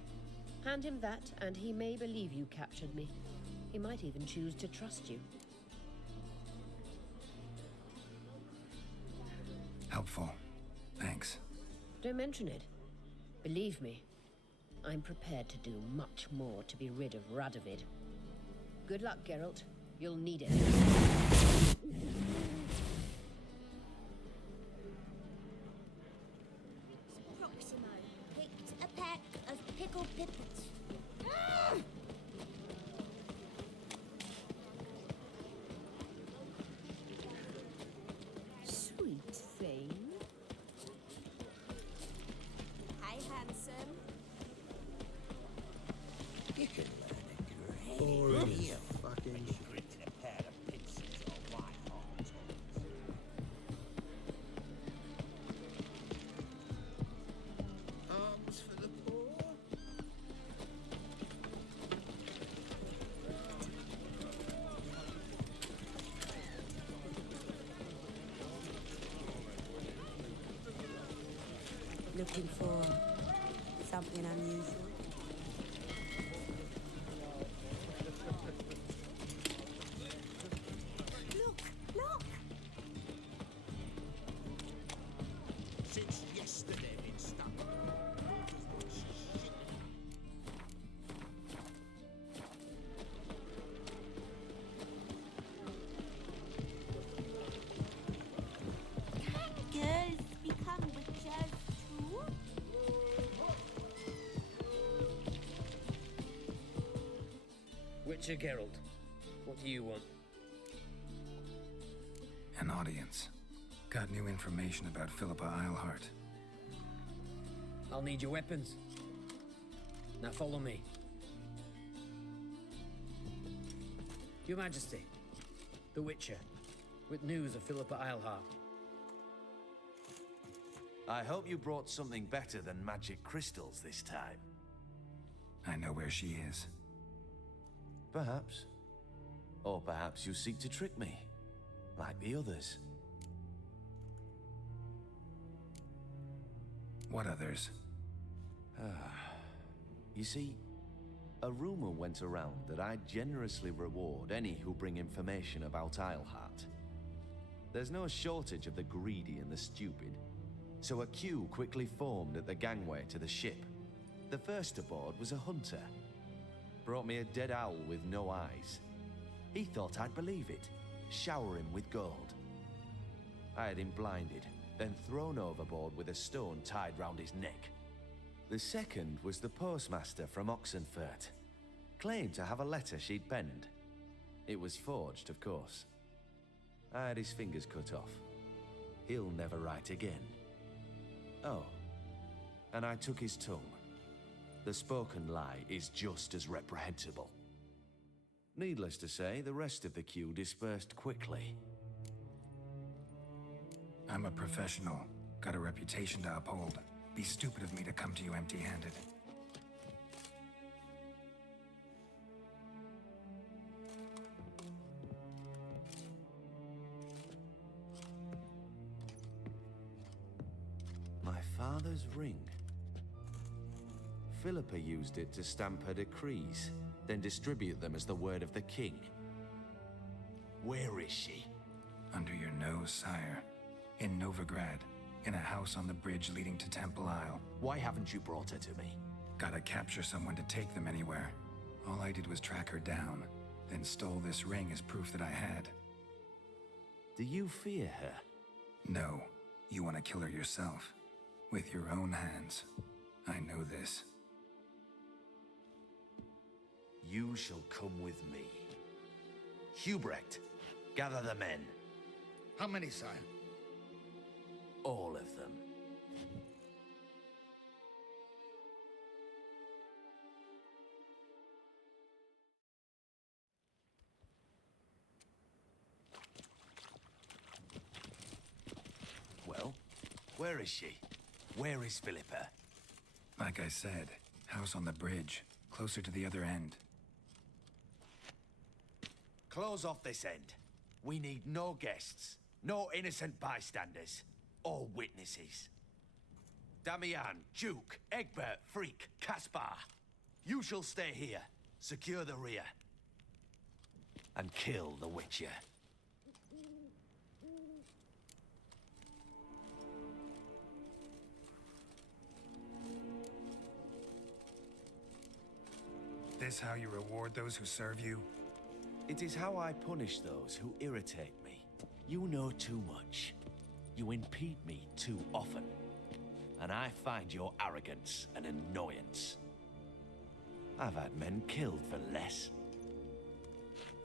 Hand him that, and he may believe you captured me. He might even choose to trust you. Helpful. Thanks. Don't mention it. Believe me, I'm prepared to do much more to be rid of Radovid. Good luck, Geralt. You'll need it. Proximo picked a pack of pickled pippins. Sweet thing. Hi, handsome. You can learn a great Already. fucking shit. Arms for the poor. Looking for something unusual? Look, look! Since yesterday, been stuck. Can girls become witches too? Witcher Geralt, what do you want? An audience. Got new information about Philippa Eilhart. I'll need your weapons. Now follow me. Your Majesty, the Witcher, with news of Philippa Eilhart. I hope you brought something better than magic crystals this time. I know where she is. Perhaps. Or perhaps you seek to trick me, like the others. What others? You see, a rumor went around that I generously reward any who bring information about Eilhart. There's no shortage of the greedy and the stupid, so a queue quickly formed at the gangway to the ship. The first aboard was a hunter. Brought me a dead owl with no eyes. He thought I'd believe it, shower him with gold. I had him blinded, then thrown overboard with a stone tied round his neck. The second was the postmaster from Oxenfurt. Claimed to have a letter she'd penned. It was forged, of course. I had his fingers cut off. He'll never write again. Oh, and I took his tongue. The spoken lie is just as reprehensible. Needless to say, the rest of the queue dispersed quickly. I'm a professional. Got a reputation to uphold. Be stupid of me to come to you empty-handed. My father's ring. Philippa used it to stamp her decrees, then distribute them as the word of the king. Where is she? Under your nose, sire. In Novigrad. In a house on the bridge leading to Temple Isle. Why haven't you brought her to me? Gotta capture someone to take them anywhere. All I did was track her down, then stole this ring as proof that I had. Do you fear her? No. You want to kill her yourself. With your own hands. I know this. You shall come with me. Hubrecht, gather the men. How many, sire? All of them. Well, where is she? Where is Philippa? Like I said, house on the bridge, closer to the other end. Close off this end. We need no guests, no innocent bystanders, or witnesses. Damian, Duke, Egbert, Freak, Caspar. You shall stay here, secure the rear, and kill the Witcher. This how you reward those who serve you? It is how I punish those who irritate me. You know too much. You impede me too often. And I find your arrogance an annoyance. I've had men killed for less.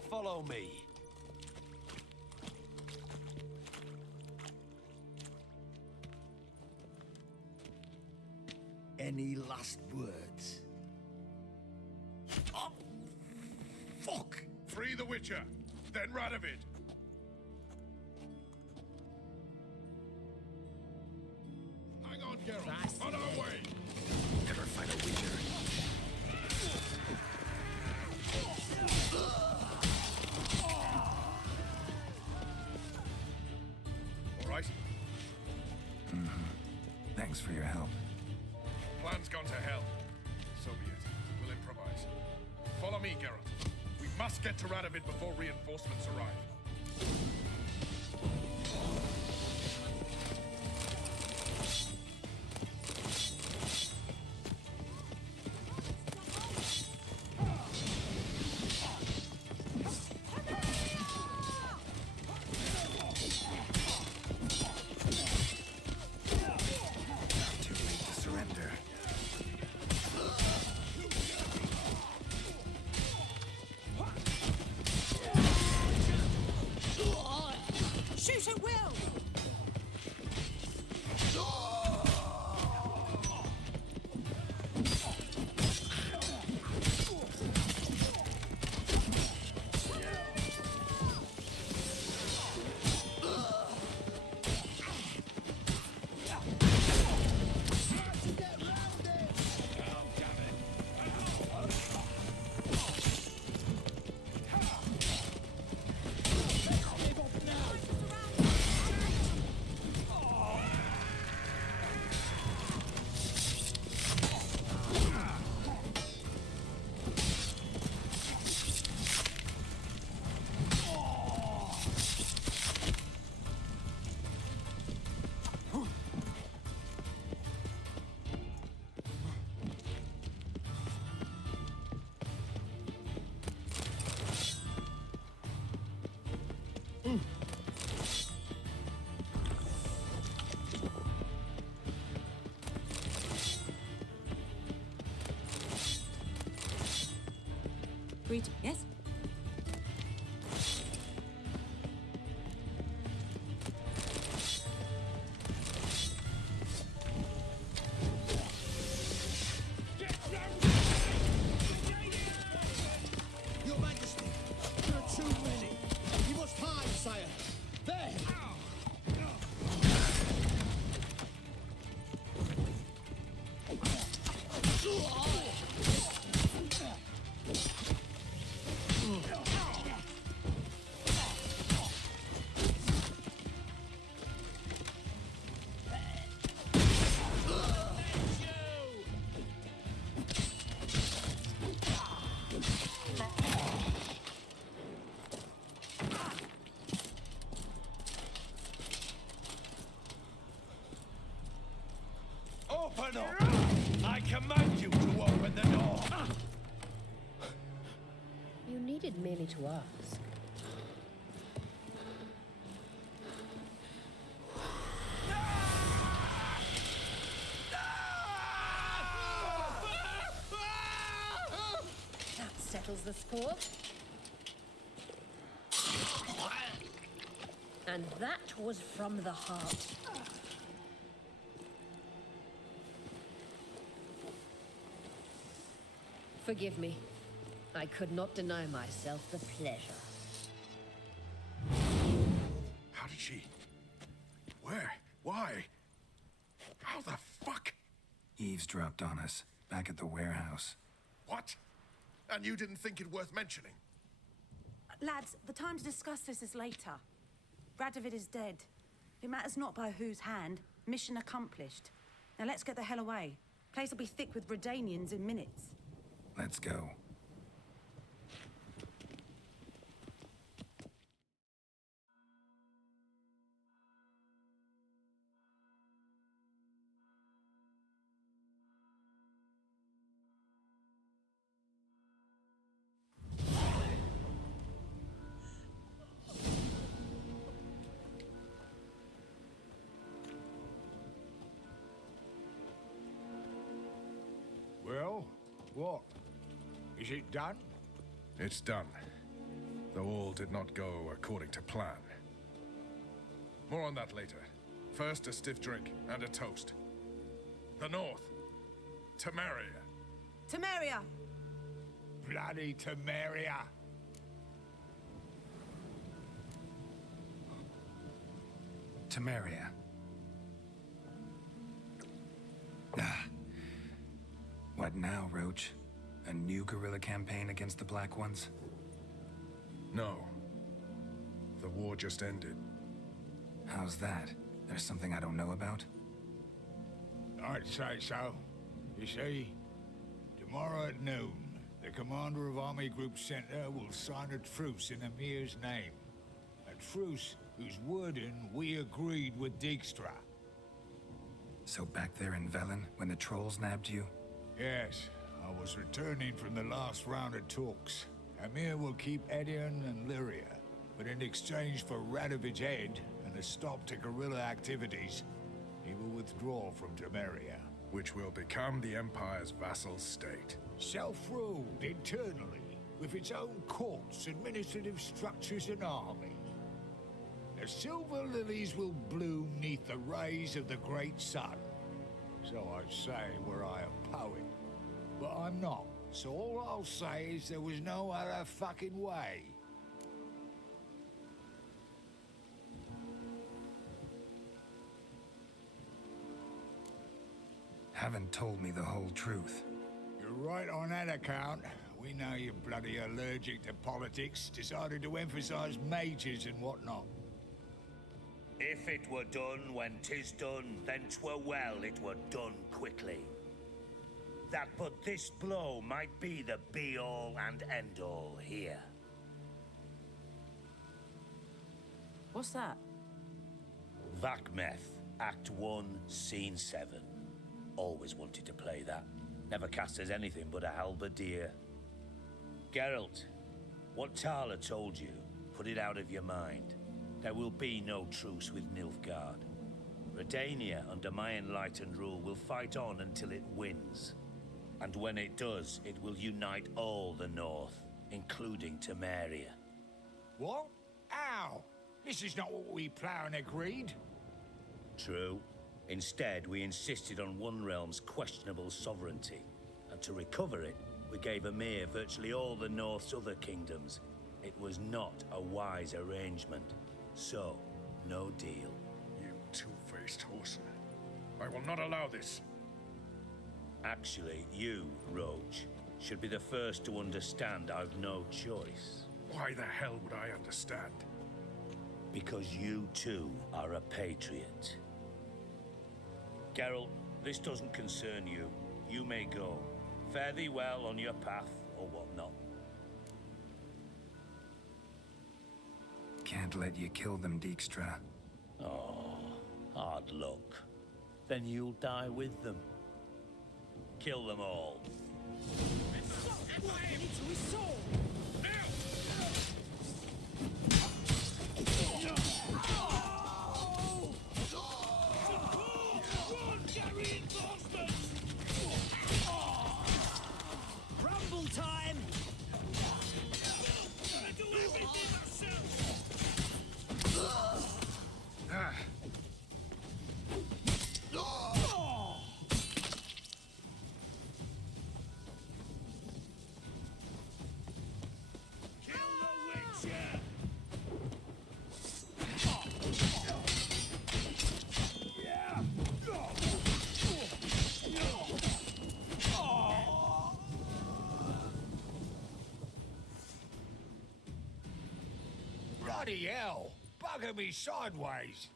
Follow me. Any last words? Oh, fuck! Free the Witcher, then Radovid. Hang on, Geralt. On our way. Never fight a Witcher. All right. Thanks for your help. Plan's gone to hell. So be it. We'll improvise. Follow me, Geralt. We must get to Radovid before reinforcements arrive. Too late to surrender. Shoot at will! Read, yes? Your Majesty, there are too many. You must hide, sire. There! Open up! I command you to open the door! You needed merely to ask. That settles the score. And that was from the heart. Forgive me. I could not deny myself the pleasure. How did she... Where? Why? How the fuck? Eavesdropped on us, back at the warehouse. What? And you didn't think it worth mentioning? Lads, the time to discuss this is later. Radovid is dead. It matters not by whose hand. Mission accomplished. Now let's get the hell away. Place will be thick with Redanians in minutes. Let's go. Well, what? Is it done? It's done. Though all did not go according to plan. More on that later. First, a stiff drink and a toast. The North. Temeria. Temeria! Bloody Temeria! Temeria. Ah. What now, Roach? A new guerrilla campaign against the Black Ones? No. The war just ended. How's that? There's something I don't know about? I'd say so. You see, tomorrow at noon, the commander of Army Group Center will sign a truce in Emir's name. A truce whose wording we agreed with Dijkstra. So back there in Velen, when the trolls nabbed you? Yes, I was returning from the last round of talks. Emir will keep Edion and Lyria, but in exchange for Radovid's head and a stop to guerrilla activities, he will withdraw from Temeria. Which will become the Empire's vassal state. Self-ruled internally, with its own courts, administrative structures and army. The silver lilies will bloom neath the rays of the great sun. So I'd say were I a poet. But I'm not. So all I'll say is there was no other fucking way. Haven't told me the whole truth. You're right on that account. We know you're bloody allergic to politics, decided to emphasize majors and whatnot. If it were done when 'tis done, then 'twere well it were done quickly. That but this blow might be the be-all and end-all here. What's that? Vakmeth, Act 1, Scene 7. Always wanted to play that. Never cast as anything but a halberdier. Geralt, what Tala told you, put it out of your mind. There will be no truce with Nilfgaard. Redania, under my enlightened rule, will fight on until it wins. And when it does, it will unite all the North, including Temeria. What? Ow! This is not what we plough and agreed. True. Instead, we insisted on one realm's questionable sovereignty. And to recover it, we gave Emir virtually all the North's other kingdoms. It was not a wise arrangement. So, no deal. You two-faced horse. I will not allow this. Actually, you, Roach, should be the first to understand I've no choice. Why the hell would I understand? Because you, too, are a patriot. Geralt, this doesn't concern you. You may go. Fare thee well on your path, or whatnot. Can't let you kill them, Dijkstra. Oh, hard luck. Then you'll die with them. Kill them all. Rumble time! Bloody hell! Bugger me sideways!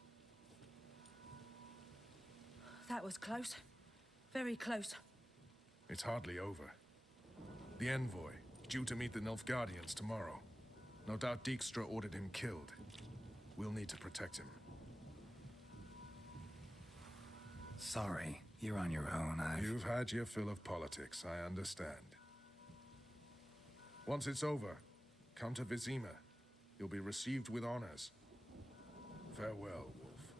That was close. Very close. It's hardly over. The envoy, due to meet the Nilfgaardians tomorrow. No doubt Dijkstra ordered him killed. We'll need to protect him. Sorry, you're on your own. You've had your fill of politics, I understand. Once it's over, come to vesimer. You'll be received with honors. Farewell, Wolf.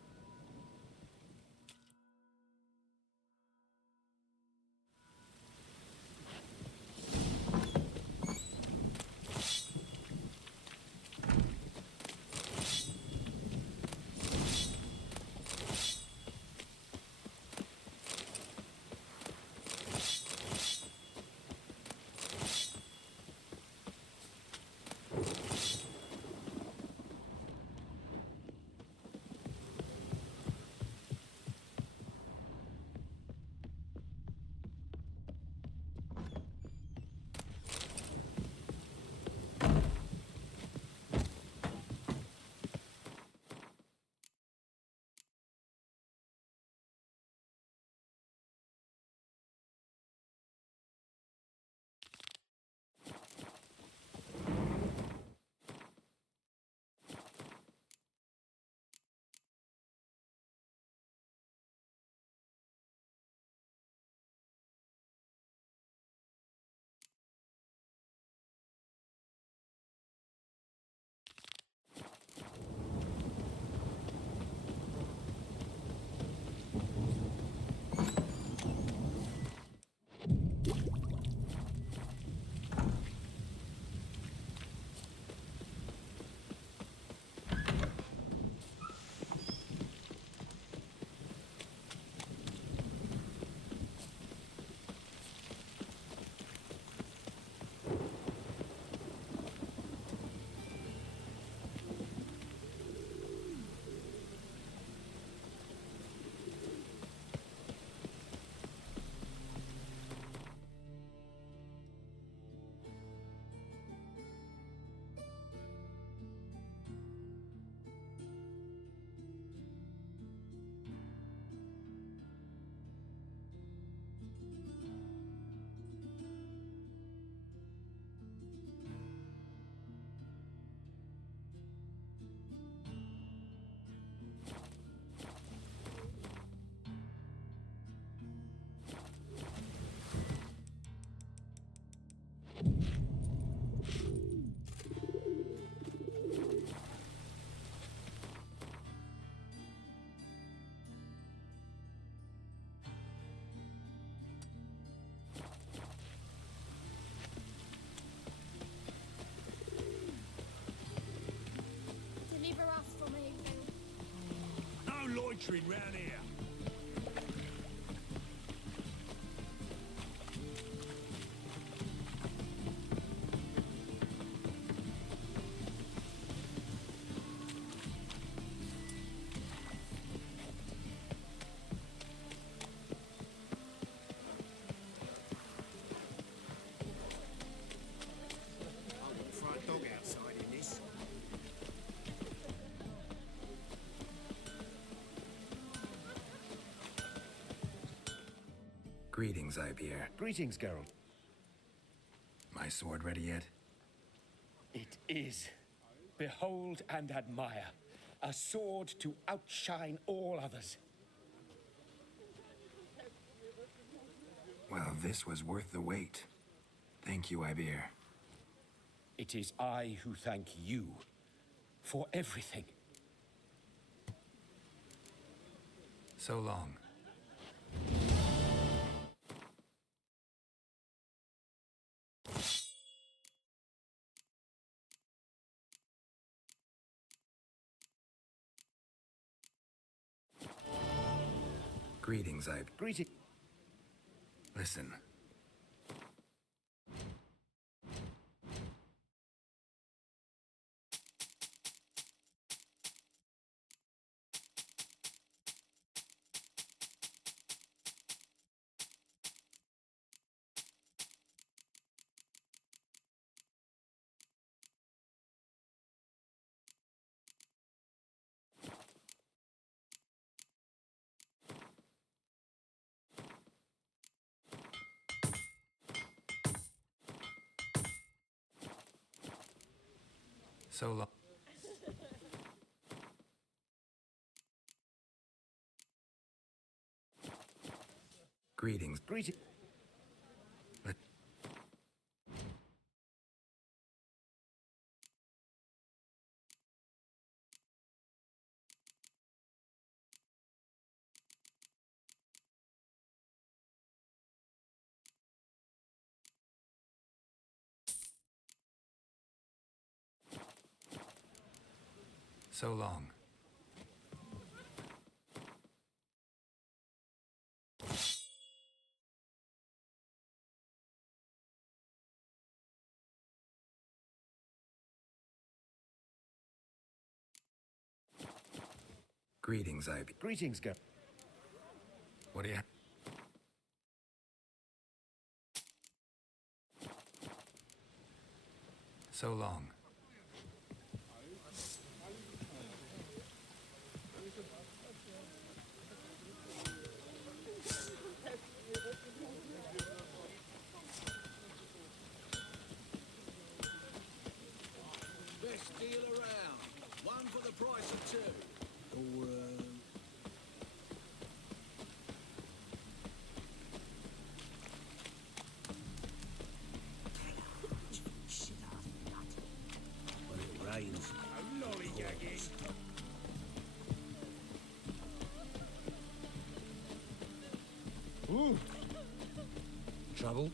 Deliver us from here, Phil. No loitering round here. I wouldn't throw a dog outside in this. Greetings, Ibeer. Greetings, Geralt. My sword ready yet? It is. Behold and admire. A sword to outshine all others. Well, this was worth the wait. Thank you, Ibeer. It is I who thank you for everything. So long. Greetings, Greetings. Listen. So long. Greetings. Greetings. So long. Greetings, Ivy. Greetings, Geralt. What do you... So long. Best deal around. One for the price of two. Or, When it rains. lollygagging. Ooh. Trouble?